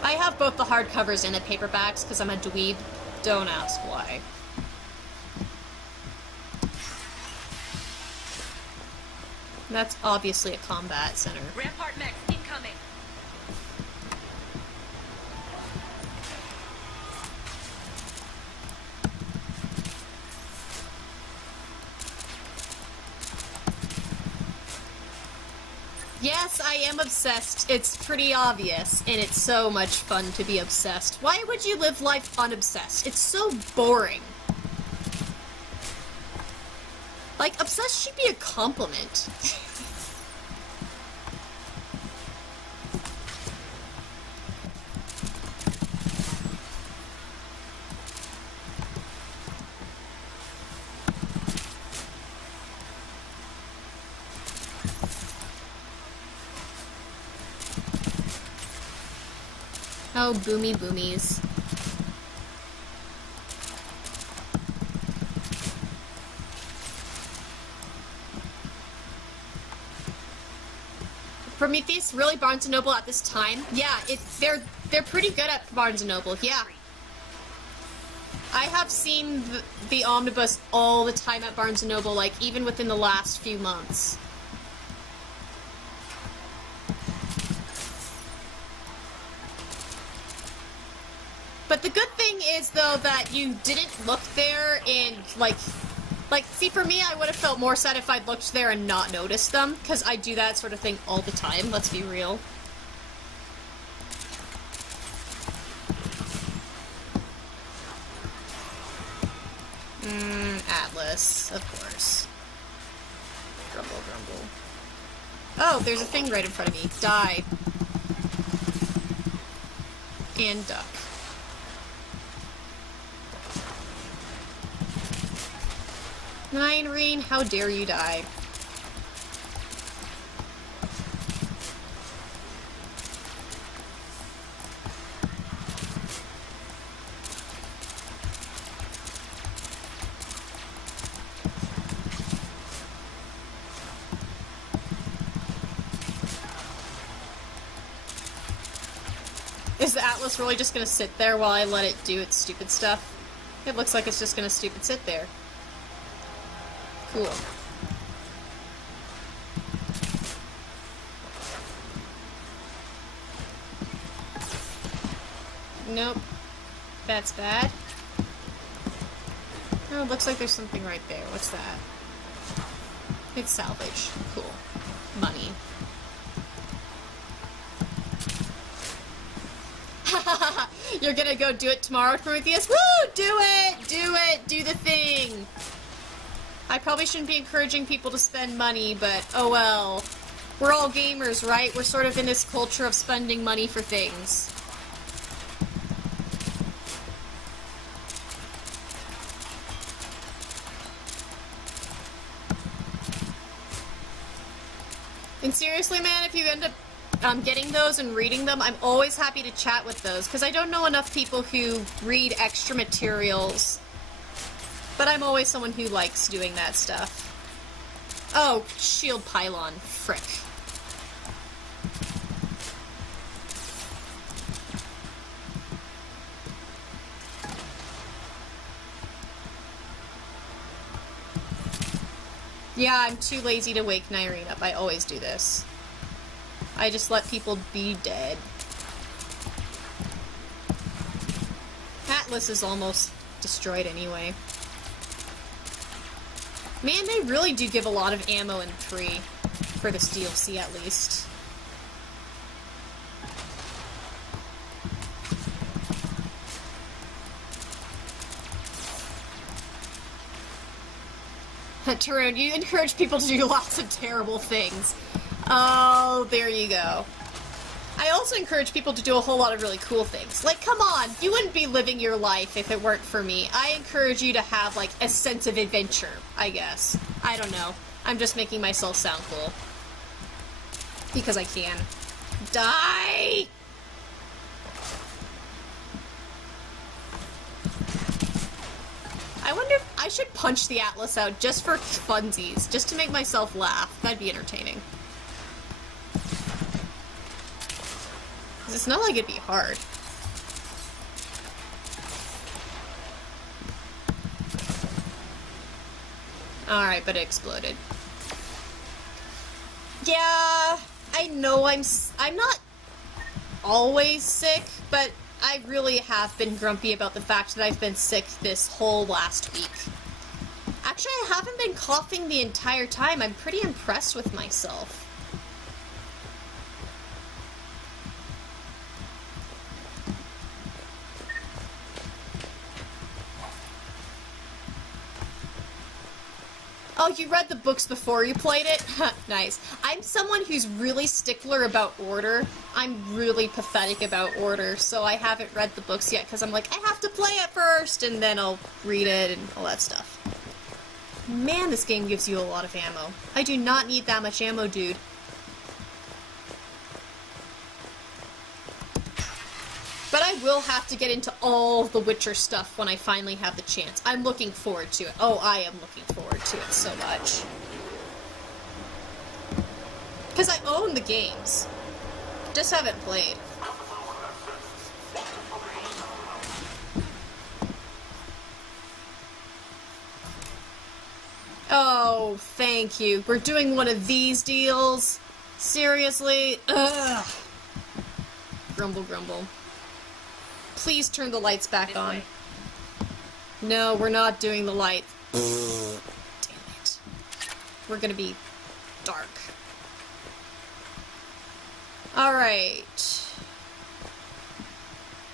I have both the hardcovers and the paperbacks because I'm a dweeb. Don't ask why. That's obviously a combat center. Rampart mech incoming. Yes, I am obsessed. It's pretty obvious, and it's so much fun to be obsessed. Why would you live life unobsessed? It's so boring. Like, obsessed should be a compliment. Oh, boomy boomies. Prometheus, really, Barnes & Noble at this time? Yeah, they're pretty good at Barnes & Noble, yeah. I have seen the omnibus all the time at Barnes & Noble, like, even within the last few months. But the good thing is, though, that you didn't look there and, like, see, for me, I would have felt more sad if I'd looked there and not noticed them, because I do that sort of thing all the time, let's be real. Atlas, of course. Grumble, grumble. Oh, there's a thing right in front of me. Die. And duck. Irene, how dare you die? Is the Atlas really just gonna sit there while I let it do its stupid stuff? It looks like it's just gonna stupid sit there. Cool. Nope. That's bad. Oh, it looks like there's something right there. What's that? It's salvage. Cool. Money. You're gonna go do it tomorrow, Prometheus? Woo! Do it! Do it! Do the thing! I probably shouldn't be encouraging people to spend money, but oh well. We're all gamers, right? We're sort of in this culture of spending money for things. And seriously, man, if you end up getting those and reading them, I'm always happy to chat with those, because I don't know enough people who read extra materials. But I'm always someone who likes doing that stuff. Oh, shield pylon. Frick. Yeah, I'm too lazy to wake Nyrene up. I always do this. I just let people be dead. Atlas is almost destroyed anyway. Man, they really do give a lot of ammo in 3. For this DLC, at least. Tarun, you encourage people to do lots of terrible things. Oh, there you go. I also encourage people to do a whole lot of really cool things. Like, come on, you wouldn't be living your life if it weren't for me. I encourage you to have, like, a sense of adventure, I guess. I don't know. I'm just making myself sound cool. Because I can. Die! I wonder if I should punch the Atlas out just for funsies, just to make myself laugh. That'd be entertaining. Because it's not like it'd be hard. Alright, but it exploded. Yeah, I know I'm not always sick, but I really have been grumpy about the fact that I've been sick this whole last week. Actually, I haven't been coughing the entire time. I'm pretty impressed with myself. Oh, you read the books before you played it? Nice. I'm someone who's really stickler about order. I'm really pathetic about order, so I haven't read the books yet, because I'm like, I have to play it first, and then I'll read it and all that stuff. Man, this game gives you a lot of ammo. I do not need that much ammo, dude. But I will have to get into all the Witcher stuff when I finally have the chance. I'm looking forward to it. Oh, I am looking forward to it so much. Because I own the games. Just haven't played. Oh, thank you. We're doing one of these deals? Seriously? Ugh. Grumble, grumble. Please turn the lights back on. No, we're not doing the light. Damn it. We're gonna be dark. Alright.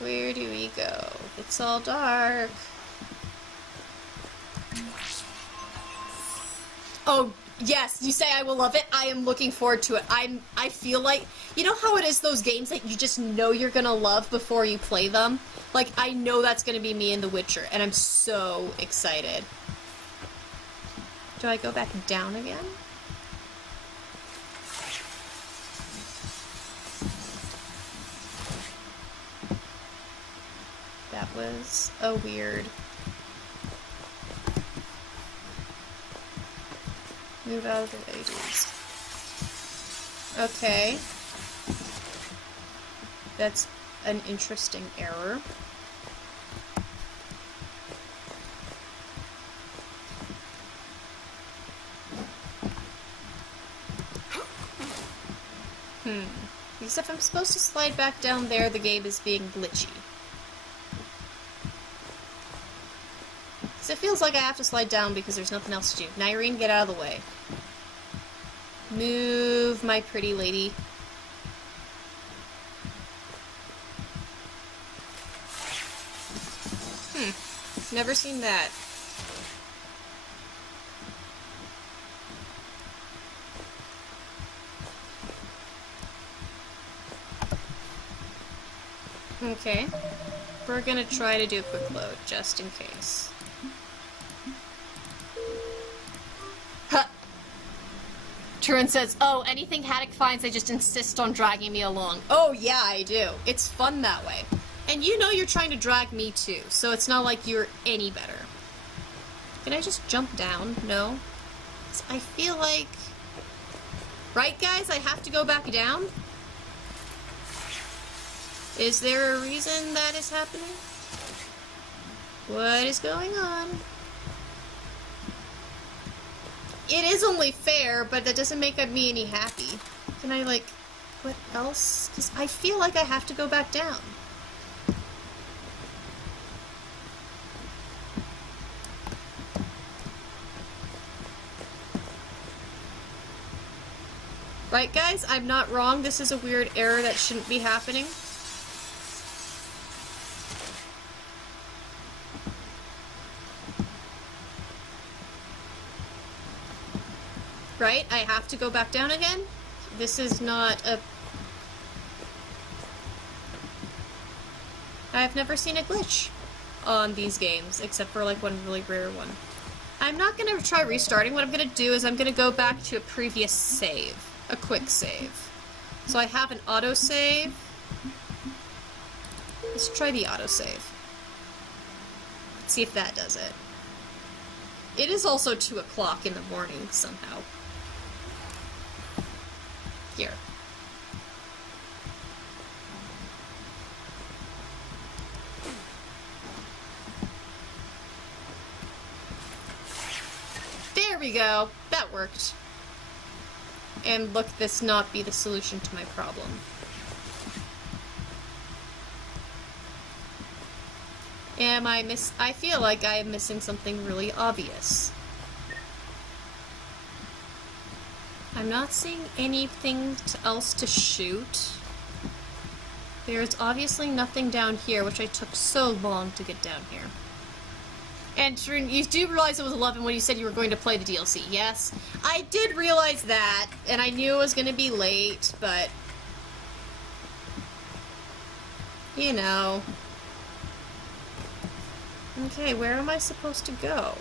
Where do we go? It's all dark. Oh, yes, you say I will love it. I am looking forward to it. I feel like, you know how it is those games that you just know you're gonna love before you play them? Like, I know that's gonna be me in The Witcher, and I'm so excited. Do I go back down again? That was a weird... Move out of the way, dudes. Okay. That's an interesting error. Because if I'm supposed to slide back down there, the game is being glitchy. Because it feels like I have to slide down because there's nothing else to do. Nyreen, get out of the way. Move, my pretty lady. Never seen that. Okay. We're gonna try to do a quick load, just in case. Huh! Turin says, oh, anything Haddock finds, they just insist on dragging me along. Oh, yeah, I do. It's fun that way. And you know you're trying to drag me too, so it's not like you're any better. Can I just jump down? No? I feel like... Right, guys? I have to go back down? Is there a reason that is happening? What is going on? It is only fair, but that doesn't make me any happy. Can I, like... What else? Because I feel like I have to go back down. Right, guys? I'm not wrong. This is a weird error that shouldn't be happening. Right? I have to go back down again? This is not a... I've never seen a glitch on these games, except for like one really rare one. I'm not gonna try restarting. What I'm gonna do is I'm gonna go back to a previous save. A quick save. So I have an autosave. Let's try the autosave. Let's see if that does it. It is also 2 o'clock in the morning somehow. Here. There we go. That worked. And look, this not be the solution to my problem. I feel like I am missing something really obvious. I'm not seeing anything else to shoot. There's obviously nothing down here, which I took so long to get down here. And Tarun, you do realize it was 11 when you said you were going to play the DLC, yes? I did realize that, and I knew it was going to be late, but... You know... Okay, where am I supposed to go?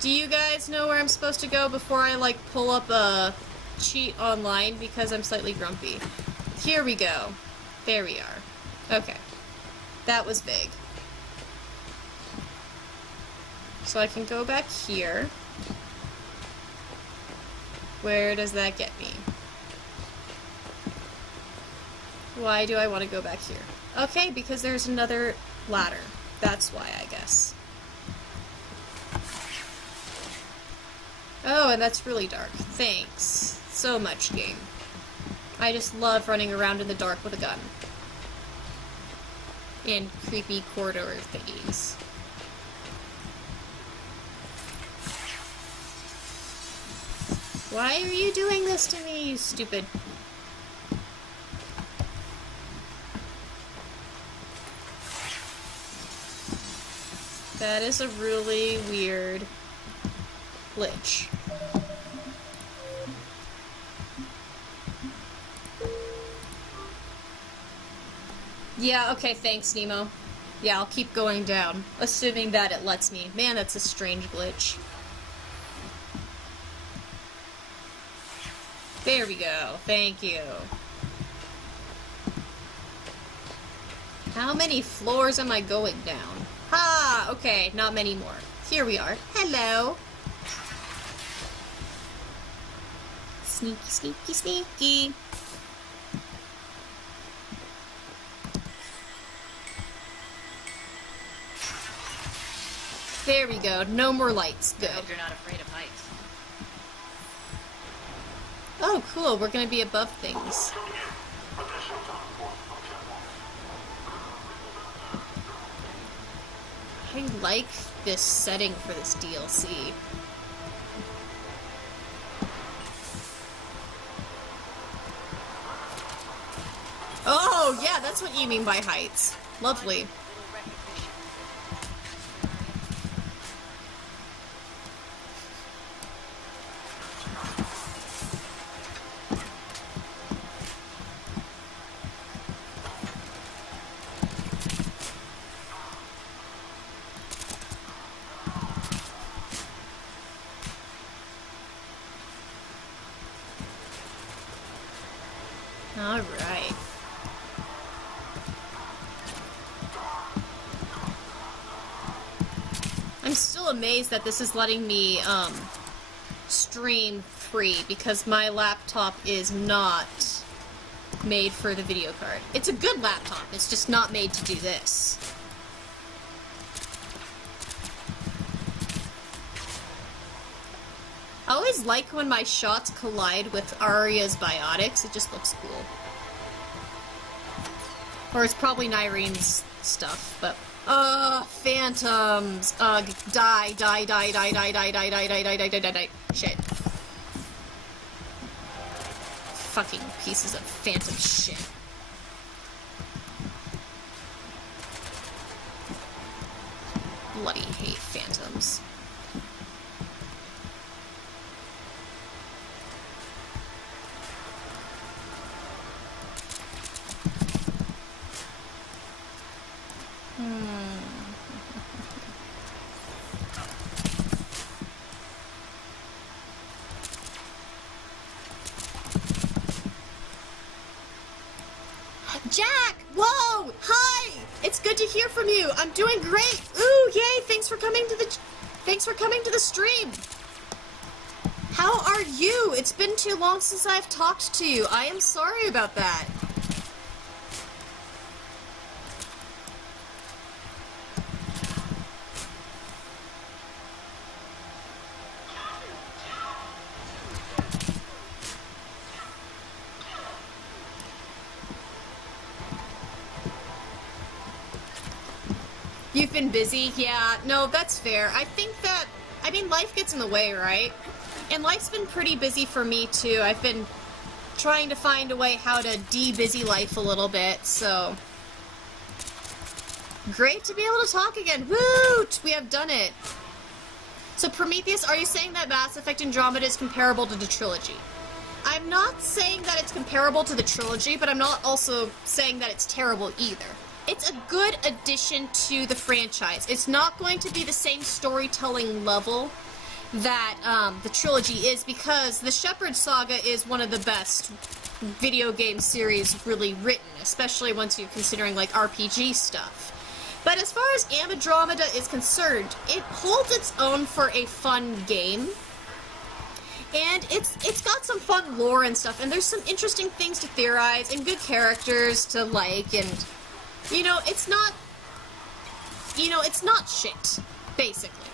Do you guys know where I'm supposed to go before I, like, pull up a cheat online because I'm slightly grumpy? Here we go. There we are. Okay. That was big. So I can go back here. Where does that get me? Why do I want to go back here? Okay, because there's another ladder. That's why, I guess. Oh, and that's really dark. Thanks so much, game. I just love running around in the dark with a gun. In creepy corridor thingies. Why are you doing this to me, you stupid? That is a really weird glitch. Yeah, okay, thanks, Nemo. Yeah, I'll keep going down, assuming that it lets me. Man, that's a strange glitch. There we go. Thank you. How many floors am I going down? Ha! Okay, not many more. Here we are. Hello! Sneaky, sneaky, sneaky. There we go. No more lights. Good. I hope you're not afraid of heights. Oh, cool. We're gonna be above things. I like this setting for this DLC. Oh, yeah, that's what you mean by heights. Lovely. Alright. I'm still amazed that this is letting me, stream free, because my laptop is not made for the video card. It's a good laptop, it's just not made to do this. I always like when my shots collide with Aria's biotics, it just looks cool. Or it's probably Nyrene's stuff, but... phantoms! Die, die, die, die, die, die, die, die, die, die, die, die, die, die. Shit. fucking pieces of phantom shit. Bloody hate phantoms. Jack! Whoa! Hi! It's good to hear from you. I'm doing great. Ooh, yay! Thanks for coming to the stream. How are you? It's been too long since I've talked to you. I am sorry about that. You've been busy? Yeah, no, that's fair. I think that, I mean, life gets in the way, right? And life's been pretty busy for me, too. I've been trying to find a way how to de-busy life a little bit, so... Great to be able to talk again. Woot! We have done it. So, Prometheus, are you saying that Mass Effect Andromeda is comparable to the trilogy? I'm not saying that it's comparable to the trilogy, but I'm not also saying that it's terrible either. It's a good addition to the franchise. It's not going to be the same storytelling level that the trilogy is, because the Shepard Saga is one of the best video game series really written, especially once you're considering like RPG stuff. But as far as Andromeda is concerned, it holds its own for a fun game. And it's got some fun lore and stuff, and there's some interesting things to theorize, and good characters to like, and... You know, it's not shit, basically.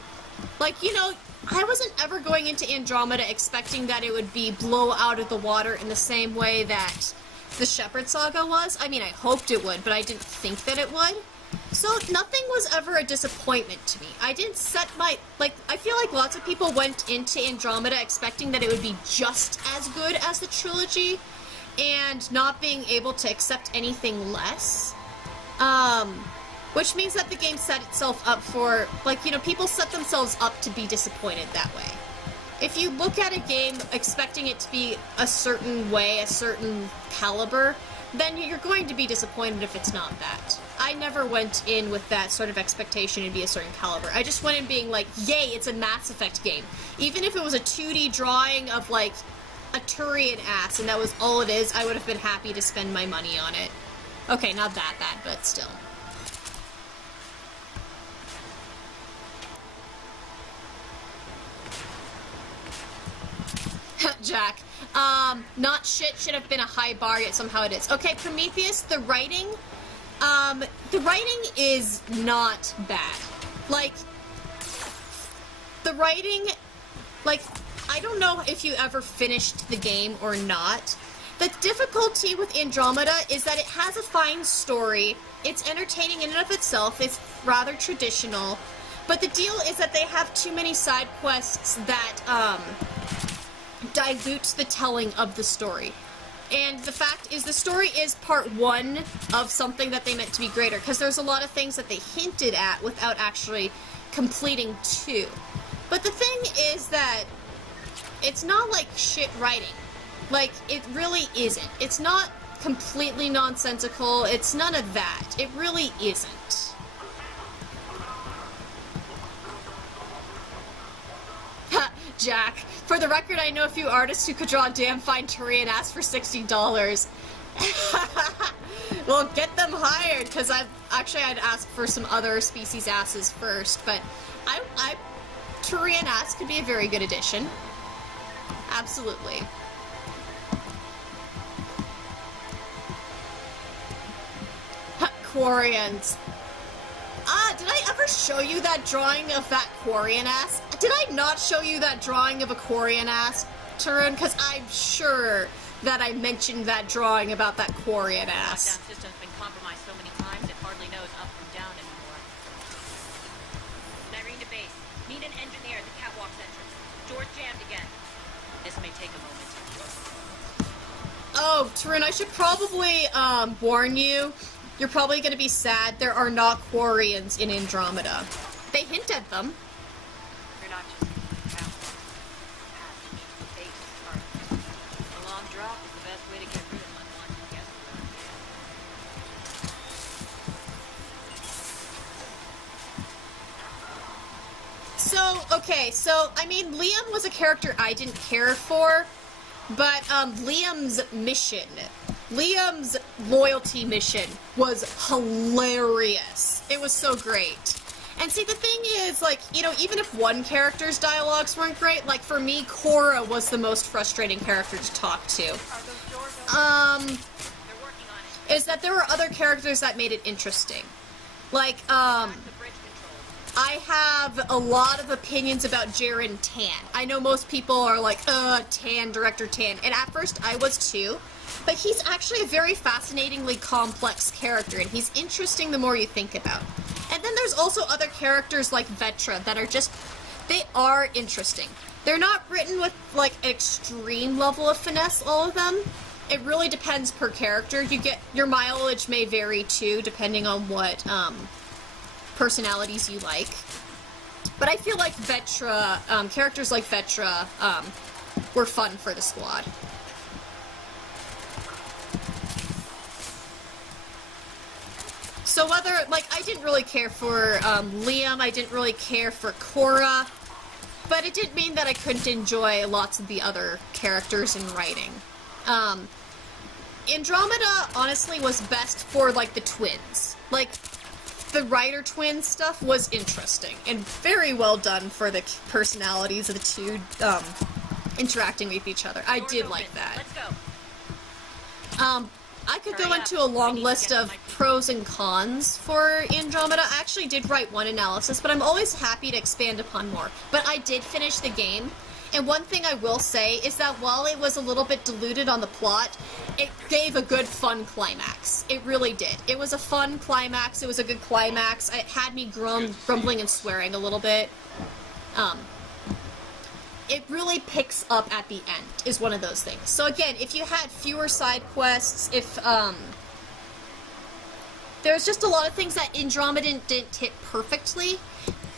Like, you know, I wasn't ever going into Andromeda expecting that it would be blow out of the water in the same way that the Shepard Saga was. I mean, I hoped it would, but I didn't think that it would. So nothing was ever a disappointment to me. I didn't set my, like, I feel like lots of people went into Andromeda expecting that it would be just as good as the trilogy, and not being able to accept anything less. Which means that the game set itself up for, like, you know, people set themselves up to be disappointed that way. If you look at a game expecting it to be a certain way, a certain caliber, then you're going to be disappointed if it's not that. I never went in with that sort of expectation to be a certain caliber. I just went in being like, yay, it's a Mass Effect game. Even if it was a 2D drawing of, like, a Turian ass, and that was all it is, I would have been happy to spend my money on it. Okay, not that bad, but still. Jack. Not shit should have been a high bar, yet somehow it is. Okay, Prometheus, the writing is not bad. Like, the writing, like, I don't know if you ever finished the game or not. The difficulty with Andromeda is that it has a fine story, it's entertaining in and of itself, it's rather traditional, but the deal is that they have too many side quests that, dilute the telling of the story. And the fact is, the story is part one of something that they meant to be greater, because there's a lot of things that they hinted at without actually completing two. But the thing is that it's not like shit writing. Like, it really isn't. It's not completely nonsensical. It's none of that. It really isn't. Jack, for the record, I know a few artists who could draw a damn fine Turian ass for $60. Well, get them hired, because I'd ask for some other species asses first, but Turian ass could be a very good addition. Absolutely. Quarians. Did I ever show you that drawing of that Quarian ass? Did I not show you that drawing of a Quarian ass, Turun? Because I'm sure that I mentioned that drawing about that Quarian ass. The system's been compromised so many times it hardly knows up from down anymore. Irene to base. Need an engineer at the catwalk's entrance. Door's jammed again. This may take a moment. Oh, Tarun, I should probably warn you. You're probably going to be sad. There are not Quarians in Andromeda. They hint at them. They're not just passage. Base targets. A long drop is the best way to get rid of unwanted guests around here. So, okay, so, I mean, Liam was a character I didn't care for, but Liam's mission, Liam's loyalty mission was hilarious. It was so great. And see, the thing is, like, you know, even if one character's dialogues weren't great, like, for me, Cora was the most frustrating character to talk to. Is that there were other characters that made it interesting. Like, I have a lot of opinions about Jaren Tan. I know most people are like, Tan, Director Tan, and at first I was too, but he's actually a very fascinatingly complex character, and he's interesting the more you think about. And then there's also other characters like Vetra that are just, they are interesting. They're not written with, like, an extreme level of finesse, all of them. It really depends per character. Your mileage may vary too, depending on what, personalities you like. But I feel like Vetra, characters like Vetra, were fun for the squad. So whether, like, I didn't really care for Liam, I didn't really care for Cora, but it didn't mean that I couldn't enjoy lots of the other characters in writing. Andromeda, honestly, was best for, like, the twins. Like, the Ryder twin stuff was interesting, and very well done for the personalities of the two, interacting with each other. I did like that. Let's go. I could go into a long list of pros and cons for Andromeda. I actually did write one analysis, but I'm always happy to expand upon more. But I did finish the game, and one thing I will say is that while it was a little bit diluted on the plot, it gave a good, fun climax. It really did. It was a fun climax. It was a good climax. It had me grumbling and swearing a little bit. It really picks up at the end, is one of those things. So again, if you had fewer side quests, if, there's just a lot of things that Andromeda didn't hit perfectly,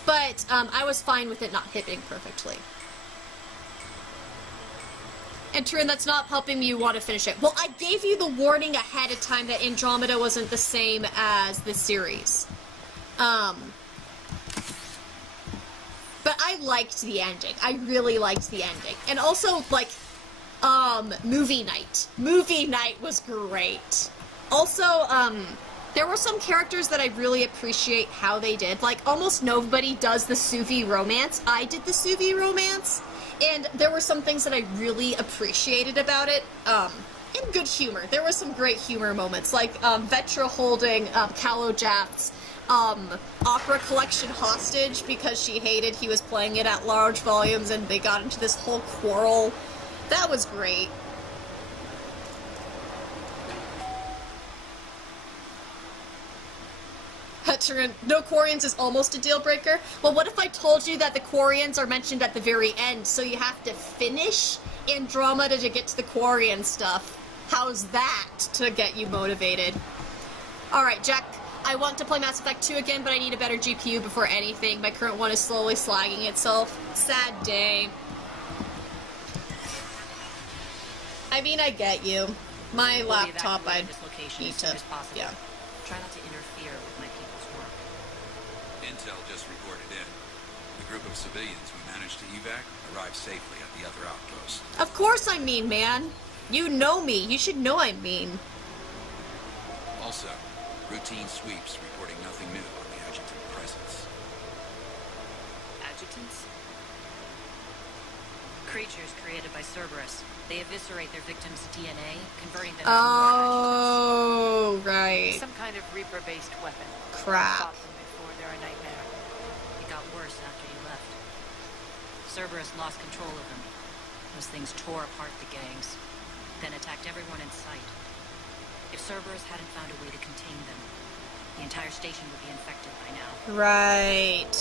but, I was fine with it not hitting perfectly. And Turin, that's not helping me want to finish it. Well, I gave you the warning ahead of time that Andromeda wasn't the same as the series. But I liked the ending. I really liked the ending. And also, like, movie night. Movie night was great. Also, there were some characters that I really appreciate how they did. Like, almost nobody does the Suvi romance. I did the Suvi romance, and there were some things that I really appreciated about it, in good humor. There were some great humor moments, like, Vetra holding, Kalojaft's opera collection hostage because she hated he was playing it at large volumes, and they got into this whole quarrel. That was great. No Quarians is almost a deal breaker. Well, what if I told you that the Quarians are mentioned at the very end, so you have to finish Andromeda to get to the Quarian stuff? How's that to get you motivated? Alright, Jack. I want to play Mass Effect 2 again, but I need a better GPU before anything. My current one is slowly slagging itself. Sad day. I mean, I get you. My laptop, I need to... Yeah. Try not to interfere with my people's work. Intel just reported in. The group of civilians we managed to evac arrived safely at the other outpost. Of course I'm mean, man. You know me. You should know I'm mean. Also, routine sweeps reporting nothing new on the adjutant presence. Adjutants? Creatures created by Cerberus. They eviscerate their victims' DNA, converting them into Oh, right. Some kind of Reaper-based weapon. Crap. Fought them before, they're a nightmare. It got worse after you left. Cerberus lost control of them. Those things tore apart the gangs, then attacked everyone in sight. If Cerberus hadn't found a way to contain them, the entire station would be infected by now. Right.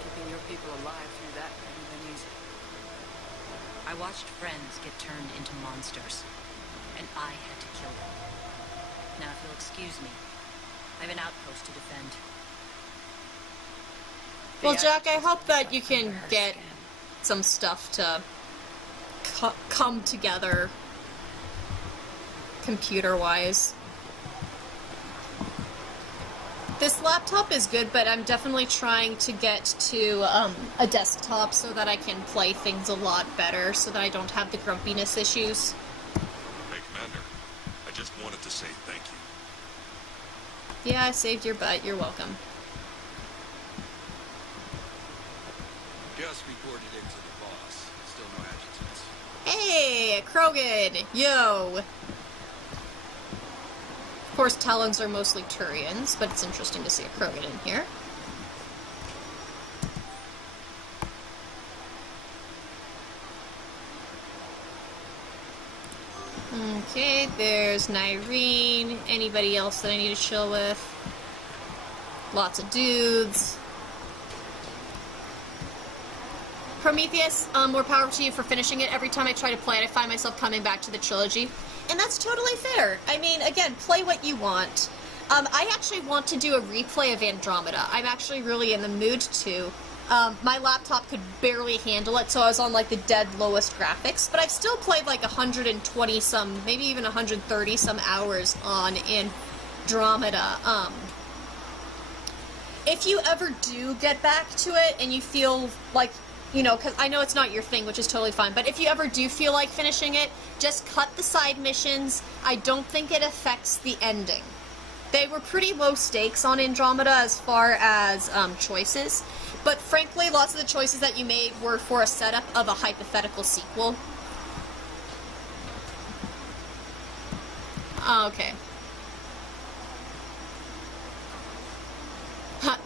Keeping your people alive through that hadn't been easy. I watched friends get turned into monsters. and I had to kill them. Now, if you'll excuse me, I have an outpost to defend. Well, Jack, I hope that you can get some stuff to come together computer-wise. This laptop is good, but I'm definitely trying to get to a desktop so that I can play things a lot better, so that I don't have the grumpiness issues. Hey, Commander. I just wanted to say thank you. Yeah, I saved your butt. You're welcome. Just reported into the boss. Still no adjutants. Hey, Krogan! Yo! Of course, Talons are mostly Turians, but it's interesting to see a Krogan in here. Okay, there's Nyreen. Anybody else that I need to chill with? Lots of dudes. Prometheus, more power to you for finishing it. Every time I try to play it, I find myself coming back to the trilogy. And that's totally fair. I mean, again, play what you want. I actually want to do a replay of Andromeda. I'm actually really in the mood to. My laptop could barely handle it, so I was on, like, the dead lowest graphics. But I've still played, like, 120-some, maybe even 130-some hours on Andromeda. If you ever do get back to it and you feel like, you know, because I know it's not your thing, which is totally fine, but if you ever do feel like finishing it, just cut the side missions. I don't think it affects the ending. They were pretty low stakes on Andromeda as far as choices, but frankly, lots of the choices that you made were for a setup of a hypothetical sequel. Okay.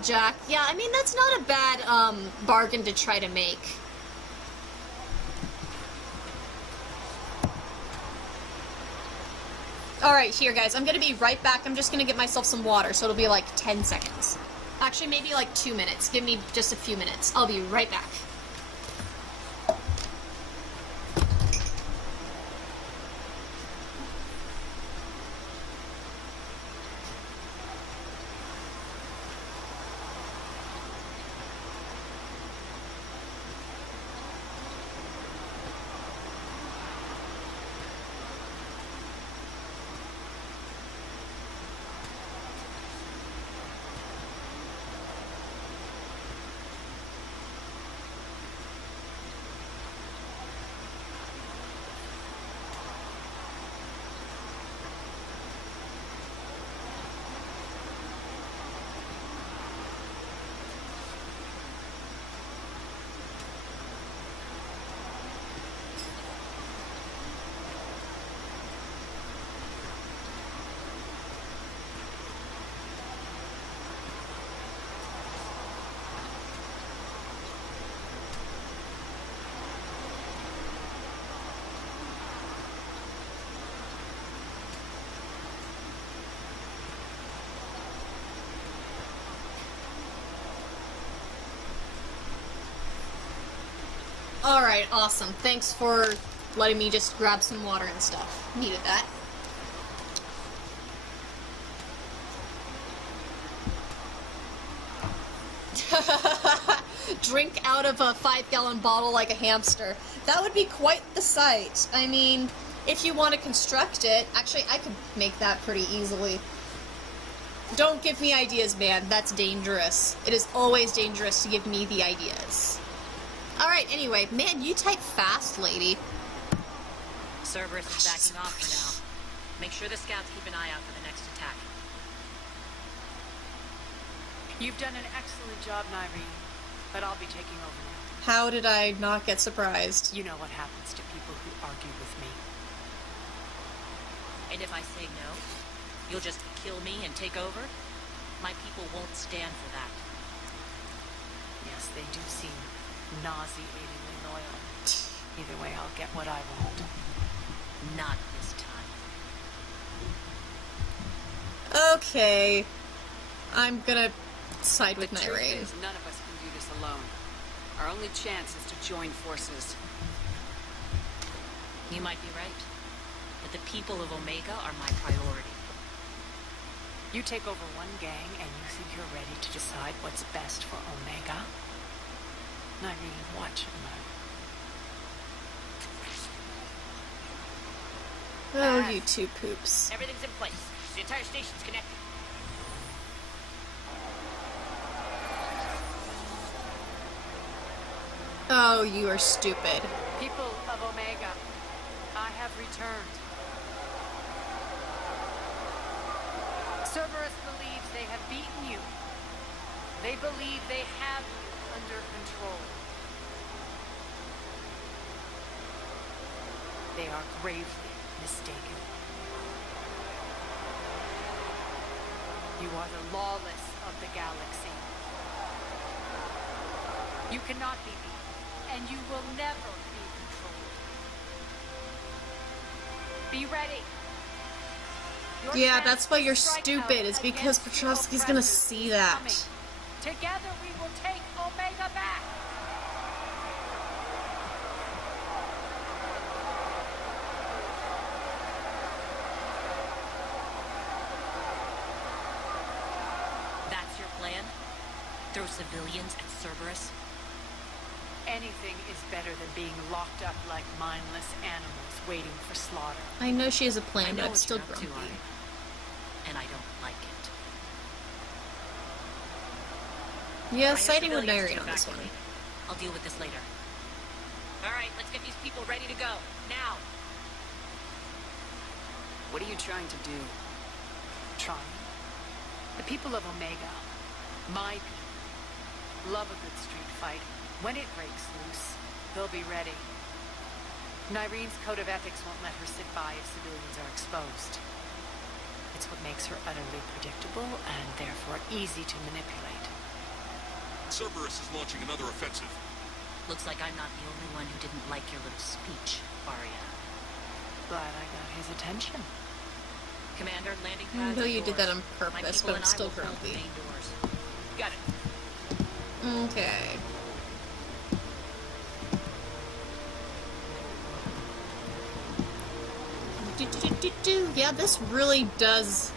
Jack. Yeah, I mean, that's not a bad bargain to try to make. Alright, here guys, I'm gonna be right back. I'm just gonna get myself some water, so it'll be like 10 seconds. Actually, maybe like 2 minutes. Give me just a few minutes. I'll be right back. Alright, awesome. Thanks for letting me just grab some water and stuff. Needed that. Drink out of a 5-gallon bottle like a hamster. That would be quite the sight. I mean, if you want to construct it, actually, I could make that pretty easily. Don't give me ideas, man. That's dangerous. It is always dangerous to give me the ideas. Alright, anyway, man, you type fast, lady. Cerberus is backing off for now. Make sure the scouts keep an eye out for the next attack. You've done an excellent job, Nyreen, but I'll be taking over now. How did I not get surprised? You know what happens to people who argue with me. And if I say no, you'll just kill me and take over? My people won't stand for that. Yes, they do seem nauseatingly loyal. Either way, I'll get what I want. Not this time. Okay. I'm gonna side with The truth Nyreen. is, none of us can do this alone. Our only chance is to join forces. You might be right. but the people of Omega are my priority. You take over one gang and you think you're ready to decide what's best for Omega? Irene, watch and learn. Oh, you two poops. Everything's in place. The entire station's connected. Oh, you are stupid. People of Omega, I have returned. Cerberus believes they have beaten you. They believe they have you under control. They are gravely mistaken. You are the lawless of the galaxy. You cannot be beaten, and you will never be controlled. Be ready. Your Yeah, chance that's why to you're strike stupid, out is because against your Petrovsky's gonna oppressors see is that. coming. Together we will take Omega back. That's your plan? Throw civilians at Cerberus? Anything is better than being locked up like mindless animals waiting for slaughter. I know she has a I plan, know but I'm what still you're up to, grumpy. Aria. And I don't like it. Yeah, I have siding with civilians Aria to on this one. evacuate. I'll deal with this later. Alright, let's get these people ready to go. Now! What are you trying to do? Trying. The people of Omega, my people, love a good street fight. When it breaks loose, they'll be ready. Irene's code of ethics won't let her sit by if civilians are exposed. It's what makes her utterly predictable and therefore easy to manipulate. Cerberus is launching another offensive. Looks like I'm not the only one who didn't like your little speech, Aria. Glad I got his attention. Commander, landing I pads know are you did yours. that on My purpose, people but I'm and I still will hold the grumpy. main doors. Got it. Okay. Yeah, this really does...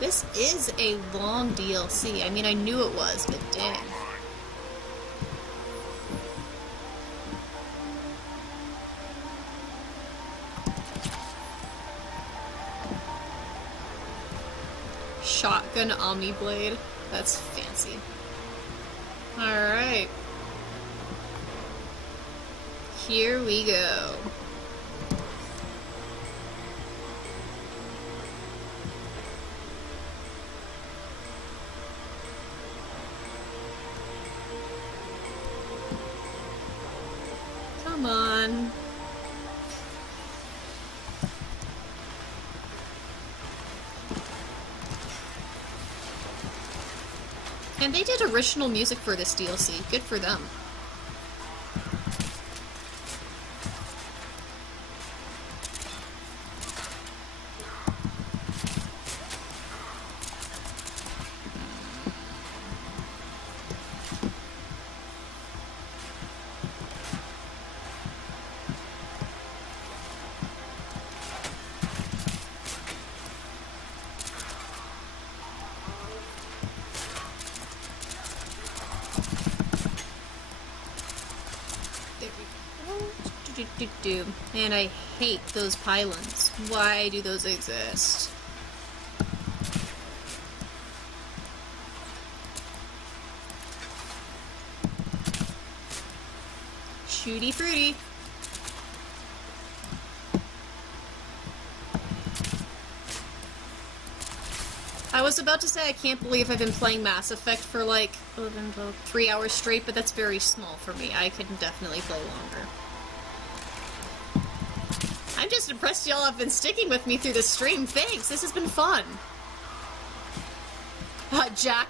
This is a long DLC. I mean, I knew it was, but dang. Shotgun Omni Blade. That's fancy. Alright. Here we go. Come on. And they did original music for this DLC. Good for them. And I hate those pylons. Why do those exist? Shooty fruity. I was about to say I can't believe I've been playing Mass Effect for like 3 hours straight, but that's very small for me. I could definitely play longer. I'm just impressed y'all have been sticking with me through the stream. Thanks, this has been fun. Jack,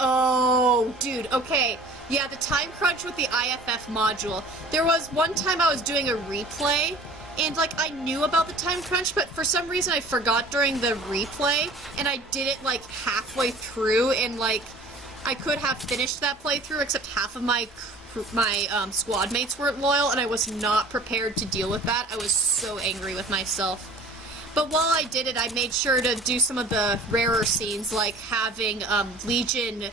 oh, dude, okay. Yeah, the time crunch with the IFF module. There was one time I was doing a replay, and, like, I knew about the time crunch, but for some reason I forgot during the replay, and I did it, like, halfway through, and, like, I could have finished that playthrough, except half of my squad mates weren't loyal, and I was not prepared to deal with that. I was so angry with myself. But while I did it, I made sure to do some of the rarer scenes, like having Legion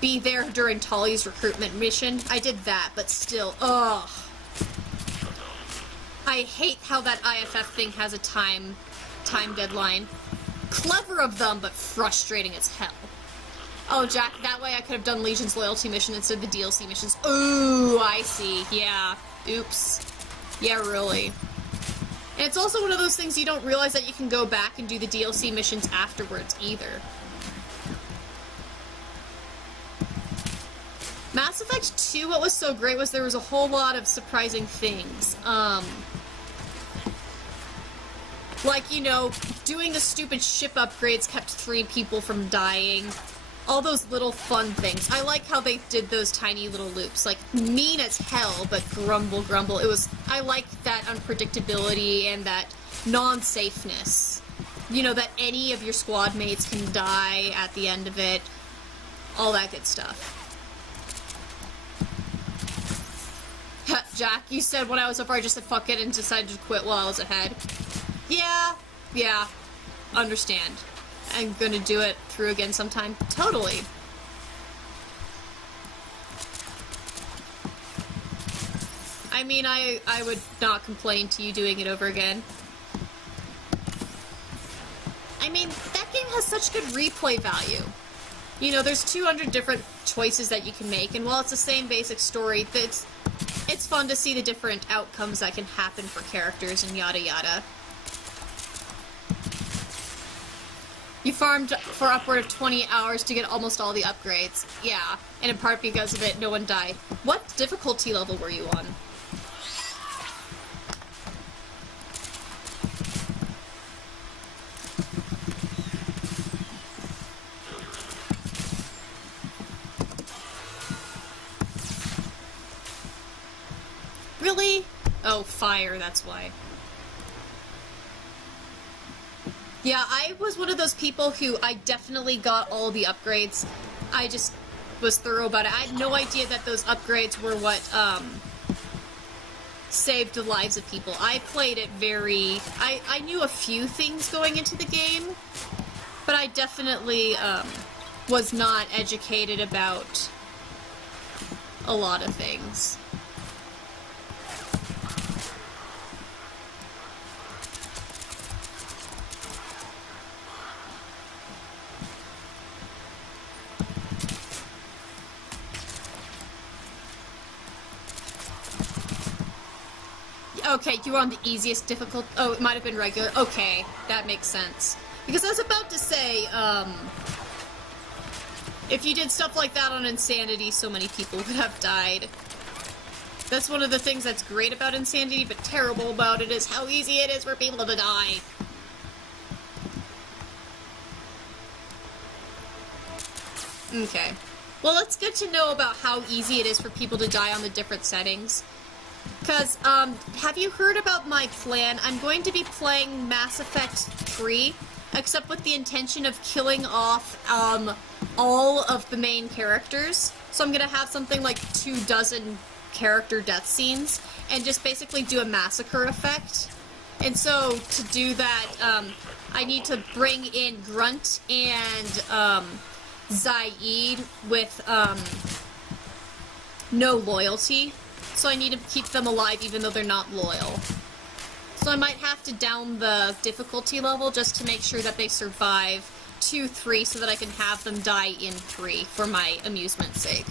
be there during Tali's recruitment mission. I did that, but still, ugh. I hate how that IFF thing has a time deadline. Clever of them, but frustrating as hell. Oh, Jack, that way I could have done Legion's loyalty mission instead of the DLC missions. Ooh, I see. Yeah. Oops. Yeah, really. And it's also one of those things you don't realize that you can go back and do the DLC missions afterwards, either. Mass Effect 2, what was so great was there was a whole lot of surprising things. Like, you know, doing the stupid ship upgrades kept 3 people from dying. All those little fun things. I like how they did those tiny little loops. Like, mean as hell, but grumble. I like that unpredictability and that non-safeness. You know, that any of your squad mates can die at the end of it. All that good stuff. Jack, you said when I was over, I just said fuck it and decided to quit while I was ahead. Yeah. Understand. I'm gonna do it through again sometime. Totally. I mean, I would not complain to you doing it over again. I mean, that game has such good replay value. You know, there's 200 different choices that you can make, and while it's the same basic story, it's fun to see the different outcomes that can happen for characters and yada yada. You farmed for upward of 20 hours to get almost all the upgrades. Yeah, and in part because of it, no one died. What difficulty level were you on? Really? Oh, fire, that's why. Yeah, I was one of those people who I definitely got all the upgrades. I just was thorough about it. I had no idea that those upgrades were what, saved the lives of people. I played it very... I knew a few things going into the game, but I definitely, was not educated about a lot of things. Okay, you were on the easiest difficult... Oh, it might have been regular. Okay, that makes sense. Because I was about to say, if you did stuff like that on Insanity, so many people would have died. That's one of the things that's great about Insanity, but terrible about it is how easy it is for people to die. Okay. Well, it's good to know about how easy it is for people to die on the different settings. Because, have you heard about my plan? I'm going to be playing Mass Effect 3, except with the intention of killing off, all of the main characters. So I'm gonna have something like 24 character death scenes, and just basically do a massacre effect. And so, to do that, I need to bring in Grunt and, Zaid with, no loyalty. So I need to keep them alive even though they're not loyal. So I might have to down the difficulty level just to make sure that they survive 2, 3 so that I can have them die in 3 for my amusement's sake.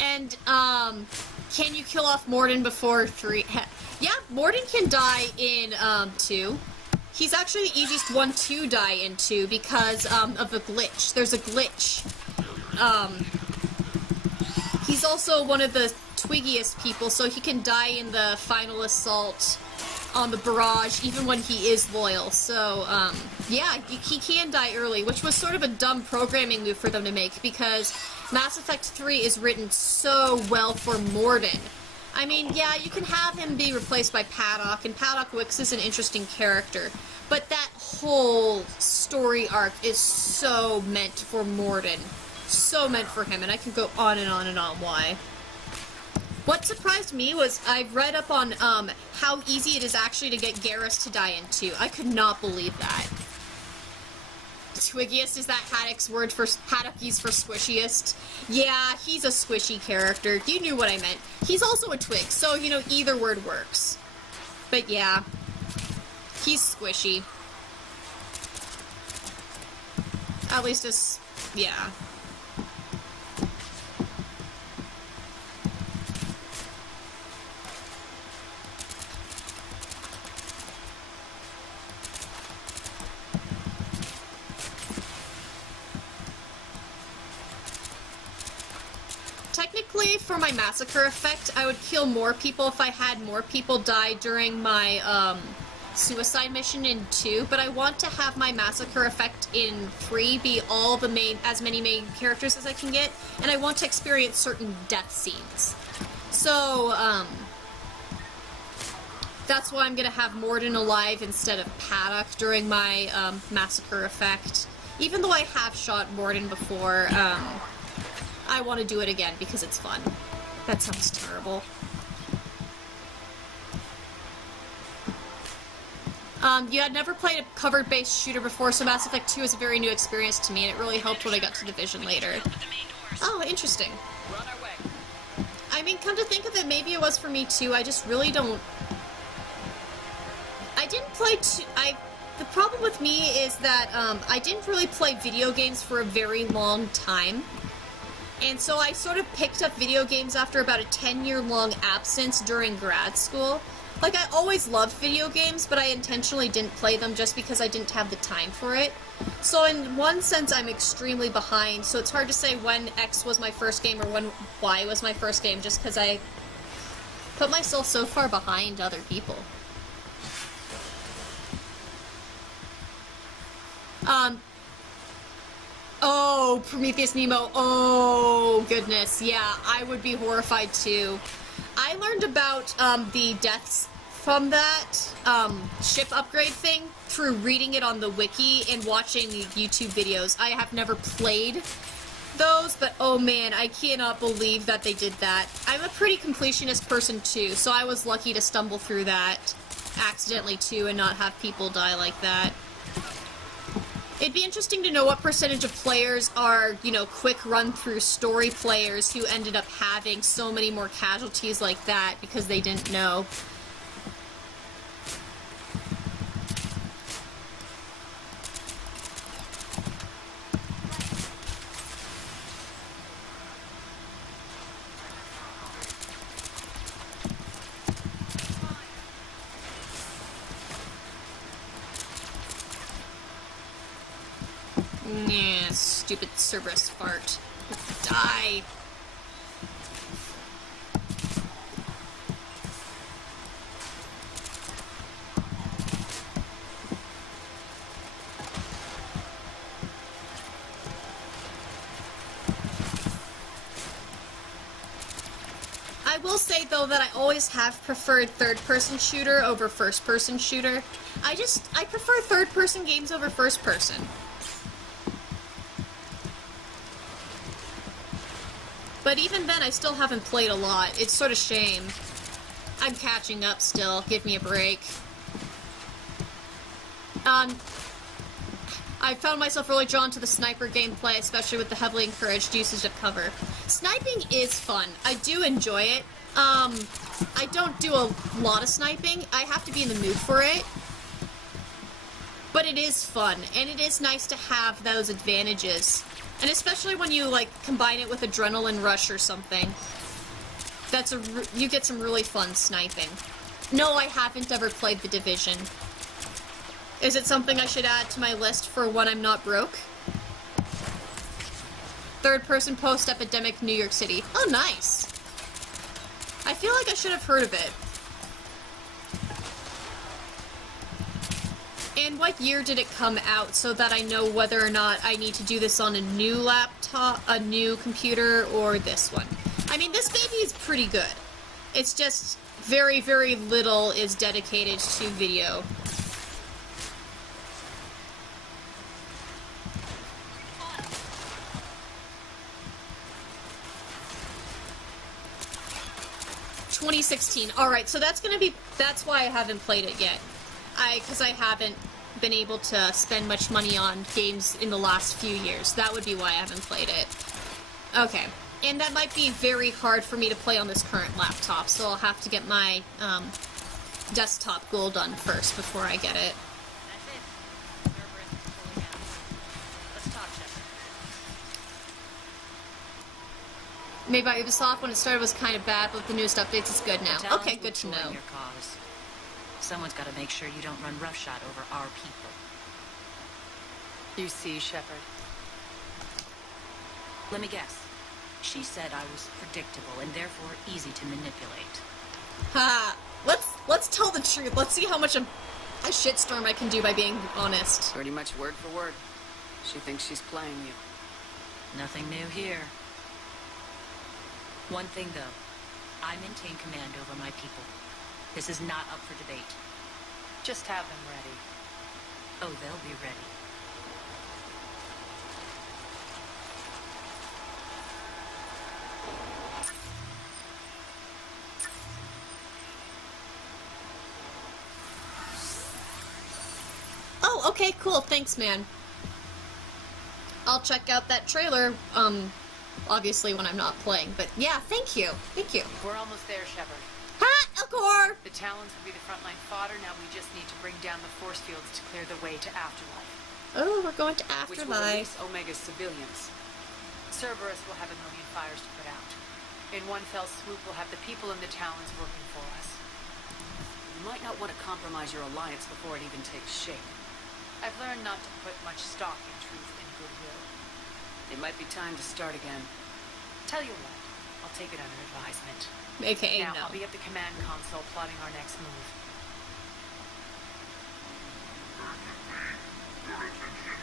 And, can you kill off Morden before 3? Yeah, Morden can die in, 2. He's actually the easiest one to die in 2 because, of a glitch. There's a glitch. He's also one of the twiggiest people, so he can die in the final assault on the barrage, even when he is loyal. So, yeah, he can die early, which was sort of a dumb programming move for them to make, because Mass Effect 3 is written so well for Morden. I mean, yeah, you can have him be replaced by Paddock, and Paddock Wicks is an interesting character, but that whole story arc is so meant for Morden. So meant for him, and I could go on and on and on why. What surprised me was I've read up on how easy it is actually to get Garrus to die in 2. I could not believe that. Twiggiest, is that Haddock's word for Haddockese for squishiest? Yeah, he's a squishy character. You knew what I meant. He's also a twig, so you know either word works. But yeah, he's squishy. At least it's yeah. Technically, for my massacre effect, I would kill more people if I had more people die during my suicide mission in 2, but I want to have my massacre effect in 3 be all the as many main characters as I can get, and I want to experience certain death scenes. So, that's why I'm gonna have Morden alive instead of Paddock during my massacre effect. Even though I have shot Morden before, I want to do it again because it's fun. That sounds terrible. You had never played a cover-based shooter before, so Mass Effect 2 is a very new experience to me, and it really helped when I got to Division later. Oh, interesting. I mean, come to think of it, maybe it was for me too. I just really don't... I didn't play the problem with me is that I didn't really play video games for a very long time. And so I sort of picked up video games after about a 10-year-long absence during grad school. Like, I always loved video games, but I intentionally didn't play them just because I didn't have the time for it. So in one sense, I'm extremely behind, so it's hard to say when X was my first game or when Y was my first game, just because I put myself so far behind other people. Oh, Prometheus Nemo. Oh, goodness. Yeah, I would be horrified too. I learned about the deaths from that ship upgrade thing through reading it on the wiki and watching YouTube videos. I have never played those, but oh man, I cannot believe that they did that. I'm a pretty completionist person too, so I was lucky to stumble through that accidentally too and not have people die like that. It'd be interesting to know what percentage of players are, you know, quick run-through story players who ended up having so many more casualties like that because they didn't know. Yeah, stupid Cerberus fart. Die! I will say, though, that I always have preferred third-person shooter over first-person shooter. I prefer third-person games over first-person. But even then, I still haven't played a lot. It's sort of shame. I'm catching up still. Give me a break. I found myself really drawn to the sniper gameplay, especially with the heavily encouraged usage of cover. Sniping is fun. I do enjoy it. I don't do a lot of sniping. I have to be in the mood for it. But it is fun, and it is nice to have those advantages. And especially when you, like, combine it with Adrenaline Rush or something. You get some really fun sniping. No, I haven't ever played The Division. Is it something I should add to my list for when I'm not broke? Third-person post-epidemic New York City. Oh, nice. I feel like I should have heard of it. And what year did it come out so that I know whether or not I need to do this on a new laptop, a new computer, or this one? I mean, this baby is pretty good. It's just very, very little is dedicated to video. 2016. Alright, so that's why I haven't played it yet. Because I haven't been able to spend much money on games in the last few years. That would be why I haven't played it. Okay. And that might be very hard for me to play on this current laptop, so I'll have to get my desktop goal done first before I get it. That's it. Cerberus is fully down. Let's talk, Shepard. Made by Ubisoft, when it started was kind of bad, but with the newest updates it's good now. Okay, good to know. Your cause. Someone's got to make sure you don't run roughshod over our people. You see, Shepard. Let me guess. She said I was predictable and therefore easy to manipulate. Ha! Let's tell the truth. Let's see how much a shitstorm I can do by being honest. Pretty much word for word. She thinks she's playing you. Nothing new here. One thing, though. I maintain command over my people. This is not up for debate. Just have them ready. Oh, they'll be ready. Oh, okay, cool. Thanks, man. I'll check out that trailer, obviously when I'm not playing, but yeah, thank you. Thank you. We're almost there, Shepard. Ha! Elcor! The Talons will be the frontline fodder. Now we just need to bring down the force fields to clear the way to Afterlife. Oh, we're going to Which will release Afterlife. Omega's civilians. Cerberus will have a million fires to put out. In one fell swoop, we'll have the people in the Talons working for us. You might not want to compromise your alliance before it even takes shape. I've learned not to put much stock in truth and goodwill. It might be time to start again. Tell you what, I'll take it under advisement. AKA Now, no. I'll be at the command console plotting our next move. Urgently, your attention,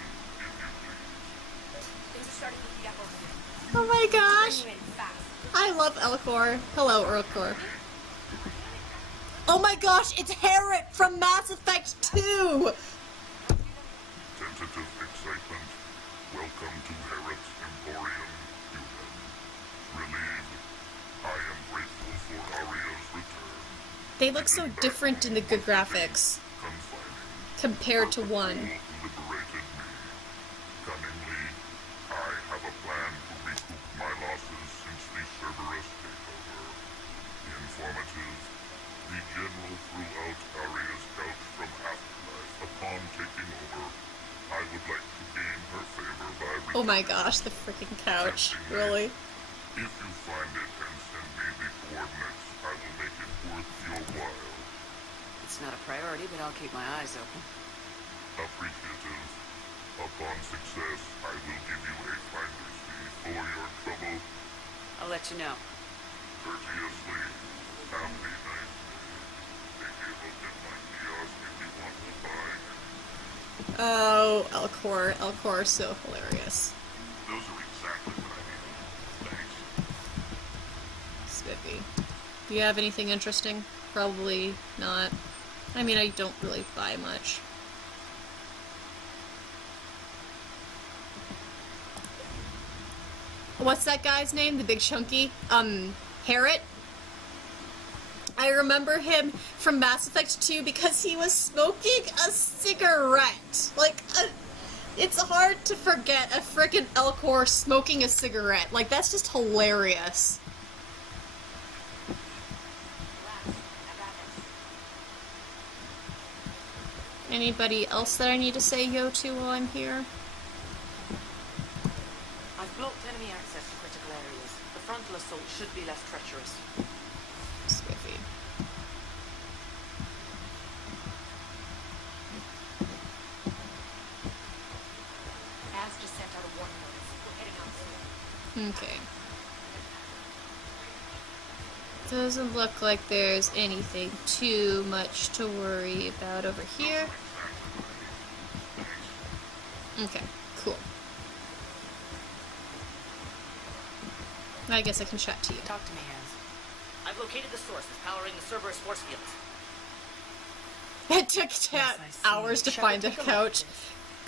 if you please. Things are starting to heat up over here. Oh my gosh! Bring you in fast. I love Elcor. Hello, Elcor. Oh my gosh, it's Herod from Mass Effect 2! Tentative excitement. Welcome to Herod's Emporium, human. Relieved, I am grateful for Aria's return. They look so different in the good graphics Confining. compared to Who 1. liberated me. Cunningly, I have a plan to recoup my losses since the Cerberus takeover. Informative, the General threw out Aria's couch from Afterlife. Upon taking over, I would like to gain her favor by Oh my gosh, the freaking couch. Really? If you find it and send me the coordinates, I will make it worth your while. It's not a priority, but I'll keep my eyes open. Appreciative. Upon success, I will give you a finder's fee for your trouble. I'll let you know. Courteously, have a nice day. Take a look at my kiosk if you want to buy. Oh, Elcor. Elcor is so hilarious. Those are exactly what I needed. Thanks. Spiffy. Do you have anything interesting? Probably not. I mean, I don't really buy much. What's that guy's name? The big chunky? Harriet? I remember him from Mass Effect 2 because he was smoking a cigarette. Like, it's hard to forget a frickin' Elcor smoking a cigarette. Like, that's just hilarious. Anybody else that I need to say yo to while I'm here? I've blocked enemy access to critical areas. The frontal assault should be less treacherous. Spiffy. Az just sent out a warning notice. We're heading out soon. Okay. Doesn't look like there's anything too much to worry about over here. Okay, cool. I guess I can chat to you. Talk to me, Hans. I've located the source that's powering the Cerberus force fields. It took Yes, I see. hours to Shall we find the take a look at couch. this?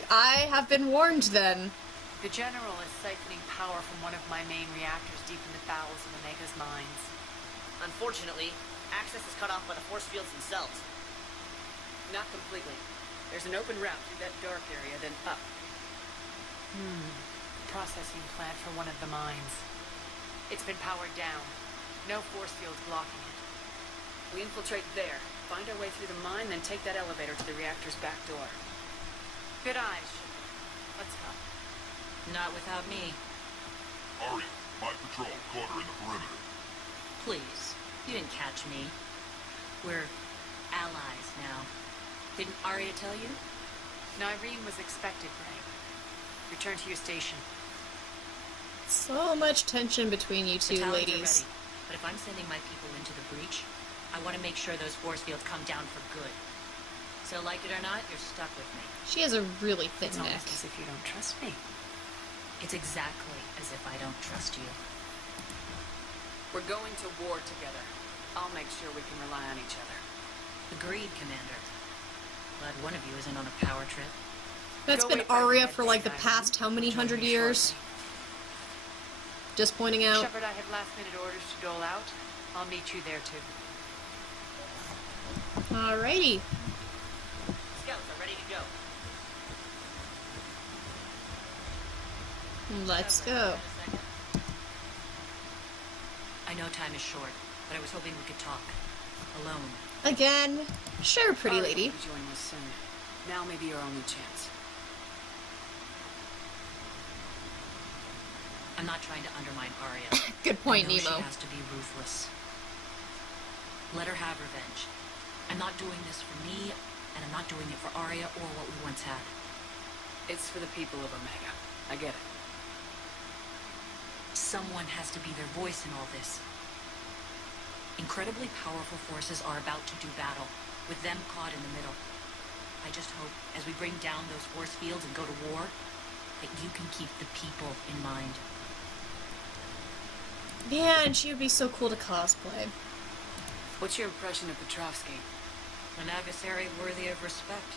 I have been warned then. The General is siphoning power from one of my main reactors deep in the bowels of Omega's mines. Unfortunately, access is cut off by the force fields themselves. Not completely. There's an open route through that dark area, then up. Processing plant for one of the mines. It's been powered down. No force fields blocking it. We infiltrate there, find our way through the mine, then take that elevator to the reactor's back door. Good eyes. Let's go. Not without me. Aria, my patrol, caught her in the perimeter. Please. You didn't catch me. We're allies now. Didn't Aria tell you? Nyreen was expected, Gray. Return to your station. So much tension between you two The Talons ladies. are ready, but if I'm sending my people into the breach, I want to make sure those force fields come down for good. So like it or not, you're stuck with me. She has a really thick It's neck. almost as if you don't trust me. It's exactly as if I don't trust you. We're going to war together. I'll make sure we can rely on each other. Agreed, Commander. Glad one of you isn't on a power trip. That's Go been wait by the Aria med for bay, like the Nyreen. past how many Join hundred me years? shortly. Just pointing out. Shepard, I have last-minute orders to dole out. I'll meet you there, too. Alrighty. Scouts are ready to go. Let's go. I know time is short, but I was hoping we could talk. Alone. Again. Sure, pretty Aria lady. will be joining us soon. Now may be your only chance. I'm not trying to undermine Aria. Good point, I know Nemo. She has to be ruthless. Let her have revenge. I'm not doing this for me, and I'm not doing it for Aria or what we once had. It's for the people of Omega. I get it. Someone has to be their voice in all this. Incredibly powerful forces are about to do battle, with them caught in the middle. I just hope, as we bring down those force fields and go to war, that you can keep the people in mind. Man, she would be so cool to cosplay. What's your impression of Petrovsky? An adversary worthy of respect,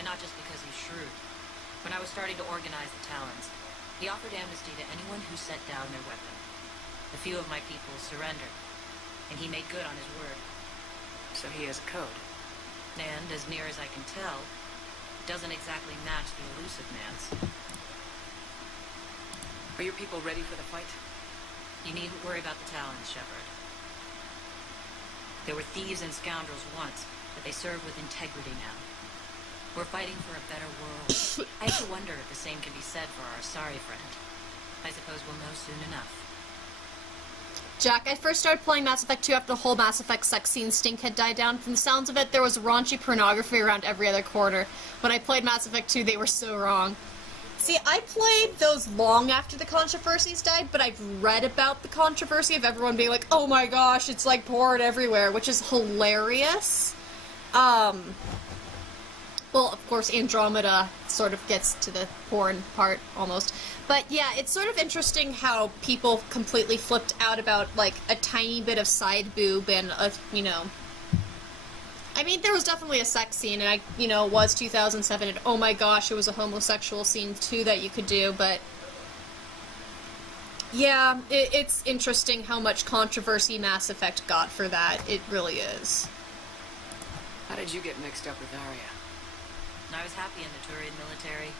and not just because he's shrewd. When I was starting to organize the Talons, he offered amnesty to anyone who set down their weapon. A few of my people surrendered, and he made good on his word. So he has a code. And, as near as I can tell, it doesn't exactly match the elusive man's. Are your people ready for the fight? You needn't worry about the Talons, Shepard. They were thieves and scoundrels once, but they serve with integrity now. We're fighting for a better world. I have to wonder if the same can be said for our sorry friend. I suppose we'll know soon enough. Jack, I first started playing Mass Effect 2 after the whole Mass Effect sex scene stink had died down. From the sounds of it, there was raunchy pornography around every other corner. When I played Mass Effect 2, they were so wrong. See, I played those long after the controversies died, but I've read about the controversy of everyone being like, oh my gosh, it's like porn everywhere, which is hilarious. Well, of course, Andromeda sort of gets to the porn part, almost. But yeah, it's sort of interesting how people completely flipped out about, like, a tiny bit of side boob and, you know... I mean, there was definitely a sex scene, and it was 2007, and oh my gosh, it was a homosexual scene, too, that you could do, but... Yeah, it's interesting how much controversy Mass Effect got for that. It really is. How did you get mixed up with Aria? I was happy in the Turian military,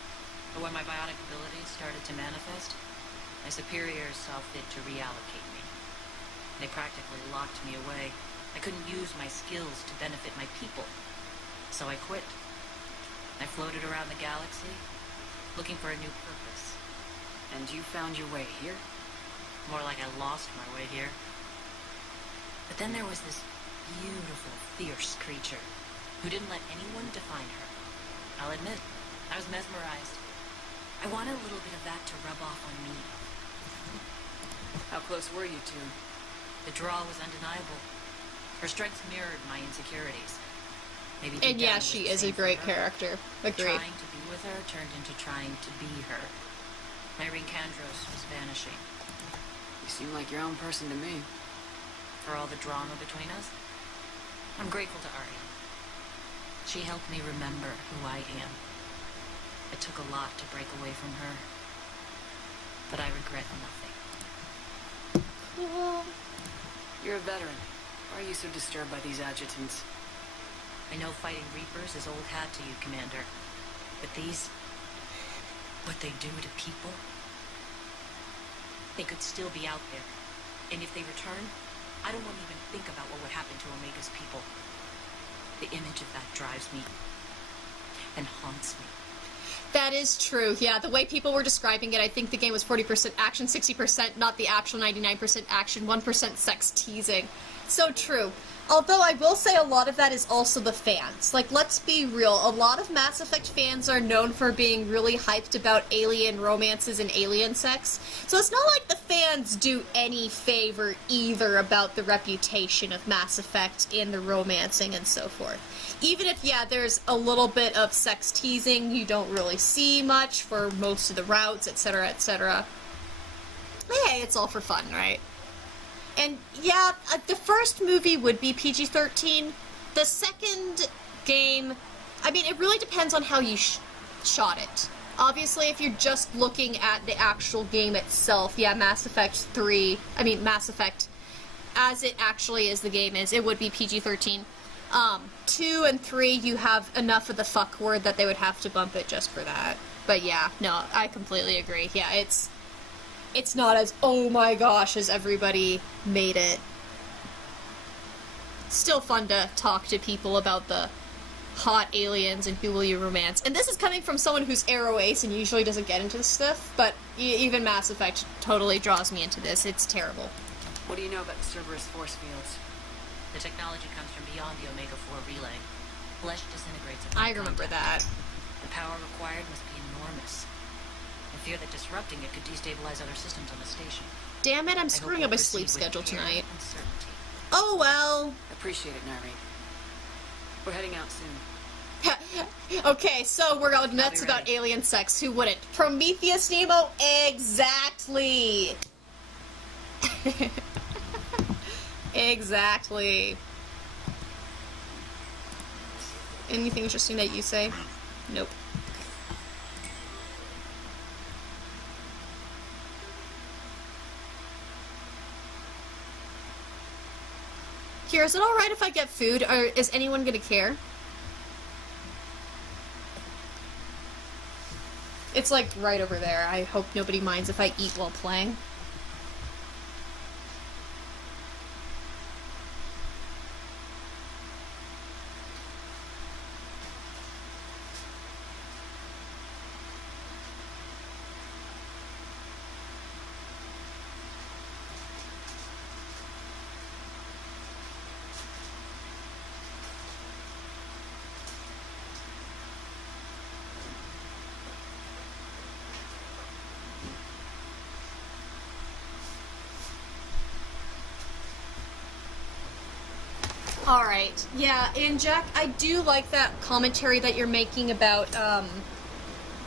but when my bionic abilities started to manifest, my superiors saw fit to reallocate me. They practically locked me away. I couldn't use my skills to benefit my people, so I quit. I floated around the galaxy, looking for a new purpose. And you found your way here? More like I lost my way here. But then there was this beautiful, fierce creature who didn't let anyone define her. I'll admit, I was mesmerized. I wanted a little bit of that to rub off on me. How close were you two? The draw was undeniable. Her strengths mirrored my insecurities. Maybe And yeah, she is a great character. Agreed. Trying to be with her turned into trying to be her. Irene Kandros was vanishing. You seem like your own person to me. For all the drama between us, I'm grateful to Aria. She helped me remember who I am. It took a lot to break away from her, but I regret nothing. Cool. You're a veteran. Why are you so disturbed by these adjutants? I know fighting Reapers is old hat to you, Commander. But these... what they do to people... They could still be out there. And if they return, I don't want to even think about what would happen to Omega's people. The image of that drives me and haunts me. That is true. Yeah, the way people were describing it, I think the game was 40% action, 60% not the actual 99% action, 1% sex teasing. So true. Although I will say a lot of that is also the fans. Like, let's be real, a lot of Mass Effect fans are known for being really hyped about alien romances and alien sex. So it's not like the fans do any favor either about the reputation of Mass Effect and the romancing and so forth. Even if, yeah, there's a little bit of sex teasing, you don't really see much for most of the routes, etc., etc. Hey, it's all for fun, right? And yeah, the first movie would be PG-13. The second game, I mean, it really depends on how you shot it. Obviously, if you're just looking at the actual game itself, yeah, Mass Effect as it actually is the game is, it would be PG-13. 2 and 3, you have enough of the fuck word that they would have to bump it just for that. But yeah, no, I completely agree. Yeah, it's not as, oh my gosh, as everybody made it. Still fun to talk to people about the hot aliens and who will you romance. And this is coming from someone who's Arrow Ace and usually doesn't get into this stuff, but even Mass Effect totally draws me into this. It's terrible. What do you know about the Cerberus force fields? The technology comes from beyond the Omega-4 relay. Flesh disintegrates upon I remember contact. that. The power required must be enormous. I fear that disrupting it could destabilize other systems on the station. Damn it, I'm screwing up my sleep schedule tonight. Oh well. Appreciate it, Nyree. We're heading out soon. Okay, so we're going nuts about alien sex. Who wouldn't? Prometheus Nemo? Exactly. Exactly. Anything interesting that you say? Nope. Here, is it alright if I get food, or is anyone gonna care? It's like right over there. I hope nobody minds if I eat while playing. Alright, yeah, and Jack, I do like that commentary that you're making about,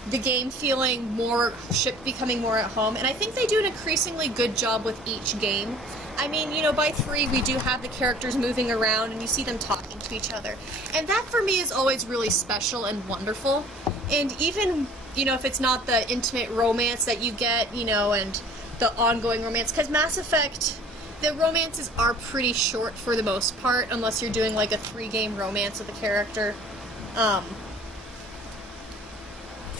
the game feeling more, ship becoming more at home, and I think they do an increasingly good job with each game. I mean, you know, by 3, we do have the characters moving around, and you see them talking to each other, and that for me is always really special and wonderful, and even, you know, if it's not the intimate romance that you get, you know, and the ongoing romance, because Mass Effect... the romances are pretty short for the most part, unless you're doing like a 3-game romance with a character.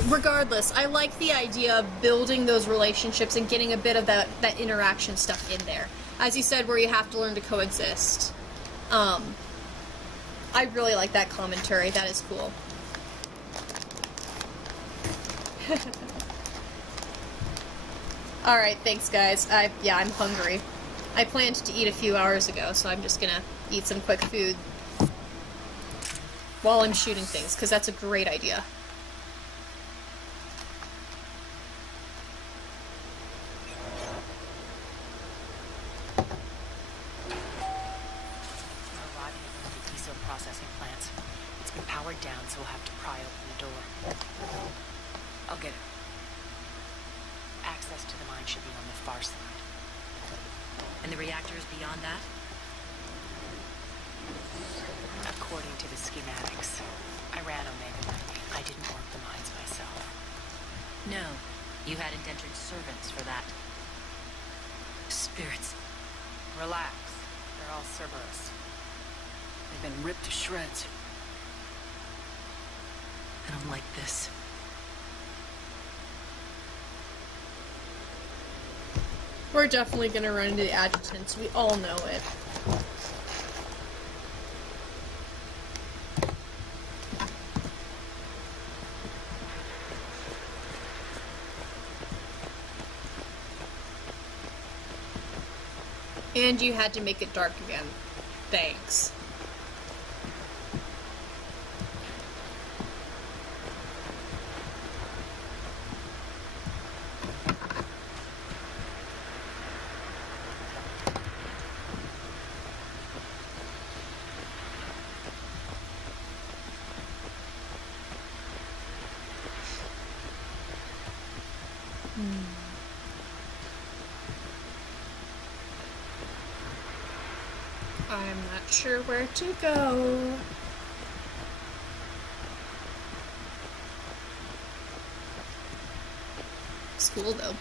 Regardless, I like the idea of building those relationships and getting a bit of that interaction stuff in there. As you said, where you have to learn to coexist. I really like that commentary. That is cool. Alright, thanks guys. I'm hungry. I planned to eat a few hours ago, so I'm just gonna eat some quick food while I'm shooting things, because that's a great idea. We're arriving at one of the diesel processing plants. It's been powered down, so we'll have to pry open the door. I'll get it. Access to the mine should be on the far side. And the reactors beyond that? According to the schematics, I ran Omega 90. I didn't work the mines myself. No, you had indentured servants for that. Spirits. Relax. There They're all Cerberus. They've been ripped to shreds. I don't like this. We're definitely gonna run into the adjutants. We all know it. And you had to make it dark again. Thanks. I'm not sure where to go. It's cool though.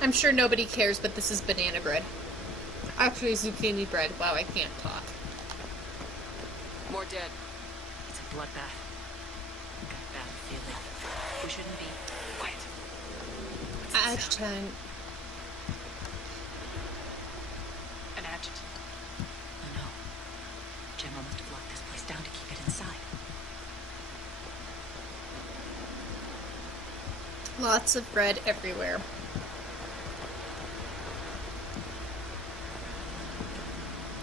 I'm sure nobody cares, but this is banana bread. Actually, zucchini bread. Wow, I can't talk. More dead. It's a bloodbath. I've got a bad feeling. We shouldn't be. Quiet. Adjutant. An adjutant. Oh no. General must have locked this place down to keep it inside. Lots of bread everywhere.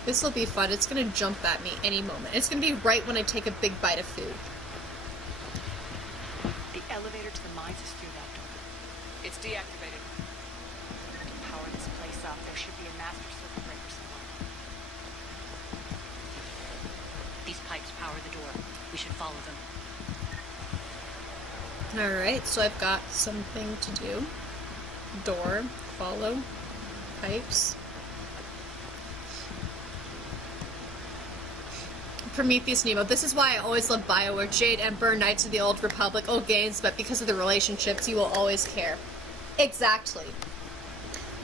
This will be fun. It's gonna jump at me any moment. It's gonna be right when I take a big bite of food. The elevator to the mines is through that door. It's deactivated. To power this place up, there should be a master circuit breaker somewhere. These pipes power the door. We should follow them. Alright, so I've got something to do. Door, follow, pipes. Prometheus Nemo. This is why I always love BioWare. Jade, Emperor, Knights of the Old Republic, old games, but because of the relationships, you will always care. Exactly.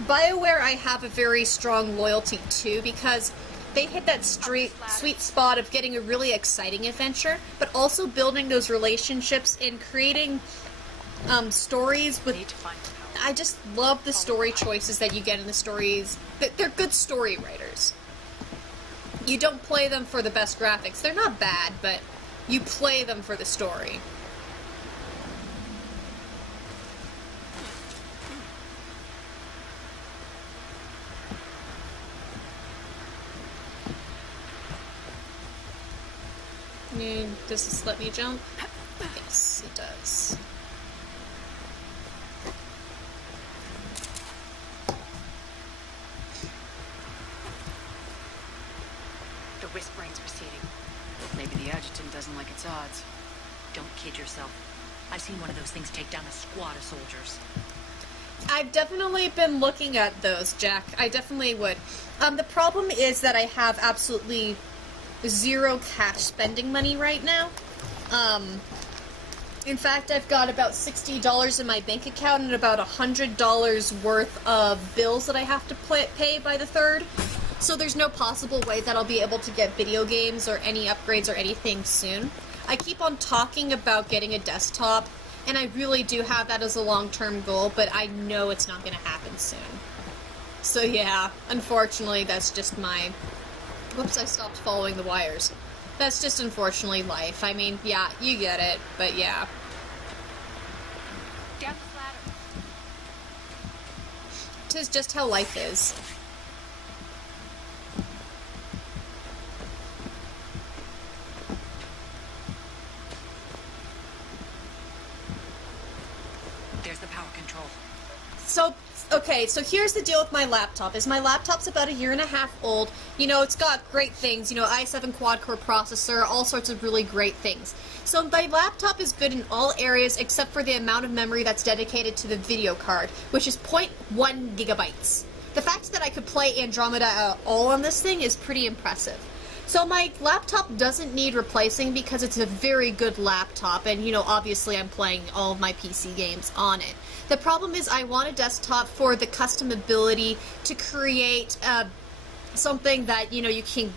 BioWare I have a very strong loyalty to because they hit that sweet spot of getting a really exciting adventure, but also building those relationships and creating stories with... I just love the story choices that you get in the stories. They're good story writers. You don't play them for the best graphics. They're not bad, but you play them for the story. Does this let me jump? Yes, it does. The whispering's receding. Maybe the adjutant doesn't like its odds. Don't kid yourself. I've seen one of those things take down a squad of soldiers. I've definitely been looking at those, Jack. I definitely would. The problem is that I have absolutely zero cash spending money right now. In fact, I've got about $60 in my bank account and about $100 worth of bills that I have to pay by the 3rd. So there's no possible way that I'll be able to get video games or any upgrades or anything soon. I keep on talking about getting a desktop, and I really do have that as a long-term goal, but I know it's not going to happen soon. So yeah, unfortunately, that's just my... Whoops, I stopped following the wires. That's just unfortunately life. I mean, yeah, you get it, but yeah. Down this ladder. 'Tis just how life is. There's the power control. So, okay, so here's the deal with my laptop, is my laptop's about 1.5 years old. You know, it's got great things, you know, i7 quad-core processor, all sorts of really great things. So my laptop is good in all areas except for the amount of memory that's dedicated to the video card, which is 0.1 gigabytes. The fact that I could play Andromeda at all on this thing is pretty impressive. So my laptop doesn't need replacing because it's a very good laptop, and you know, obviously I'm playing all of my PC games on it. The problem is I want a desktop for the custom ability to create something that, you know, you can,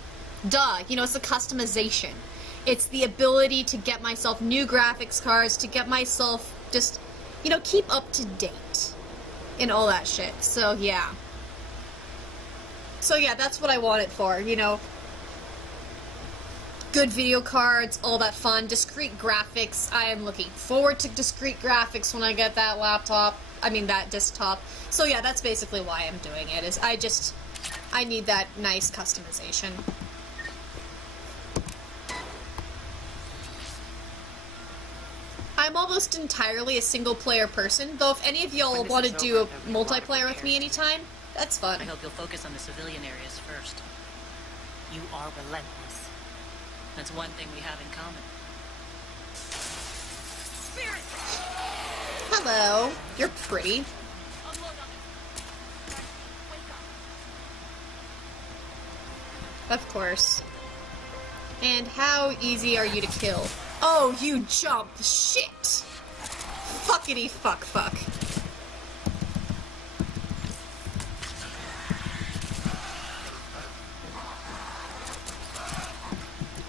you know, it's the customization. It's the ability to get myself new graphics cards, to get myself just, you know, keep up to date and all that shit. So yeah. So yeah, that's what I want it for, you know. Good video cards, all that fun, discrete graphics. I am looking forward to discrete graphics when I get that laptop. I mean, that desktop. So yeah, that's basically why I'm doing it, is I need that nice customization. I'm almost entirely a single-player person, though if any of y'all want to do a multiplayer with me anytime, that's fun. I hope you'll focus on the civilian areas first. You are relentless. That's one thing we have in common. Spirit! Hello. You're pretty. Unload on it. Wake up. Of course. And how easy are you to kill? Oh, you jump! Shit! Fuckity fuck fuck.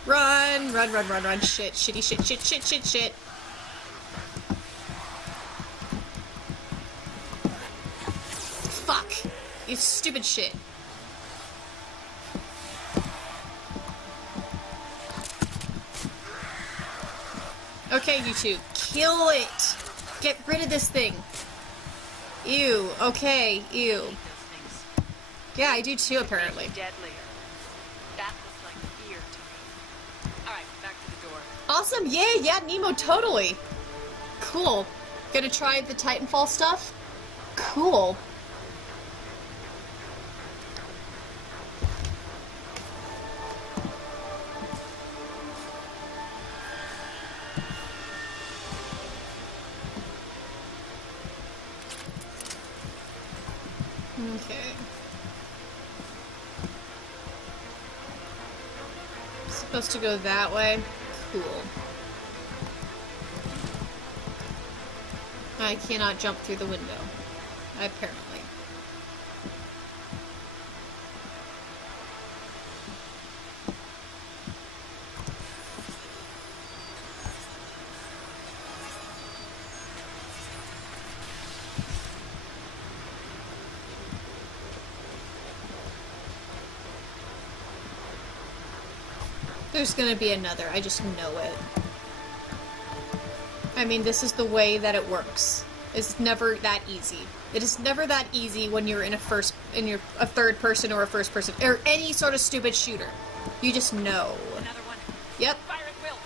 Run, run, run, run, run. Shit, shitty, shit, shit, shit, shit, shit. Fuck. You stupid shit. Okay, you two. Kill it! Get rid of this thing. Ew. Okay, ew. Yeah, I do too, apparently. Deadlier. That was like fear to me. Alright, back to the door. Awesome, yeah, Nemo, totally. Cool. Gonna try the Titanfall stuff? Cool. Okay. Supposed to go that way? Cool. I cannot jump through the window. Apparently. There's gonna be another, I just know it. I mean, this is the way that it works. It's never that easy. It is never that easy when you're in a third person or a first person, or any sort of stupid shooter. You just know. Another one. Yep. Fire at will.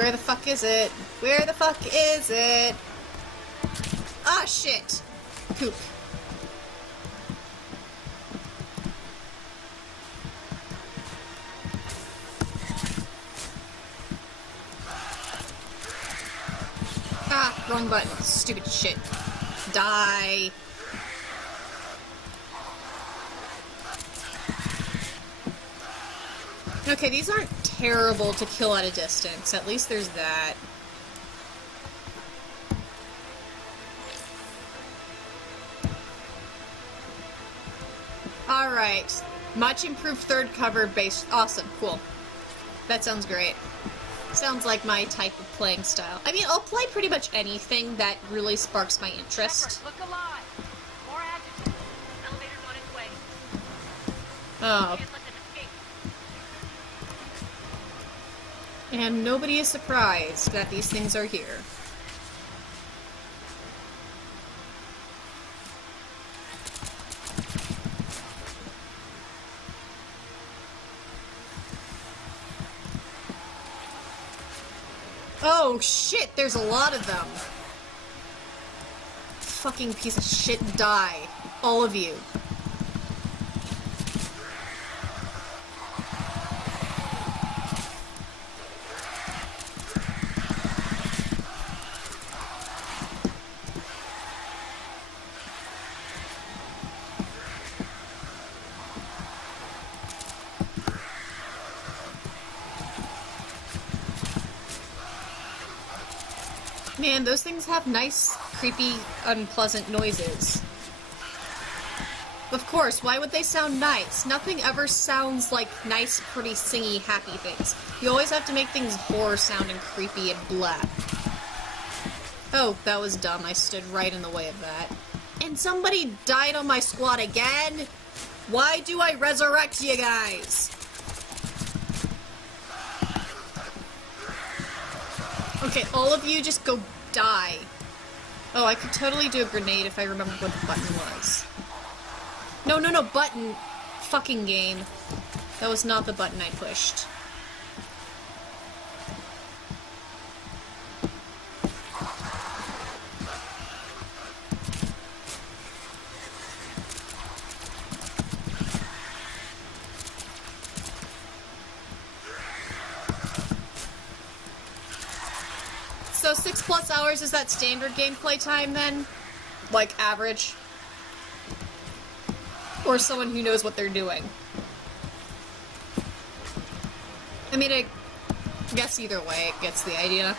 Where the fuck is it? Where the fuck is it? Ah, shit. Poop. Ah, wrong button. Stupid shit. Die. Okay, these aren't terrible to kill at a distance. At least there's that. Alright. Much improved third cover base. Awesome. Cool. That sounds great. Sounds like my type of playing style. I mean, I'll play pretty much anything that really sparks my interest. Shepard, look alive. More adjectives. Elevator's on its way. Oh. Can't let them escape. And nobody is surprised that these things are here. Oh shit, there's a lot of them. Fucking piece of shit, die. All of you. Man, those things have nice, creepy, unpleasant noises. Of course, why would they sound nice? Nothing ever sounds like nice, pretty, singy, happy things. You always have to make things horror sound and creepy and blah. Oh, that was dumb. I stood right in the way of that. And somebody died on my squad again? Why do I resurrect you guys? Okay, all of you just go die. Oh, I could totally do a grenade if I remember what the button was. No, no, no, button. Fucking game. That was not the button I pushed. So 6+ hours is that standard gameplay time then? Like average? Or someone who knows what they're doing? I mean, I guess either way it gets the idea.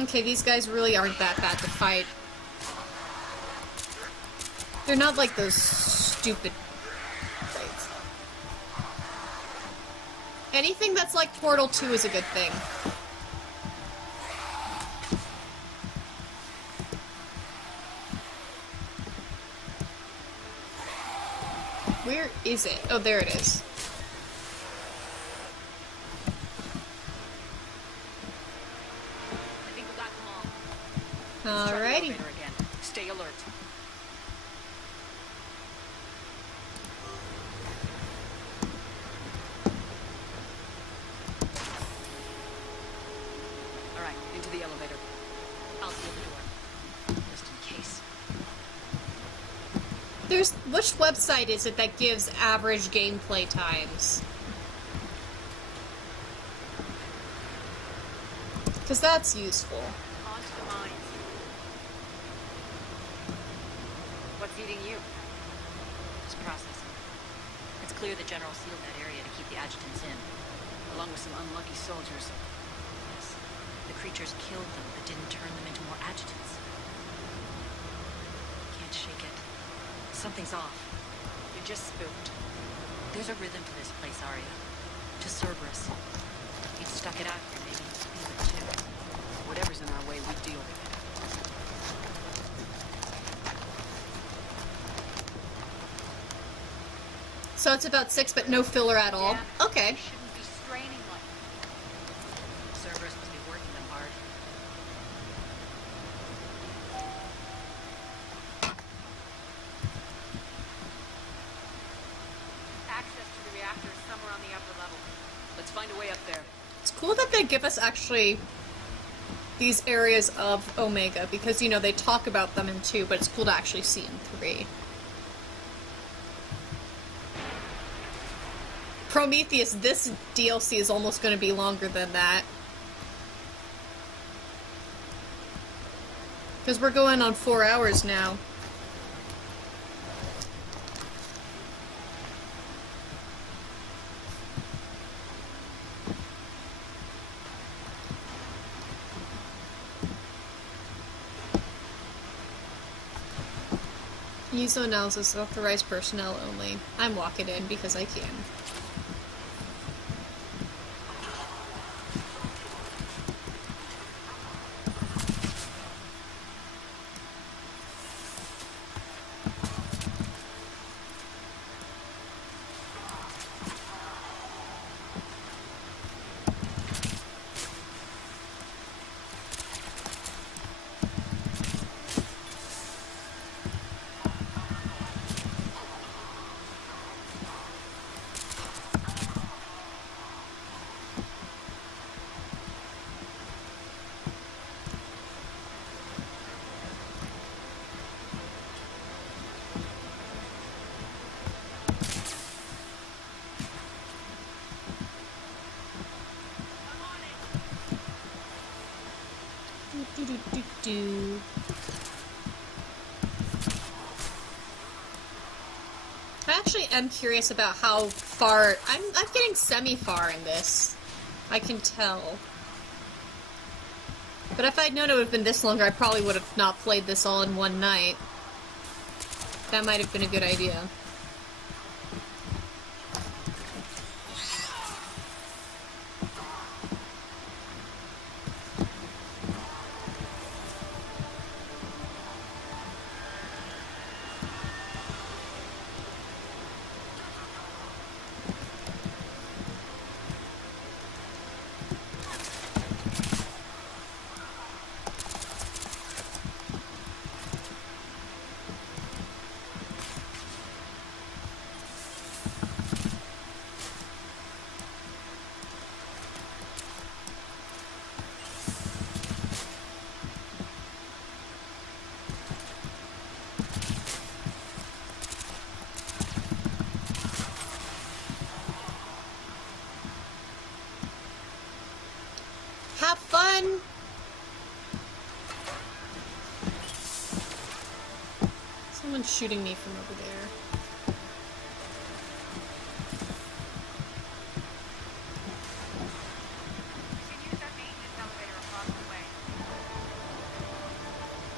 Okay, these guys really aren't that bad to fight. They're not like those stupid fights. Anything that's like Portal 2 is a good thing. Where is it? Oh, there it is. I think we got them all. Alrighty. Again. Stay alert. All right, into the elevator. I'll seal the door, just in case. There's which website is it that gives average gameplay times? Because that's useful. On to the mines. What's eating you? Just processing. It's clear the General sealed that area to keep the adjutants in, along with some unlucky soldiers. Yes, the creatures killed them, but didn't turn them into more adjutants. Can't shake it. Something's off. You're just spooked. There's a rhythm to this place, Aria. To Cerberus. You've stuck it out here, maybe you feel it too. Whatever's in our way, we deal with it. So it's about 6, but no filler at all. Yeah, Okay. you shouldn't be straining like that. Cerberus must be working them hard. Access to the reactor is somewhere on the upper level. Let's find a way up there. It's cool that they give us actually these areas of Omega, because, you know, they talk about them in 2, but it's cool to actually see in 3. Prometheus, this DLC is almost going to be longer than that. Because we're going on 4 hours now. User analysis authorized personnel only. I'm walking in because I can. I actually am curious about how far... I'm getting semi-far in this. I can tell. But if I'd known it would have been this longer, I probably would have not played this all in one night. That might have been a good idea. Have fun! Someone's shooting me from over there.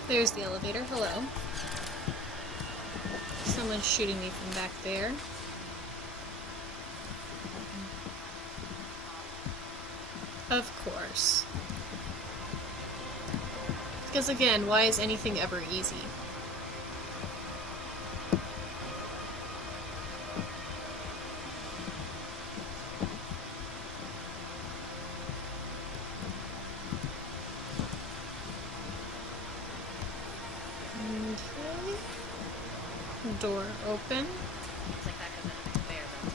There's the elevator. Hello. Someone's shooting me from back there. Of course. Because again, why is anything ever easy? Okay. Door open. Looks like that goes into the bear belt.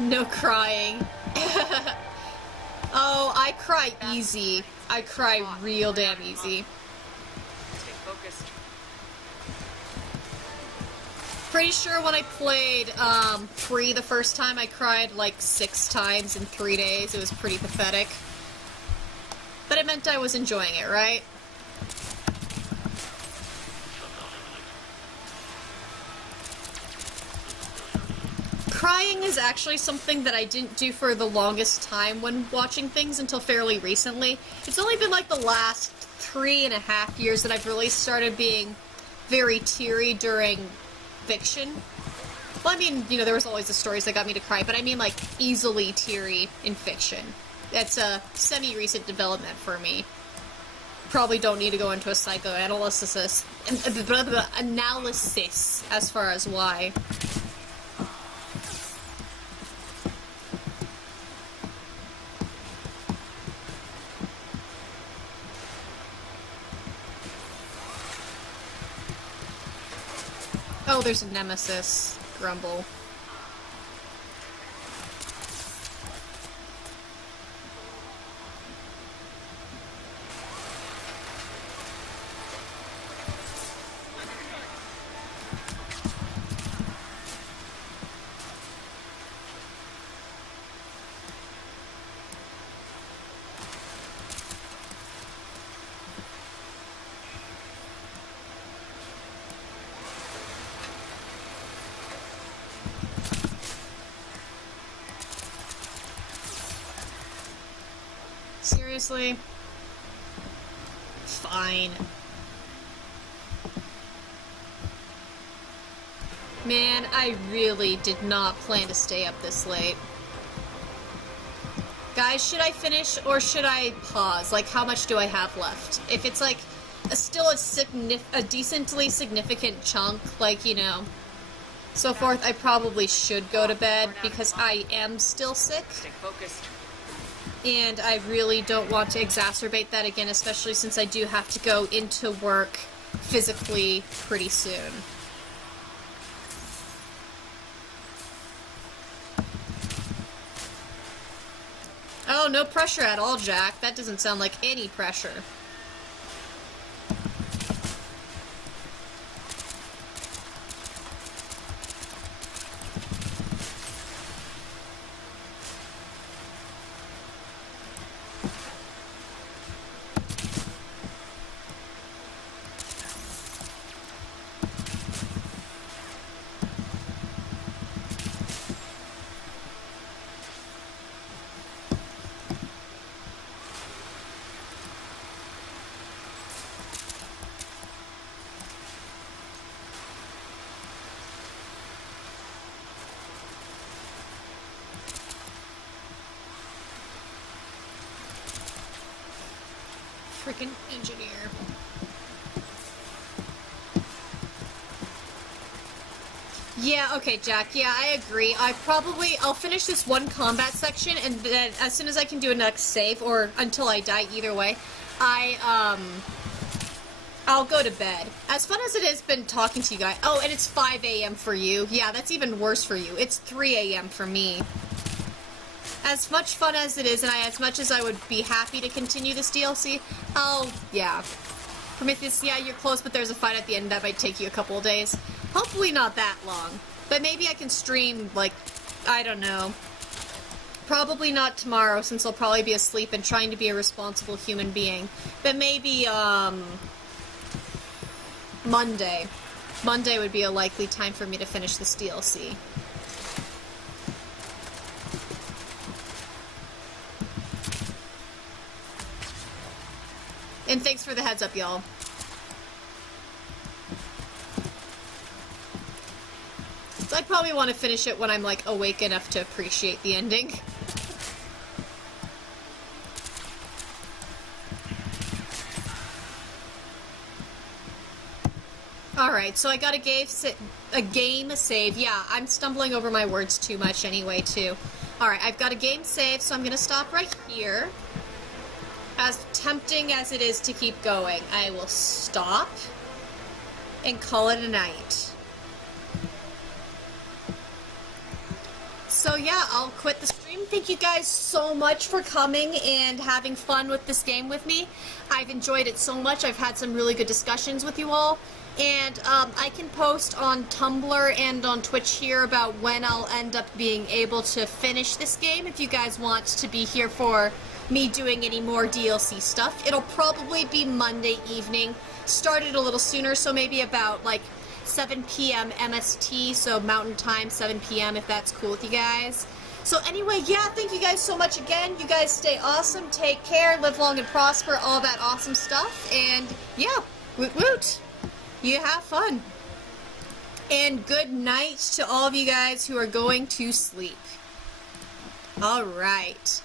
No crying. Oh, I cry easy. I cry real damn easy. Stay focused. Pretty sure when I played 3 the first time, I cried like 6 times in 3 days. It was pretty pathetic. But it meant I was enjoying it, right? Crying is actually something that I didn't do for the longest time when watching things until fairly recently. It's only been like the last 3.5 years that I've really started being very teary during fiction. Well, I mean, you know, there was always the stories that got me to cry, but I mean like easily teary in fiction. That's a semi-recent development for me. Probably don't need to go into a psychoanalysis analysis as far as why. Oh, there's a nemesis. Grumble. Seriously? Fine. Man, I really did not plan to stay up this late. Guys, should I finish or should I pause? Like, how much do I have left? If it's like still a decently significant chunk, like, you know, so forth, I probably should go to bed because I am still sick. Stay focused. And I really don't want to exacerbate that again, especially since I do have to go into work physically pretty soon. Oh, no pressure at all, Jack. That doesn't sound like any pressure. freaking engineer. Yeah, okay, Jack. Yeah, I agree. I'll finish this one combat section, and then as soon as I can do a next save, or until I die, either way, I'll go to bed. As fun as it has been talking to you guys. Oh, and it's 5 a.m. for you. Yeah, that's even worse for you. It's 3 a.m. for me. As much fun as it is, and as much as I would be happy to continue this DLC, yeah. Prometheus, yeah, you're close, but there's a fight at the end that might take you a couple of days. Hopefully not that long. But maybe I can stream, like, I don't know. Probably not tomorrow, since I'll probably be asleep and trying to be a responsible human being. But maybe, Monday. Monday would be a likely time for me to finish this DLC. And thanks for the heads up, y'all. So I probably want to finish it when I'm, like, awake enough to appreciate the ending. Alright, so I got a game save. Yeah, I'm stumbling over my words too much anyway, too. Alright, I've got a game save, so I'm gonna stop right here. As tempting as it is to keep going, I will stop and call it a night. So yeah, I'll quit the stream. Thank you guys so much for coming and having fun with this game with me. I've enjoyed it so much. I've had some really good discussions with you all. And I can post on Tumblr and on Twitch here about when I'll end up being able to finish this game if you guys want to be here for me doing any more DLC stuff. It'll probably be Monday evening. Started a little sooner, so maybe about like 7 p.m. MST, so Mountain Time, 7 p.m. if that's cool with you guys. So anyway, yeah, thank you guys so much again. You guys stay awesome, take care, live long and prosper, all that awesome stuff, and yeah, woot woot. You have fun. And good night to all of you guys who are going to sleep. Alright.